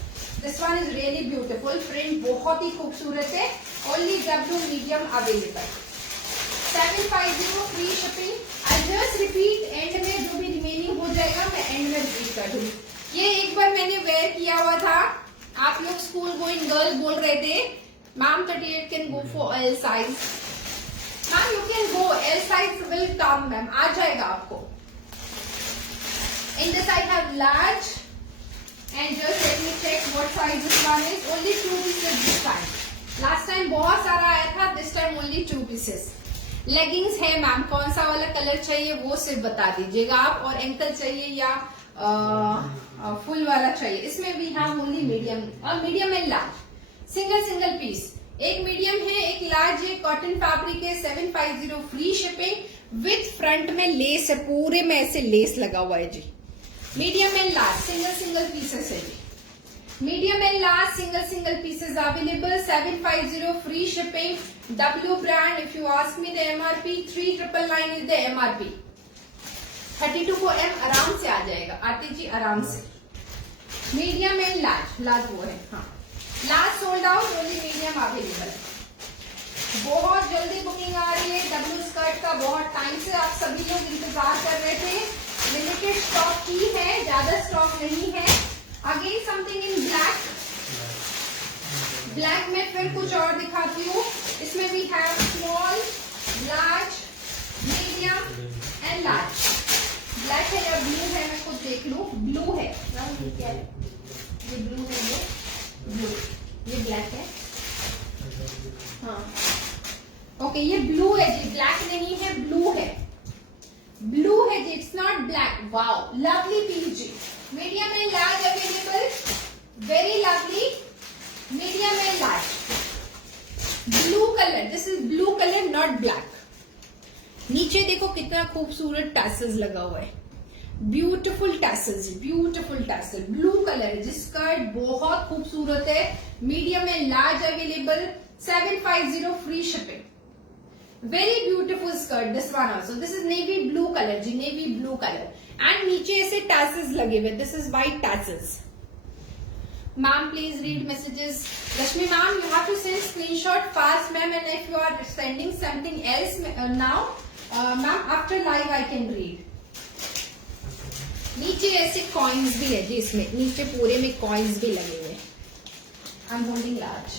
This one is really beautiful, print बहुत ही खूबसूरत है, only W medium available, 750 free shipping. I just repeat, end में जो भी रिमेनिंग हो जाएगा मैं एंड में रिपीट कर दूंगी। ये एक बार मैंने वेयर किया हुआ था, आप लोग स्कूल गोइंग गर्ल बोल रहे थे ma'am 38 can go for L size. Ma'am you can go, L size will come ma'am, आ जाएगा आपको। In this I have large and just let me check what size this one is, only 2 pieces this time. Last time बहुत सारा आया था, this time only 2 pieces. Leggings है ma'am, कौन सा वाला कलर चाहिए वो सिर्फ बता दीजिएगा आप, और एंकल चाहिए या फुल वाला चाहिए। इसमें भी हम ओनली मीडियम और medium and large, single single piece, एक मीडियम है एक लार्ज है, कॉटन फैब्रिक है, 750 फ्री शिपिंग विथ फ्रंट में लेस है, पूरे में ऐसे लेस लगा हुआ है जी। Medium and large single single pieces है जी, medium and large single single pieces available, 750 free shipping, W brand. If you ask me the MRP 3999 is the MRP. 32 को M आराम से आ जाएगा, आरती जी आराम से। मीडियम एंड लार्ज, लार्ज वो है, हाँ large sold out, only medium available. बहुत जल्दी बुकिंग आ रही है डब्ल्यू स्कर्ट का, बहुत टाइम से आप सभी लोग इंतजार कर रहे थे। लिमिटेड स्टॉक ही है, ज्यादा स्टॉक नहीं है। Again something in black, black में फिर कुछ और दिखाती हूँ। इसमें भी है small, large, medium and large. Black है या ब्लू है, मैं खुद देख लूं। ब्लू है, ये क्या है? ये ब्लू है, ये ब्लू, ये ब्लैक है, हाँ ओके, ये ब्लू है जी, ब्लैक नहीं है, ब्लू है, ब्लू है जी, it's not black. Wow, lovely piece जी, medium and large available, very lovely, medium and large. Blue colour, this is blue colour not black. नीचे देखो कितना खूबसूरत टैसल्स लगा हुआ है, beautiful tassels, beautiful tassel, blue colour है जी। स्कर्ट बहुत खूबसूरत है, medium and large available, 750 free shipping, very beautiful skirt. This one also, this is navy blue colour जी, नेवी ब्लू कलर, एंड नीचे ऐसे टैसल्स लगे हुए, this is white tassels. Ma'am, please read messages. Rashmi ma'am, you have to send screenshot fast ma'am, and if you are sending something else now, ma'am after live I can read. नीचे ऐसे coins भी है जी, इसमें नीचे पूरे में coins भी लगे हुए। I'm holding large.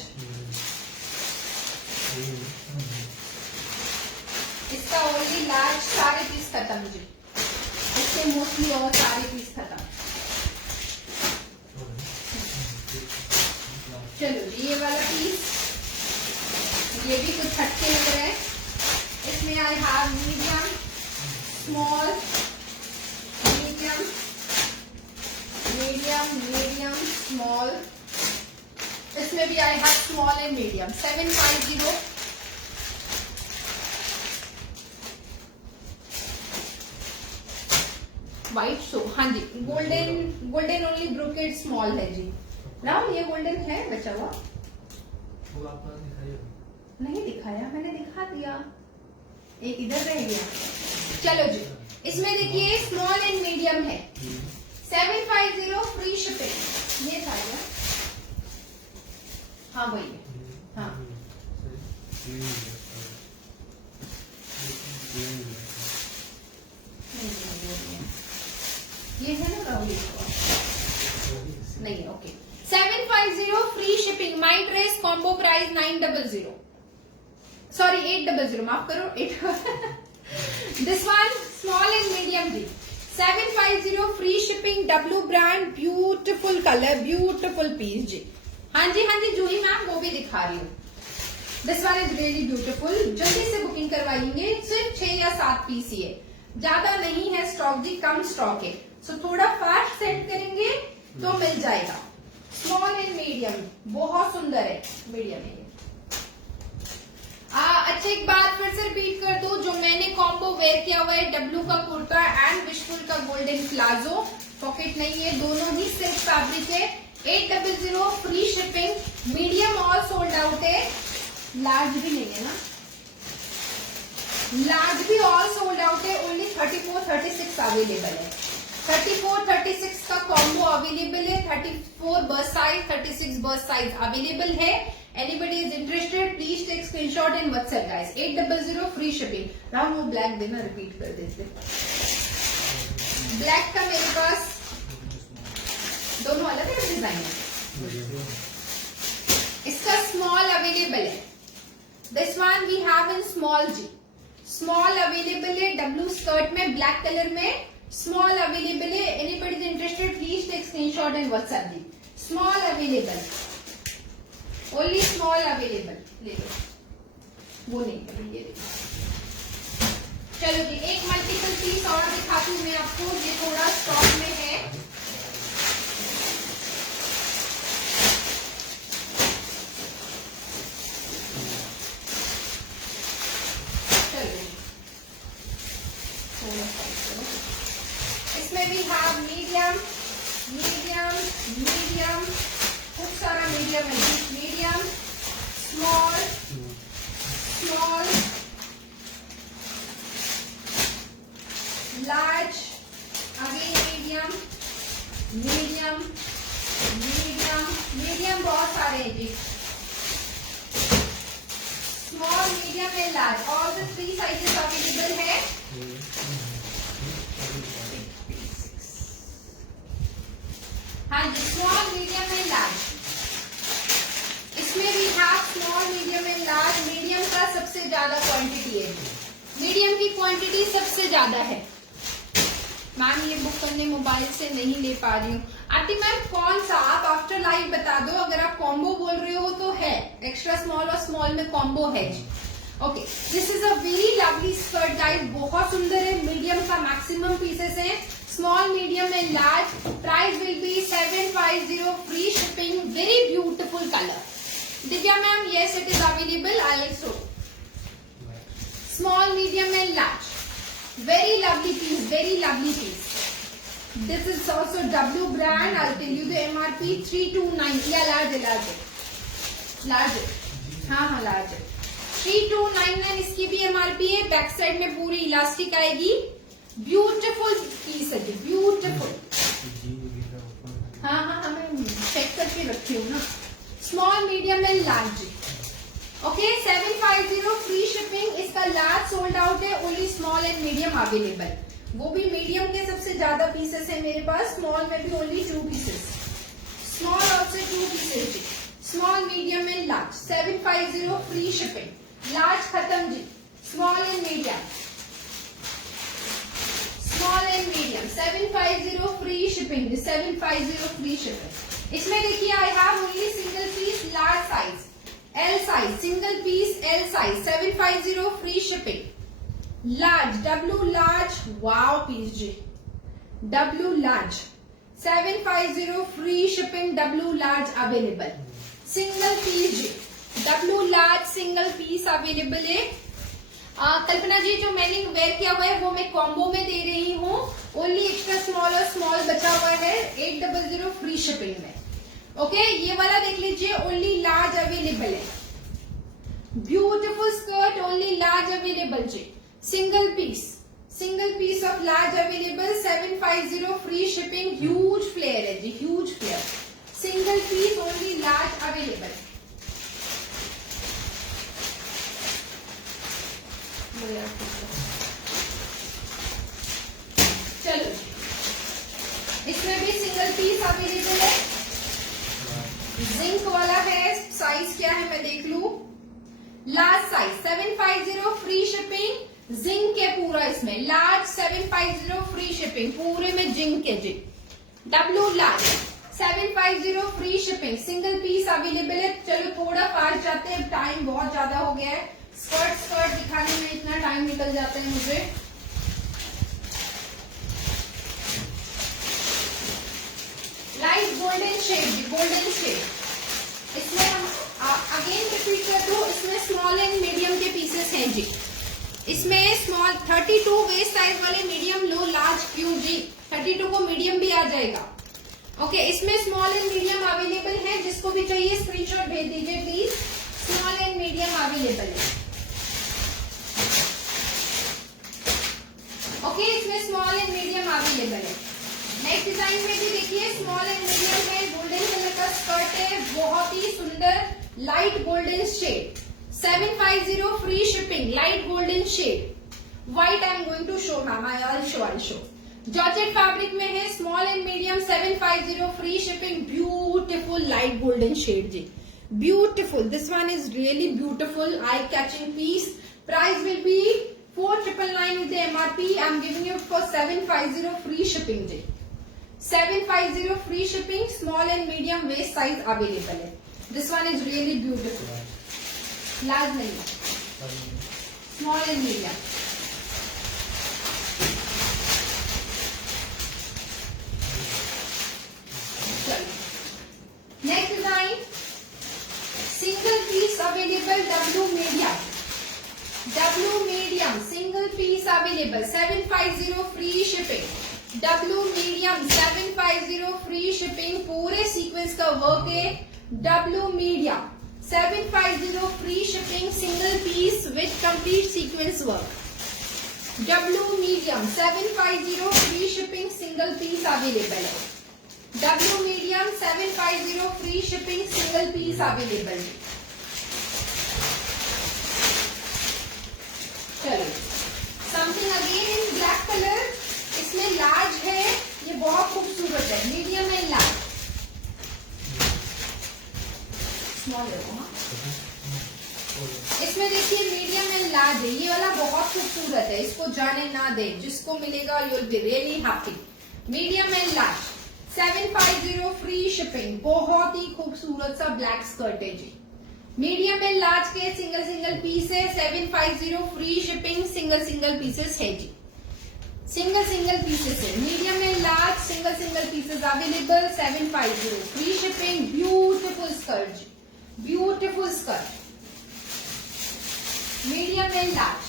इसका only large, सारे पीस खत्म जी, इससे मोस्टली और सारे पीस खत्म। चलो जी, ये वाला पीस, ये भी कुछ हटके लग रहा है। इसमें I have medium, small, medium, medium, medium, small. इसमें भी I have small and medium, 750। White show, हाँ जी, golden, golden only brocade small है जी। राहुल ये गोल्डन है बचा हुआ, वो आपने नहीं दिखाया, मैंने दिखा दिया, एक इधर रह गया। चलो जी, इसमें देखिए स्मॉल एंड मीडियम है, 750 फ्री शिपिंग। ये था क्या? हाँ वही है, हाँ ये है ना राहुल, नहीं okay. 750 free shipping, my dress combo price 900, sorry sorry 800, माफ करो 8 this one small and medium जी 750 free shipping, W brand, beautiful colour, beautiful piece जी। हाँ जी जूही मैम वो भी दिखा रही हूँ। This one is really beautiful, जल्दी से बुकिंग करवाएंगे, सिर्फ 6 या 7 पीस ही है, ज्यादा नहीं है स्टॉक जी, कम स्टॉक है, सो थोड़ा फास्ट सेंड करेंगे तो मिल जाएगा। स्मॉल एंड मीडियम बहुत सुंदर है, मीडियम है। अच्छा एक बात फिर से रिपीट कर दो, जो मैंने कॉम्बो वेयर किया हुआ है, डब्लू का कुर्ता एंड विशफुल का गोल्डन प्लाजो, पॉकेट नहीं है, दोनों ही सिल्क फैब्रिक है, 800 free shipping, medium all sold out है, लार्ज भी नहीं है ना, लार्ज भी ऑल सोल्ड आउट है, ओनली 34-36 अवेलेबल है, 34-36 का कॉम्बो अवेलेबल है, 34 burst size, 36 burst size available है। Anybody is interested please take screenshot in WhatsApp guys, 800 free shipping. Rahul वो ब्लैक देना, रिपीट कर देते, ब्लैक का मेरे पास दोनों अलग अलग डिजाइन है, इसका स्मॉल अवेलेबल है, this one we have in small जी, स्मॉल अवेलेबल है, डब्लू स्कर्ट में ब्लैक कलर में स्मॉल अवेलेबल है, anybody is interested please take screenshot in WhatsApp जी, small available, only small available, ले लो, वो नहीं कर ये देखो। चलो जी एक मल्टीपल पीस और दिखाती हूँ मैं आपको, ये थोड़ा स्टॉक में है, इसमें भी हैव मीडियम, मीडियम, मीडियम, खूब सारा मीडियम है, medium, small, small, large, again medium, medium, medium, medium बहुत सारे हैं जी, small, medium and large, all the 3 sizes available है। हाँ जी स्मॉल, मीडियम एंड लार्ज, इसमें भी है small, medium and large, medium का सबसे ज्यादा क्वांटिटी है, मीडियम की क्वांटिटी सबसे ज्यादा है। मैम ये बुक करने मोबाइल से नहीं ले पा रही हूँ, आंटी मैम कौन सा, आप आफ्टर लाइव बता दो, अगर आप कॉम्बो बोल रहे हो तो है, एक्स्ट्रा स्मॉल और स्मॉल में कॉम्बो है। Okay this is a very lovely skirt guys, बहुत सुंदर है, मीडियम का मैक्सिमम पीसेस है, small, medium and large, price will B 750 free shipping, very beautiful colour. Divya ma'am yes it is available, I will show small, medium and large, very lovely piece, very lovely piece. This is also W brand, I'll tell you the MRP 3290, yeah large है, large है, large है, हाँ large है, 3299 इसकी भी MRP है, back side में पूरी इलास्टिक आएगी, ब्यूटीफुल पीस है, ब्यूटीफुल, हाँ मैं चेक करके रखी हूँ ना, small, medium and large, okay 750 free shipping, इसका लार्ज सोल्ड आउट है, only small and medium available, वो भी मीडियम के सबसे ज्यादा पीसेस है मेरे पास, स्मॉल में भी ओनली 2 पीसेस, स्मॉल और से 2 pieces, small, medium and large, 750 free shipping, large खत्म जी, small and medium, small and medium, 750 free shipping, 750 free shipping. इसमें देखिए I have only single piece large size, L size, single piece L size, 750 free shipping, large, W large, wow piece जी, W large, 750 free shipping, W large available, single piece जी, W large single piece available है। कल्पना जी जो मैंने where किया हुआ है वो मैं कॉम्बो में दे रही हूँ, ओनली एक्स्ट्रा स्मॉल और स्मॉल बचा हुआ है, 800 फ्री शिपिंग में, ओके ये वाला देख लीजिए, ओनली लार्ज अवेलेबल है, beautiful skirt, only large available जी, single piece of large available, 750 free shipping, huge flare है जी, huge flare, single piece only large available. चलो इसमें भी सिंगल पीस अवेलेबल है, जिंक वाला है, साइज क्या है मैं देख लू, large size 750 free shipping, zinc है पूरा इसमें, लार्ज 750 फ्री शिपिंग, पूरे में जिंक है जी। W large 750 free shipping, single piece available है। चलो थोड़ा फास्ट जाते हैं, टाइम बहुत ज्यादा हो गया है, स्कर्ट दिखाने में इतना टाइम निकल जाता है मुझे। Light golden shade, golden shade, इसमें हम अगेन रिपीट कर दूं, इसमें स्मॉल एंड मीडियम के पीसेस हैं जी। इसमें स्मॉल 32 वेस्ट साइज वाले मीडियम, लो, लार्ज क्यों जी, 32 को मीडियम भी आ जाएगा। ओके, इसमें स्मॉल एंड मीडियम अवेलेबल है, जिसको भी चाहिए स्क्रीनशॉट भेज दीजिए please. Small and medium available है। ओके, इसमें स्मॉल एंड मीडियम अवेलेबल है। नेक्स्ट डिजाइन में भी देखिए स्मॉल एंड मीडियम है, गोल्डन कलर का स्कर्ट है, बहुत ही सुंदर light golden shade, 750 free shipping, light golden shade, white I am going to show ma'am, I show. Georgette fabric में है, small and medium 750 free shipping, beautiful light golden shade जी, beautiful, this one is really beautiful, eye catching piece. Price will be 4999 with the MRP. I'm giving you for 750 free shipping जी, 750 free shipping, small and medium waist size available है। This one is really beautiful, large नहीं, small and medium। Next design, single piece available, W medium, W medium single piece available, 750 free shipping, W medium 750 free shipping, पूरे sequence का work है। W medium 750 free shipping, single piece with complete sequence work. W medium 750 free shipping, single piece available है। W medium 750 free shipping, single piece available है। चलो, something again in black colour, इसमें large है, ये बहुत खूबसूरत है, मीडियम एंड लार्ज, स्मॉल है वो, इसमें देखिए मीडियम एंड लार्ज है, ये वाला बहुत खूबसूरत है, इसको जाने ना दे, जिसको मिलेगा you will be really happy. Medium and large 750 free shipping, बहुत ही खूबसूरत सा ब्लैक स्कर्ट है जी। मीडियम एंड लार्ज के सिंगल पीस है, 750 फ्री शिपिंग, सिंगल पीसेस है जी, सिंगल पीसेस है। Medium and large single pieces available, 750 free shipping, beautiful skirt जी, beautiful skirt, medium and large.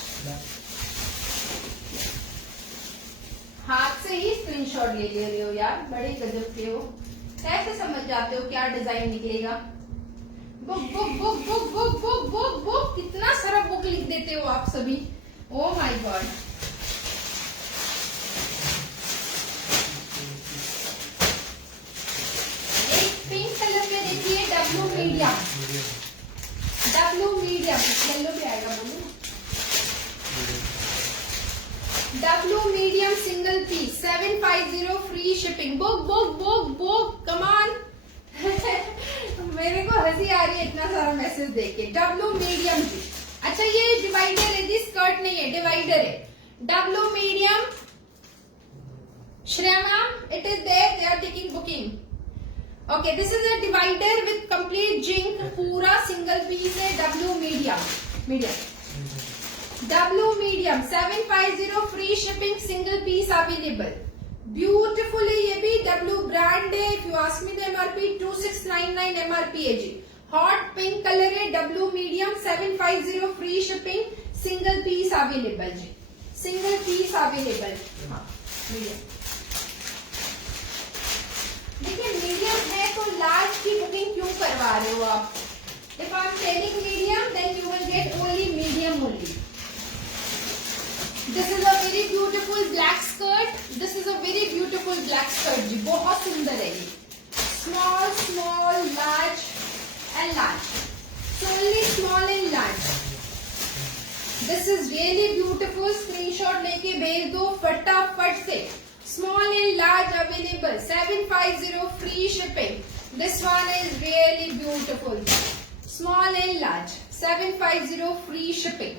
हाथ से ही स्क्रीनशॉट ले रहे हो यार, बड़े गजब के हो, कैसे समझ जाते हो क्या डिजाइन निकलेगा। Book book book book book book book book, कितना सारा बुक लिख देते हो आप सभी, ओ माय गॉड। एक पिंक कलर में देखिए, डब्लू मीडियम, येलो भी आएगा बोलो, W medium single piece, 750 free shipping, book book book book, come on. मेरे को हंसी आ रही है इतना सारा मैसेज देख के। डब्लू मीडियम जी, अच्छा ये डिवाइडर है जी, स्कर्ट नहीं है, डिवाइडर है। W medium, Shreya ma'am, it is there, they are taking booking. Okay, this is a divider with complete zinc, पूरा सिंगल पीस है, W medium, W medium 750 free shipping, single piece available, beautiful है ये भी, W brand है। If you ask me the MRP 2699 MRP है जी, hot pink colour है, W medium 750 free shipping, single piece available जी, single piece available. देखिए medium है तो लार्ज की बुकिंग क्यों करवा रहे हो आप? If I am telling medium then you will get only medium only. This is a very beautiful black skirt, this is a very beautiful black skirt जी, बहुत सुंदर है ये। Small small large and large, so only small and large. This is really beautiful, screenshot लेके भेज दो फटाफट से। Small and large available, 750 free shipping. This one is really beautiful. Small and large 750 free shipping.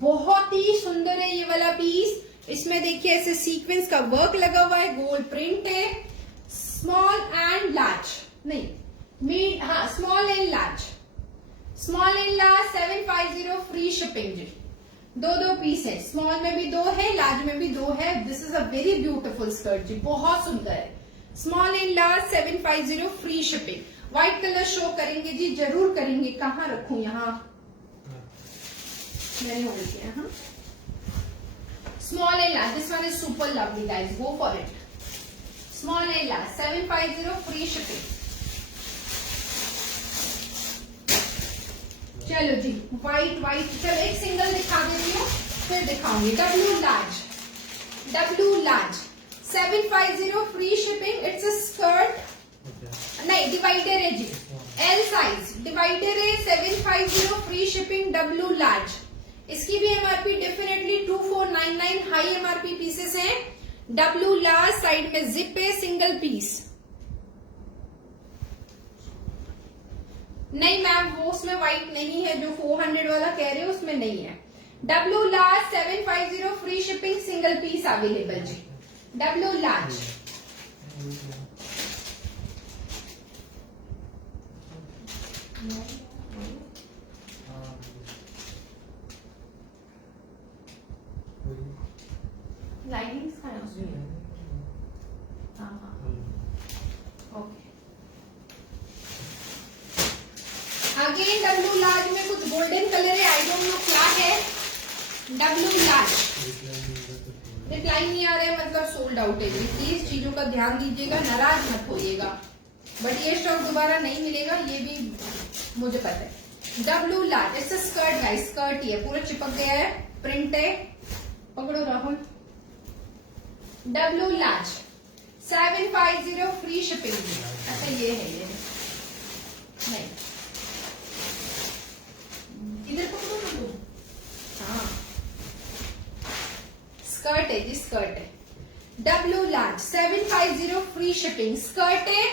बहुत ही सुंदर है ये वाला पीस। इसमें देखिए ऐसे सीक्वेंस का वर्क लगा हुआ है, गोल्ड प्रिंट है। स्मॉल एंड लार्ज, नहीं हाँ small and large, small and large 750 free shipping जी। दो पीस है, स्मॉल में भी 2 है, लार्ज में भी 2 है। This is a very beautiful skirt जी, बहुत सुंदर है। Small and large 750 free shipping. White colour show करेंगे जी, जरूर करेंगे। कहाँ रखूं, यहाँ मैंने होल्ड किया। हाँ, small and large, this one is super lovely guys, go for it. Small and large 750 free shipping. चलो जी, व्हाइट चलो एक सिंगल दिखा देती हूँ फिर दिखाऊंगी। W large 750 free shipping. It's a skirt, नहीं डिवाइडर है जी, एल साइज डिवाइडर है। 750 फ्री शिपिंग, डब्ल्यू लार्ज। इसकी भी MRP definitely 2499, high MRP pieces हैं। डब्ल्यू लार्ज, साइड में जिप है, सिंगल पीस। नहीं मैम, वो उसमें व्हाइट नहीं है, जो 400 वाला कह रहे हो उसमें नहीं है। W large 750 free shipping, single piece available जी। डब्ल्यू लार्ज लाइनिंग्स का है उसमें। हाँ ओके। अगेन डब्ल्यू लार्ज में कुछ गोल्डन कलर है, आई डोंट नो क्या है। डब्ल्यू लार्ज रिक्लाइन नहीं आ रहा है, मतलब सोल्ड आउट है। प्लीज चीजों का ध्यान दीजिएगा, नाराज मत होइएगा। बट ये स्टॉक दोबारा नहीं मिलेगा, ये भी मुझे पता है। W large, it's a skirt guys, skirt ही है, पूरा चिपक गया है, प्रिंट है। पकड़ो Rahul. W large 750 free shipping. अच्छा ये है, ये नहीं, इधर पकड़ो ना तुम। हाँ स्कर्ट है जी, स्कर्ट है। W large 750 free shipping, skirt है,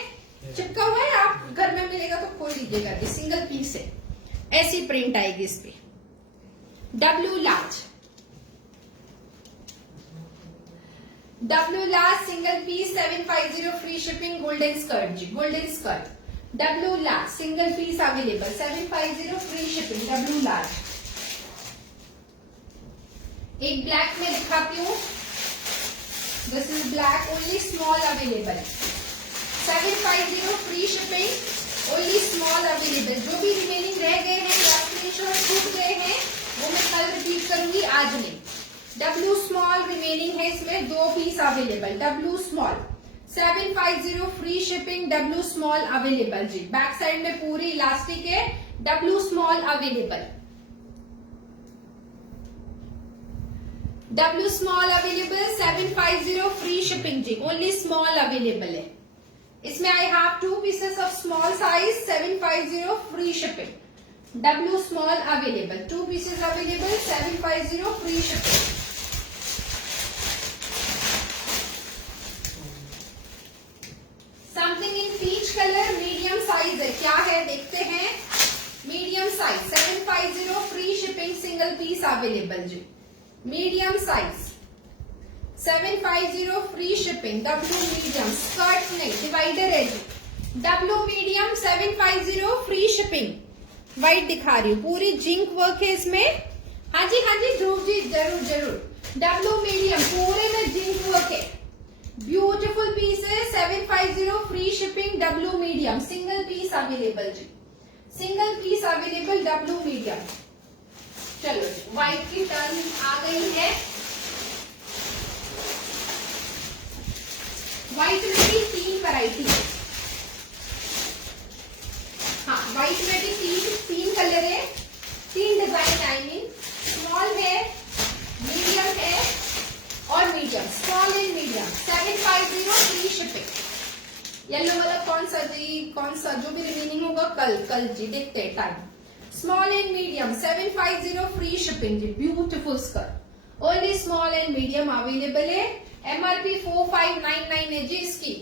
चिपका हुआ है। आप घर में मिलेगा तो खोल लीजिएगा, ये सिंगल पीस है। ऐसी प्रिंट आएगी इस पे। W large single piece 750 free shipping, golden skirt जी, golden skirt. W large single piece available, 750 free shipping, W large. एक ब्लैक में दिखाती हूँ, this is black, only small available, 750 free shipping, only small available. जो भी remaining रह गए हैं या स्क्रीनशॉट छूट गए हैं वो मैं कल रिपीट करूंगी, आज नहीं। डब्ल्यू स्मॉल रिमेनिंग है, इसमें 2 piece available. W small 750 free shipping, W small available जी। बैक साइड में पूरी इलास्टिक है, W small available. W small available, 750 free shipping जी, ओनली स्मॉल अवेलेबल है। इसमें I have 2 pieces of small size, 750 free shipping. W small available, 2 pieces available, 750 free shipping. Something in peach colour, medium size है, क्या है देखते हैं। Medium size 750 free shipping, single piece available जी। Medium size 750 free shipping, W medium, skirt नहीं divider है जी। W medium 750 free shipping. White दिखा रही हूँ, पूरी जिंक वर्क है इसमें। हाँ जी ध्रुव जी, जरूर जरूर। डब्ल्यू मीडियम पूरे में जिंक वर्क है, ब्यूटीफुल पीस है, 750 free shipping, W medium, single piece available जी, single piece available, W medium. चलो व्हाइट की टर्न आ गई है। व्हाइट में भी 3 वैरायटी है। हाँ व्हाइट में भी तीन कलर है, 3 डिजाइन आई मीन। स्मॉल है, मीडियम है और medium, small and medium, 750 free shipping. Yellow वाला कौन सा जी, कौन सा जो भी रिमेनिंग होगा कल जी देखते हैं time. Small and medium 750 free shipping जी, beautiful skirt, only small and medium available है। एमआरपी 4599 है जी इसकी,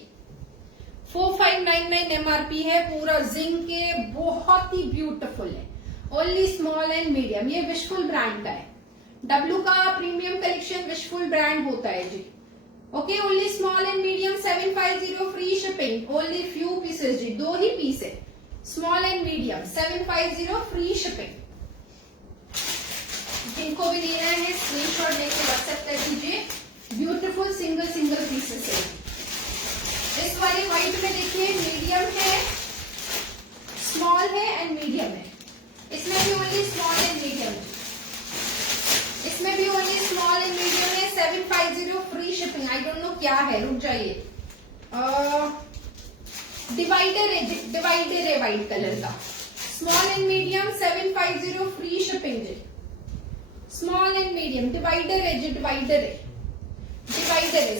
4599 एमआरपी है। पूरा जिंक के, बहुत ही ब्यूटीफुल है, ओनली स्मॉल एंड मीडियम, ये विशफुल ब्रांड का है। डब्लू का प्रीमियम कलेक्शन विशफुल ब्रांड होता है जी। Okay, only small and medium 750 free shipping, only few pieces जी, 2 ही पीस है। Small and medium 750 free shipping. जिनको भी लेना है स्क्रीनशॉट लेके व्हाट्सएप कर दीजिए। ब्यूटीफुल सिंगल सिंगल पीसेस है। इस वाली व्हाइट में देखिए मीडियम है, स्मॉल है एंड मीडियम है। इसमें भी ओनली स्मॉल एंड मीडियम, इसमें भी ओनली स्मॉल एंड मीडियम है। 750 free shipping. I don't know क्या है, रुक जाइए। डिवाइडर है व्हाइट कलर का। Small and medium 750 free shipping जी। स्मॉल एंड मीडियम डिवाइडर है जी, डिवाइडर है।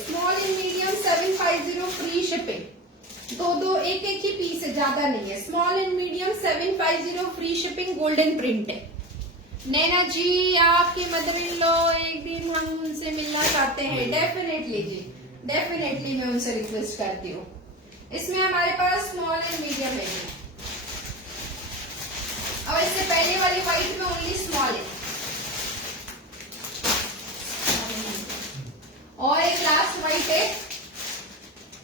Small and medium 750 free shipping. दो एक ही पीस है, ज्यादा नहीं है। Small and medium 750 free shipping, golden print है। नैना जी आपकी मदर इन लॉ, एक दिन हम उनसे मिलना चाहते हैं। डेफिनेटली जी, डेफिनेटली मैं उनसे रिक्वेस्ट करती हूँ। इसमें हमारे पास स्मॉल एंड मीडियम है। और इससे पहले वाली व्हाइट में ओनली स्मॉल है। और एक लास्ट व्हाइट है,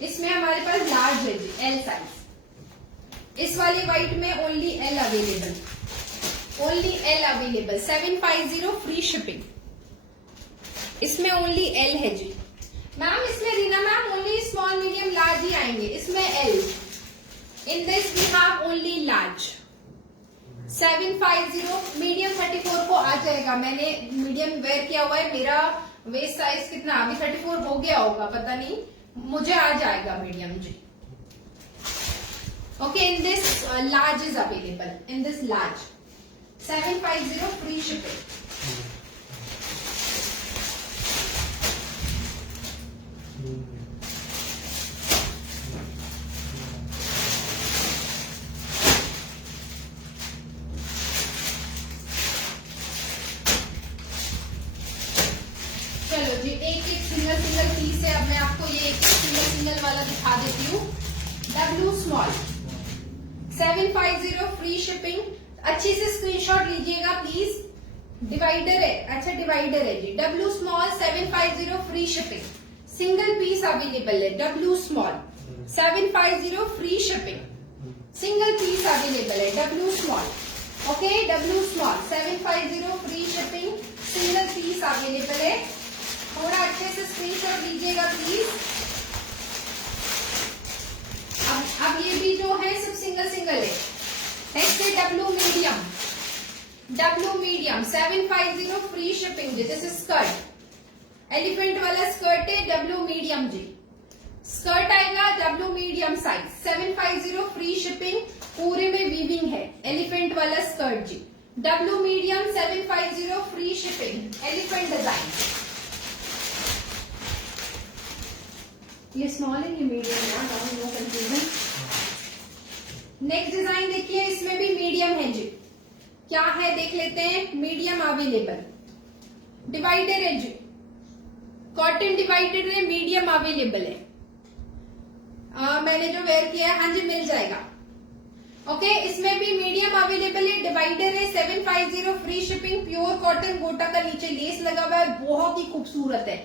इसमें हमारे पास लार्ज है जी, एल साइज। इस वाली व्हाइट में only L available, only L available. 750 free shipping. इसमें ओनली एल है जी। मैम इसमें Reena ma'am only small medium large ही आएंगे, इसमें L. In this we have only large. 750 medium 34 को आ जाएगा। मैंने मीडियम वेयर किया हुआ है। मेरा वेस्ट साइज कितना अभी 34 हो गया होगा, पता नहीं, मुझे आ जाएगा मीडियम जी। Okay, in this large is available, in this large 750 free shipping. चलो जी, एक सिंगल पीस है। अब मैं आपको ये एक सिंगल वाला दिखा देती हूँ। W small 750 free shipping. अच्छी से स्क्रीनशॉट लीजिएगा प्लीज। डिवाइडर है, अच्छा डिवाइडर है जी। W small 750 free shipping. Single piece available है। W small 750 free shipping. Single piece available है। W small, okay, W small 750 free shipping. Single piece available है। थोड़ा अच्छे से स्क्रीनशॉट लीजिएगा प्लीज। अब ये भी जो है सब सिंगल है। नेक्स्ट है W medium. W medium 750 free shipping जी। दिस इज स्कर्ट, एलिफेंट वाला स्कर्ट है। डब्लू मीडियम जी, स्कर्ट आएगा W medium size. 750 free shipping. पूरे में वीविंग है, एलिफेंट वाला स्कर्ट जी। W medium 750 free shipping. Elephant design. ये स्मॉल है, ये मीडियम है, नो कंफ्यूजन। नेक्स्ट डिजाइन देखिए, इसमें भी मीडियम है जी। क्या है देख लेते हैं। Medium available. डिवाइडर है जी, कॉटन डिवाइडर है, मीडियम अवेलेबल है। मैंने जो वेयर किया है, हाँ जी मिल जाएगा। ओके, इसमें भी मीडियम अवेलेबल है। डिवाइडर है 750 फ्री शिपिंग। प्योर कॉटन, गोटा का नीचे लेस लगा हुआ है, बहुत ही खूबसूरत है।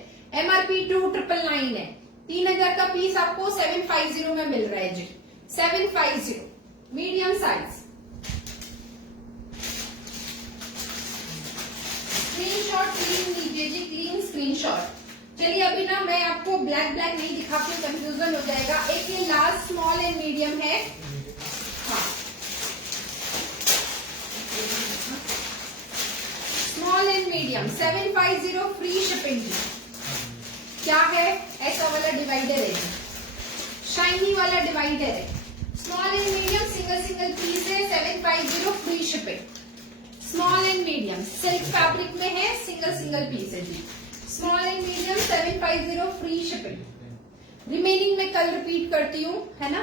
MRP 2999 है। 3000 का पीस आपको 750 में मिल रहा है जी। 750 मीडियम साइज। स्क्रीनशॉट क्लीन लीजिए जी, क्लीन स्क्रीनशॉट। चलिए अभी ना मैं आपको ब्लैक नहीं दिखाती, कंफ्यूजन हो जाएगा। एक ये लास्ट स्मॉल एंड मीडियम है। हाँ, small and medium 750 free shipping जी। क्या है, ऐसा वाला डिवाइडर है, शाइनी वाला डिवाइडर है। Small and medium single piece है। 750 free shipping. Small and medium silk fabric में है, सिंगल पीस है जी। Small and medium 750 free shipping. Remaining में कल रिपीट करती हूँ, है ना।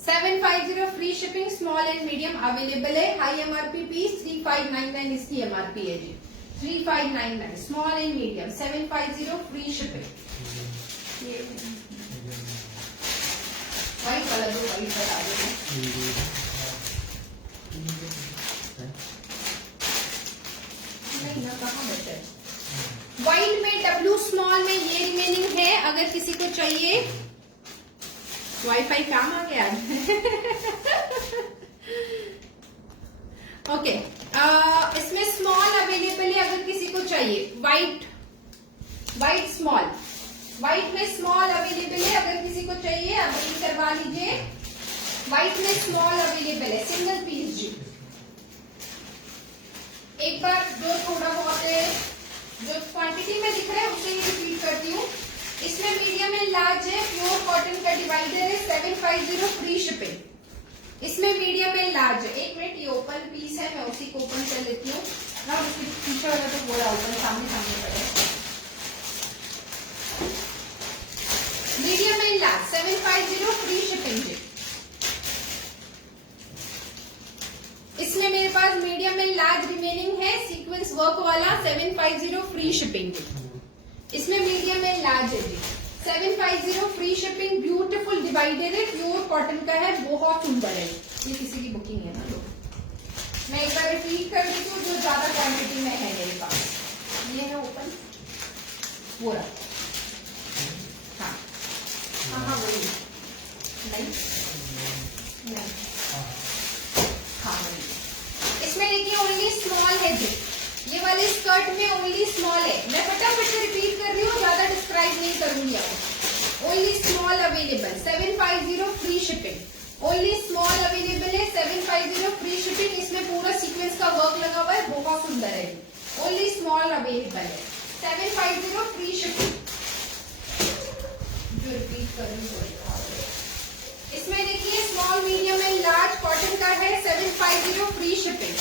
750 free shipping. Small and medium available है। हाई MRP पीस 3599 इसकी MRP है जी। 3599 small and medium 750 free shipping. White वाला जो व्हाइट बता दो। वाइट में डब्लू स्मॉल में ये रिमेनिंग है, अगर किसी को चाहिए। वाईफाई काम आ गया। ओके, इसमें स्मॉल अवेलेबल है, अगर किसी को चाहिए। वाइट स्मॉल, वाइट में स्मॉल अवेलेबल है, अगर किसी को चाहिए आप बुकिंग करवा लीजिए। वाइट में स्मॉल अवेलेबल है, सिंगल पीस जी। एक बार जो थोड़ा बहुत है, जो क्वांटिटी में दिख रहा है उसे ही रिपीट करती हूँ। इसमें मीडियम एंड लार्ज है, प्योर कॉटन का डिवाइडर है, 750 फ्री शिपिंग। इसमें मीडियम एंड लार्ज है। एक मिनट, ये ओपन पीस है, मैं उसी को ओपन कर लेती हूँ ना, उसके पीछे वाला तो पूरा ओपन सामने पड़े। Medium and large 750 free shipping है। इसमें मेरे पास मीडियम एंड लार्ज रिमेनिंग है, सीक्वेंस वर्क वाला, 750 फ्री शिपिंग है। इसमें मीडियम एंड लार्ज है जी, 750 फ्री शिपिंग। ब्यूटीफुल डिवाइडर है, प्योर कॉटन का है, बहुत सुंदर है। ये किसी की बुकिंग है ना लोग। मैं एक बार रिपीट कर देती हूँ जो ज्यादा क्वांटिटी में है मेरे पास। ये है ओपन, वो रहा। हाँ वही नहीं, हाँ वही। इसमें देखिए ओनली स्मॉल है जी, ये वाले स्कर्ट में ओनली स्मॉल है। मैं फटाफट से रिपीट कर रही हूँ, ज्यादा डिस्क्राइब नहीं करूंगी आपको। Only small available, 750 free shipping. Only small available है, 750 फ्री शिपिंग। इसमें पूरा सीक्वेंस का वर्क लगा हुआ है, बहुत सुंदर है। ओनली स्मॉल अवेलेबल है, 750 फ्री शिपिंग। जो रिपीट करूंगी इसमें देखिए small, medium and large cotton का है, 750 फ्री शिपिंग।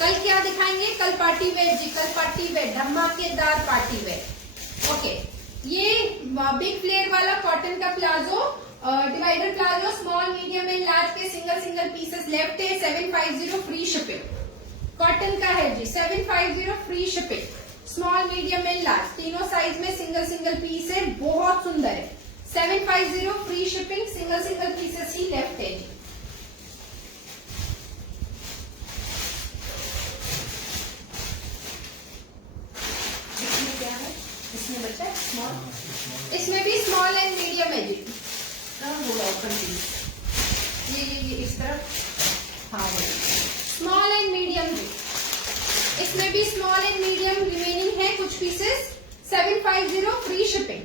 कल क्या दिखाएंगे? कल पार्टी वेयर जी, कल पार्टी वेयर, धमाकेदार पार्टी वेयर। ओके, ये बिग फ्लेयर वाला कॉटन का palazzo, divider palazzo, small, medium and large के सिंगल पीसेस लेफ्ट है, 750 फ्री शिपिंग। कॉटन का है जी, 750 free shipping. Small, medium and large तीनों साइज में सिंगल पीस है, बहुत सुंदर है। 750 फ्री शिपिंग, सिंगल पीसेस ही लेफ्ट है जी। इसमें क्या है? इसमें बचा है स्मॉल, इसमें भी स्मॉल एंड मीडियम है जी। होगा ओपन पीस, ये इस तरफ, हाँ वही स्मॉल एंड मीडियम जी। इसमें भी स्मॉल एंड मीडियम रिमेनिंग है कुछ pieces, 750 free shipping.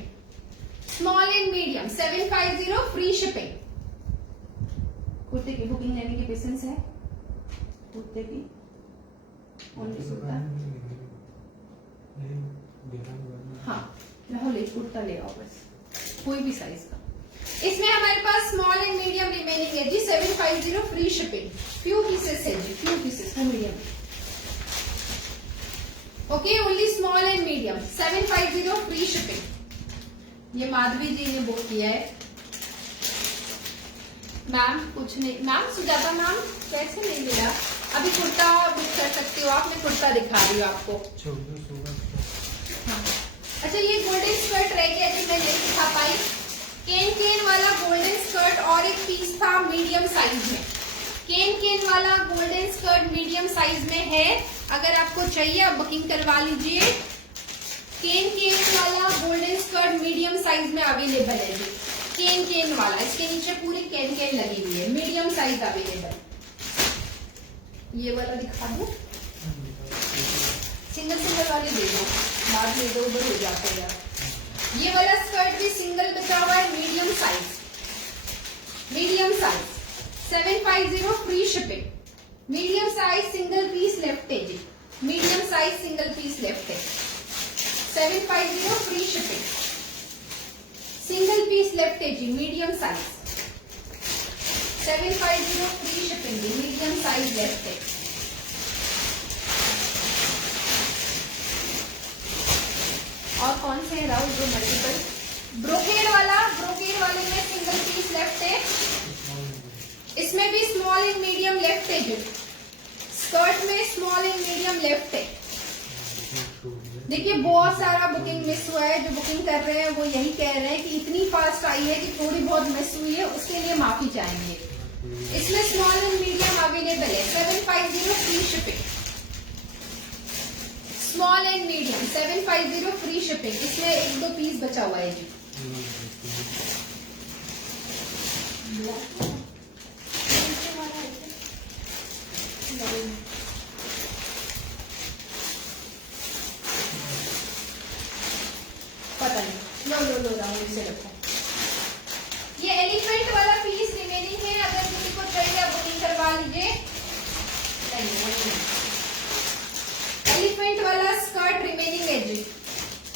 Small and medium 750 free shipping. कुर्ते की बुकिंग लेने की पेशेंस है? कुर्ते की ओनली कुर्ता, हाँ रहो, ले कुर्ता ले आओ बस, कोई भी साइज का। इसमें हमारे पास स्मॉल एंड मीडियम रिमेनिंग है जी, 750 फ्री शिपिंग। फ्यू पीसेस है जी, फ्यू पीसेस है medium. Okay, only small and medium, 750 free shipping. ये माधवी जी ने बुक किया है। मैम कुछ नहीं, मैम सुजाता मैम कैसे नहीं मिला? अभी कुर्ता बुक कर सकती हो आप, मैं कुर्ता दिखा रही हूँ आपको। हाँ। अच्छा, ये गोल्डन स्कर्ट रह गया जी, मैं नहीं दिखा पाई। केन वाला गोल्डन स्कर्ट और एक पीस था मीडियम साइज में। केन वाला गोल्डन स्कर्ट मीडियम साइज में है, अगर आपको चाहिए आप बुकिंग करवा लीजिए। केन वाला गोल्डन स्कर्ट मीडियम साइज में अवेलेबल है जी। केन वाला, इसके नीचे पूरी केन लगी हुई है, मीडियम साइज अवेलेबल। ये वाला दिखा दो, सिंगल वाले दे दो, बाद में दो उधर हो जाते हैं यार। ये वाला स्कर्ट भी सिंगल बचा हुआ है, medium size 750 free shipping. Medium size single piece left है जी, medium size single piece left है, 750 free shipping. Single piece left है जी, मीडियम साइज 750 फ्री शिपिंग जी, मीडियम साइज लेफ्ट है। और कौन से है राहुल जो मल्टीपल? ब्रोकेड वाले में सिंगल पीस लेफ्ट है। इसमें भी स्मॉल एंड मीडियम लेफ्ट है जी, स्कर्ट में स्मॉल एंड मीडियम लेफ्ट है। देखिए बहुत सारा बुकिंग मिस हुआ है, जो बुकिंग कर रहे हैं वो यही कह रहे हैं कि इतनी फास्ट आई है कि थोड़ी बहुत मिस हुई है, उसके लिए माफी चाहेंगे। इसमें स्मॉल एंड मीडियम अवेलेबल है, 750 free shipping. Small and medium 750 free shipping. इसमें 1-2 पीस बचा हुआ है जी। पता नहीं, लो राउंड से रखो। ये एलिफेंट वाला पीस रिमेनिंग है, अगर किसी को चाहिए आप बुकिंग करवा लीजिए। एलिफेंट वाला स्कर्ट रिमेनिंग है जी,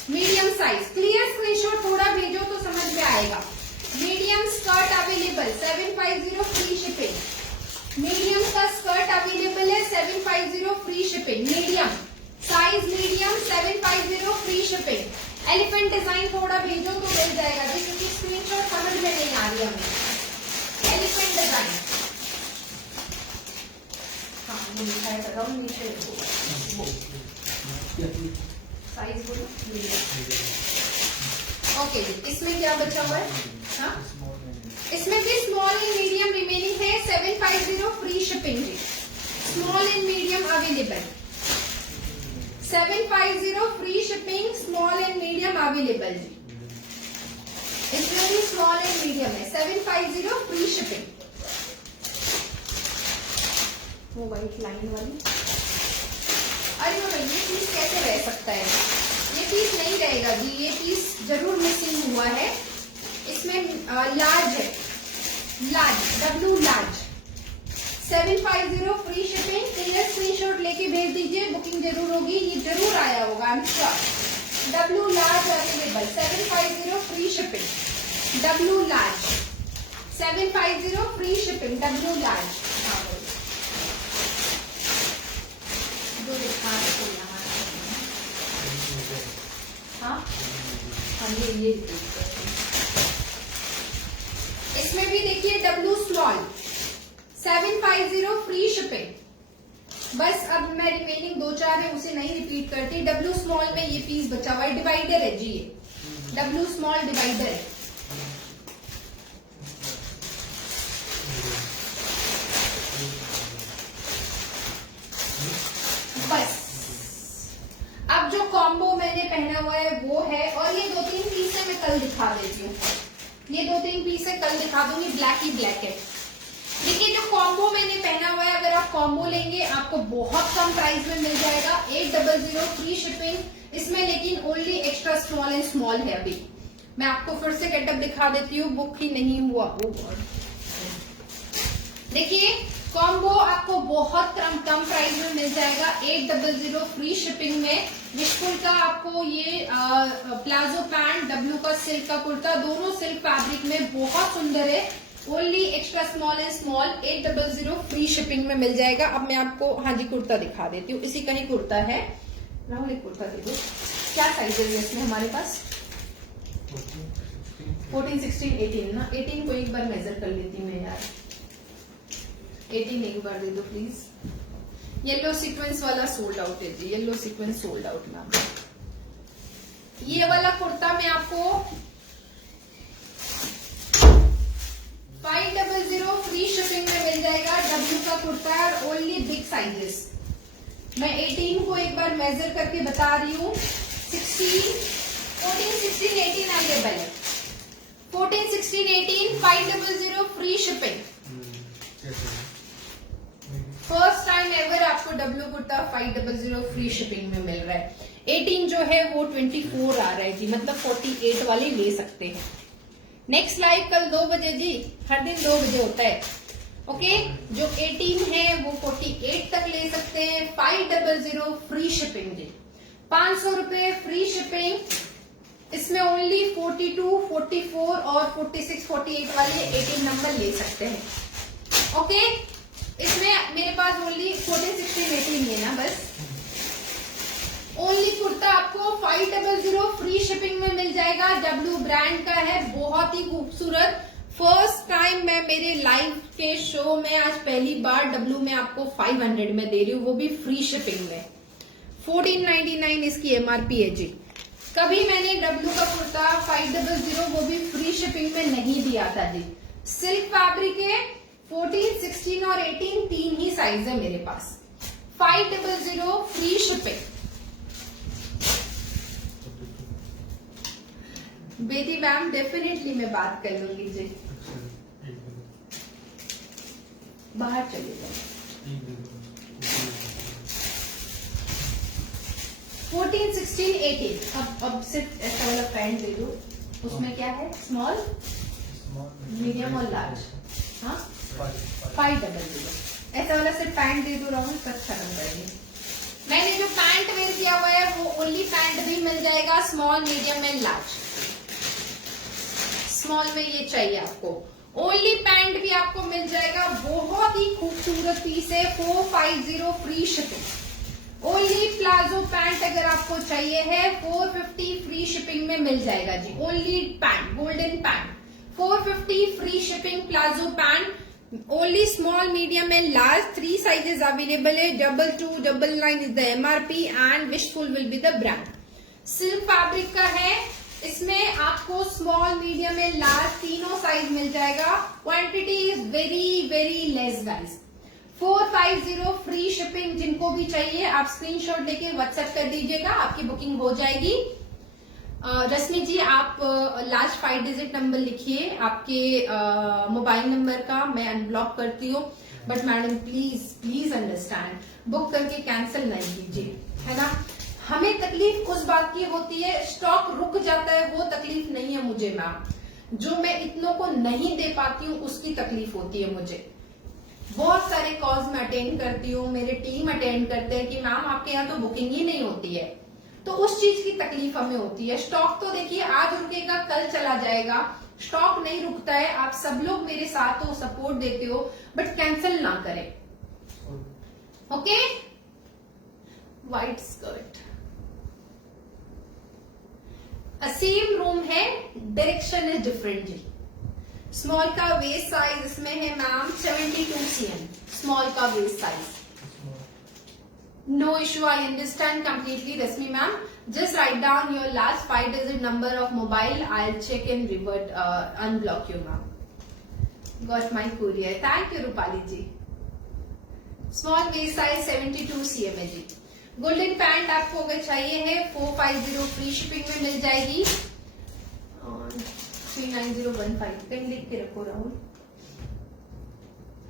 मीडियम साइज। क्लियर स्क्रीनशॉट थोड़ा भेजो तो समझ में आएगा। Medium skirt available 750 free shipping. Medium का स्कर्ट अवेलेबल है 750 free shipping. Medium size medium 750 free shipping. Elephant design थोड़ा भेजो तो मिल जाएगा जी, क्योंकि स्क्रीनशॉट समझ में नहीं आ रही हमें। एलिफेंट डिजाइन, हाँ वो लिखा है राउंड नीचे वो साइज बोलो। ओके जी, इसमें क्या बचा हुआ है? हाँ इसमें भी स्मॉल एंड मीडियम रिमेनिंग है 750 फ्री शिपिंग जी। Small and medium available 750 free shipping. Small and medium available जी। इसमें भी स्मॉल एंड मीडियम है 750 फ्री शिपिंग। वो व्हाइट लाइन वाली, अरे वो ये पीस कैसे रह सकता है? ये पीस नहीं रहेगा जी, ये पीस जरूर मिसिंग हुआ है। इसमें लार्ज है, large W large 750 free shipping. Clear screenshot लेके भेज दीजिए, बुकिंग जरूर होगी, ये जरूर आया होगा I am sure. W large available 750 free shipping. W large 750 free shipping. W large जो दिखा रहे हाँ हाँ ये इसमें भी देखिए डब्लू स्मॉल 750 फ्री शिपिंग। बस अब मैं रिमेनिंग 2-4 है उसे नहीं रिपीट करती। डब्लू स्मॉल में ये पीस बचा हुआ है, डिवाइडर है जी, ये डब्लू स्मॉल डिवाइडर है। बस अब जो कॉम्बो मैंने पहना हुआ है वो है, और ये 2-3 पीस है मैं कल दिखा देती हूँ। ये 2-3 पीस है कल दिखा दूंगी, ब्लैक ही ब्लैक है। देखिए जो कॉम्बो मैंने पहना हुआ है, अगर आप कॉम्बो लेंगे आपको बहुत कम प्राइस में मिल जाएगा 800 फ्री शिपिंग। इसमें लेकिन only extra small and small है। अभी मैं आपको फिर से गेटअप दिखा देती हूँ, बुक ही नहीं हुआ। देखिए कॉम्बो आपको बहुत कम प्राइस में मिल जाएगा 800 फ्री शिपिंग में। विशफुल का आपको ये प्लाजो पैंट, डब्लू का सिल्क का कुर्ता, दोनों सिल्क फैब्रिक में बहुत सुंदर है। Only extra small and small 800 free shipping में मिल जाएगा। अब मैं आपको हाँ जी कुर्ता दिखा देती हूँ, इसी का ही कुर्ता है। राहुल एक कुर्ता दे दो, क्या साइज है इसमें हमारे पास? 14, 16, 18 ना। 18 को एक बार मेजर कर लेती हूँ मैं यार, 18 एक बार दे दो प्लीज। येलो सीक्वेंस वाला सोल्ड आउट है जी, yellow sequence sold out ma'am. ये वाला कुर्ता मैं आपको 500 फ्री शिपिंग में मिल जाएगा। डब्लू का कुर्ता है और ओनली बिग साइजेस। मैं 18 को एक बार मेजर करके बता रही हूँ। 16, 14, 16, 18 अवेलेबल है। 14, 16, 18 500 free shipping. First time ever आपको डब्लू कुर्ता 500 फ्री शिपिंग में मिल रहा है। 18 जो है वो 24 आ रहा है जी, मतलब 48 वाले ले सकते हैं। नेक्स्ट लाइव कल 2 बजे जी, हर दिन 2 बजे होता है। ओके जो 18 है वो 48 तक ले सकते हैं। 500 फ्री शिपिंग जी, 500 रुपए फ्री शिपिंग। इसमें ओनली 42, 44 और 46, 48 वाले 18 नंबर ले सकते हैं। ओके इसमें मेरे पास ओनली 14, 16, 18 है ना बस। ओनली कुर्ता आपको 500 फ्री शिपिंग में मिल जाएगा। डब्लू ब्रांड का है, बहुत ही खूबसूरत। फर्स्ट टाइम मैं मेरे लाइव के शो में आज पहली बार डब्लू में आपको 500 में दे रही हूँ, वो भी फ्री शिपिंग में। 1499 इसकी एमआरपी है जी। कभी मैंने डब्लू का कुर्ता 500 वो भी फ्री शिपिंग में नहीं दिया था जी। सिल्क फैब्रिक है, 14, 16 और 18 तीन ही साइज है मेरे पास। 500 फ्री शिपिंग। बेटी मैम डेफिनेटली मैं बात कर लूंगी जी। बाहर चले जाओ। 14, 16, 18। अब सिर्फ ऐसा वाला पैंट दे दो। उसमें क्या है? स्मॉल, मीडियम और लार्ज। हाँ 5 डबल दे दो। ऐसा वाला सिर्फ पैंट दे दो राहुल, सब खत्म करेंगे। मैंने जो पैंट वेयर किया हुआ है वो ओनली पैंट भी मिल जाएगा, small, medium and large. Small में ये चाहिए आपको, ओनली पैंट भी आपको मिल जाएगा। बहुत ही खूबसूरत पीस है, 450 free shipping. Only palazzo pant अगर आपको चाहिए है 450 फ्री शिपिंग में मिल जाएगा जी। Only pant, golden pant, 450 free shipping palazzo pant. Only small, medium and large, 3 sizes available है। 2299 is the MRP and Wishful will be the brand. Silk fabric का है, इसमें आपको स्मॉल, मीडियम एंड लार्ज तीनों साइज मिल जाएगा। Quantity is very very less guys. 450 free shipping. जिनको भी चाहिए आप स्क्रीनशॉट लेके व्हाट्सएप कर दीजिएगा, आपकी बुकिंग हो जाएगी। रश्मि जी आप लास्ट 5 डिजिट नंबर लिखिए आपके मोबाइल नंबर का, मैं अनब्लॉक करती हूँ। But madam please please understand, book करके कैंसिल नहीं कीजिए, है ना। हमें तकलीफ उस बात की होती है स्टॉक रुक जाता है, वो तकलीफ नहीं है मुझे मैम। जो मैं इतनों को नहीं दे पाती हूँ उसकी तकलीफ होती है मुझे। बहुत सारे कॉल्स मैं अटेंड करती हूँ, मेरे टीम अटेंड करते हैं कि मैम आपके यहाँ तो बुकिंग ही नहीं होती है, तो उस चीज की तकलीफ हमें होती है। स्टॉक तो देखिए आज रुकेगा कल चला जाएगा, स्टॉक नहीं रुकता है। आप सब लोग मेरे साथ हो, सपोर्ट देते हो, बट कैंसिल ना करें, okay. White skirt, same room है, डायरेक्शन इज डिफरेंट जी। स्मॉल का वेस्ट साइज इसमें है मैम 72 cm, स्मॉल का waist size. No issue, I understand completely Rashmi ma'am. Just right down your last 5 digit number of mobile, I will check and revert unblock you ma'am. Got my courier, thank you Rupali ji. Small waist size 72 cm है जी। Golden pant आपको अगर चाहिए है 450 free shipping में मिल जाएगी। 39015 pen लिख के रखो राहुल,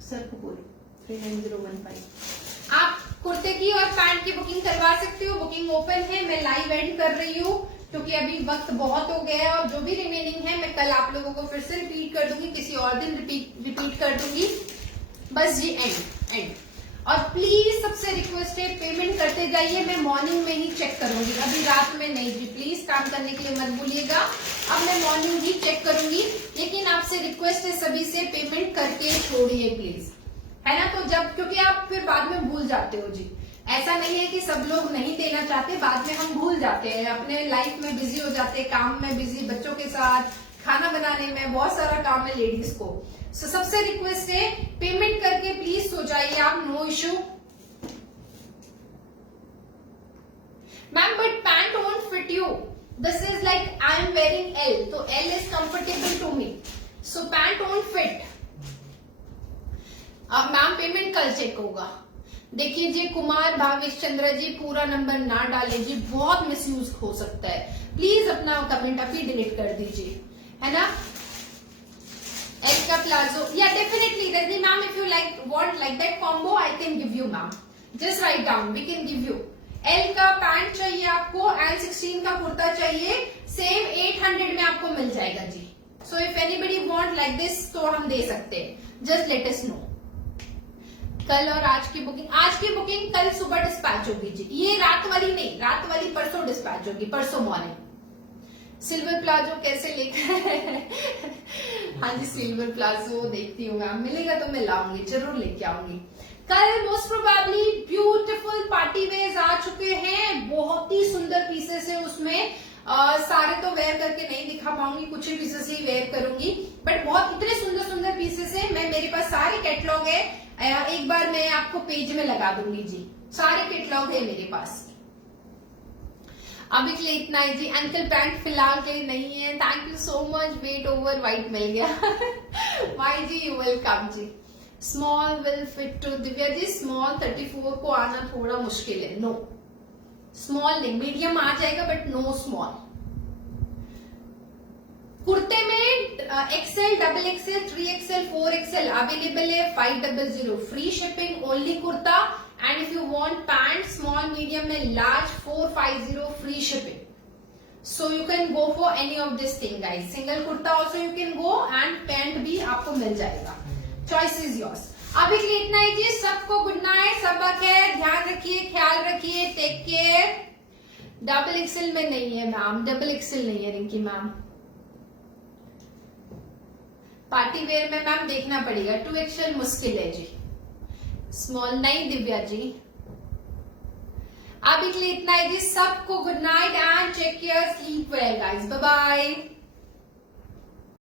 सर को बोलो 39015। आप कुर्ते की और पैंट की बुकिंग करवा सकते हो, बुकिंग ओपन है। मैं लाइव एंड कर रही हूँ क्योंकि अभी वक्त बहुत हो गया है और जो भी रिमेनिंग है मैं कल आप लोगों को फिर से रिपीट कर दूंगी, किसी और दिन रिपीट कर दूंगी। बस जी एंड। और प्लीज सबसे रिक्वेस्ट है पेमेंट करते जाइए, मैं मॉर्निंग में ही चेक करूंगी, अभी रात में नहीं जी। प्लीज काम करने के लिए मत भूलिएगा, अब मैं मॉर्निंग ही चेक करूंगी। लेकिन आपसे रिक्वेस्ट है सभी से पेमेंट करके छोड़िए प्लीज, है ना। तो जब, क्योंकि आप फिर बाद में भूल जाते हो जी। ऐसा नहीं है कि सब लोग नहीं देना चाहते, बाद में हम भूल जाते हैं, अपने लाइफ में बिजी हो जाते हैं, काम में बिजी, बच्चों के साथ, खाना बनाने में, बहुत सारा काम है लेडीज को। So, सबसे रिक्वेस्ट है पेमेंट करके प्लीज सो जाइए आप, no issue ma'am. But pant won't fit you, this is like I am wearing L, तो L is comfortable to me, so pant won't fit. अब मैम पेमेंट कल चेक होगा। देखिए जी, कुमार भावेश चंद्र जी पूरा नंबर ना डाले जी, बहुत मिसयूज हो सकता है। प्लीज अपना कमेंट अभी डिलीट कर दीजिए, है ना। एल का प्लाजो, या definitely Rajni ma'am, if you want like that combo I can give you ma'am, just right down, we can give you. L का पैंट चाहिए आपको एंड 16 का कुर्ता चाहिए, सेम 800 में आपको मिल जाएगा जी। So if anybody want like this तो हम दे सकते हैं, जस्ट लेट अस नो। कल और आज की बुकिंग कल सुबह डिस्पैच होगी जी, ये रात वाली नहीं, रात वाली परसों डिस्पैच होगी, परसों मॉर्निंग। सिल्वर प्लाजो कैसे लेकर हाँ जी, सिल्वर प्लाजो देखती हूँ मैम, मिलेगा तो मैं लाऊंगी, जरूर लेके आऊंगी। कल most probably beautiful party wears आ चुके हैं, बहुत ही सुंदर पीसेस है उसमें। सारे तो वेयर करके नहीं दिखा पाऊंगी, कुछ ही पीसेस ही वेयर करूंगी, बट बहुत इतने सुंदर सुंदर पीसेस है। मेरे पास सारे कैटलॉग है, एक बार मैं आपको पेज में लगा दूंगी जी, सारे कैटलॉग है मेरे पास। अभी के लिए इतना ही जी, अंकल पैंट फिलहाल के लिए नहीं है, thank you so much, wait over white मिल गया वाई जी, वेलकम जी। Small will fit to Divya ji, small 34 को आना थोड़ा मुश्किल है, नो स्मॉल नहीं, मीडियम आ जाएगा बट नो स्मॉल। कुर्ते में Excel, double XL, 3XL, 4XL available है, 500 free shipping only kurta. And if you want pant small medium में large 450 free shipping. So you can go for any of this thing guys. Single kurta also you can go and pant भी आपको मिल जाएगा. Choice is yours. अभी के लिए इतना ही जी. सबको गुड नाइट, सबक है, ध्यान रखिए, ख्याल रखिए, टेक केयर. डबल एक्सेल में नहीं है मैम, डबल एक्सेल नहीं है रिंकी मैम. पार्टी वेयर में मैम देखना पड़ेगा, 2XL मुश्किल है जी. स्मॉल नहीं दिव्या जी. अभी के लिए इतना ही जी. सबको good night and take care, sleep well guys. Bye bye.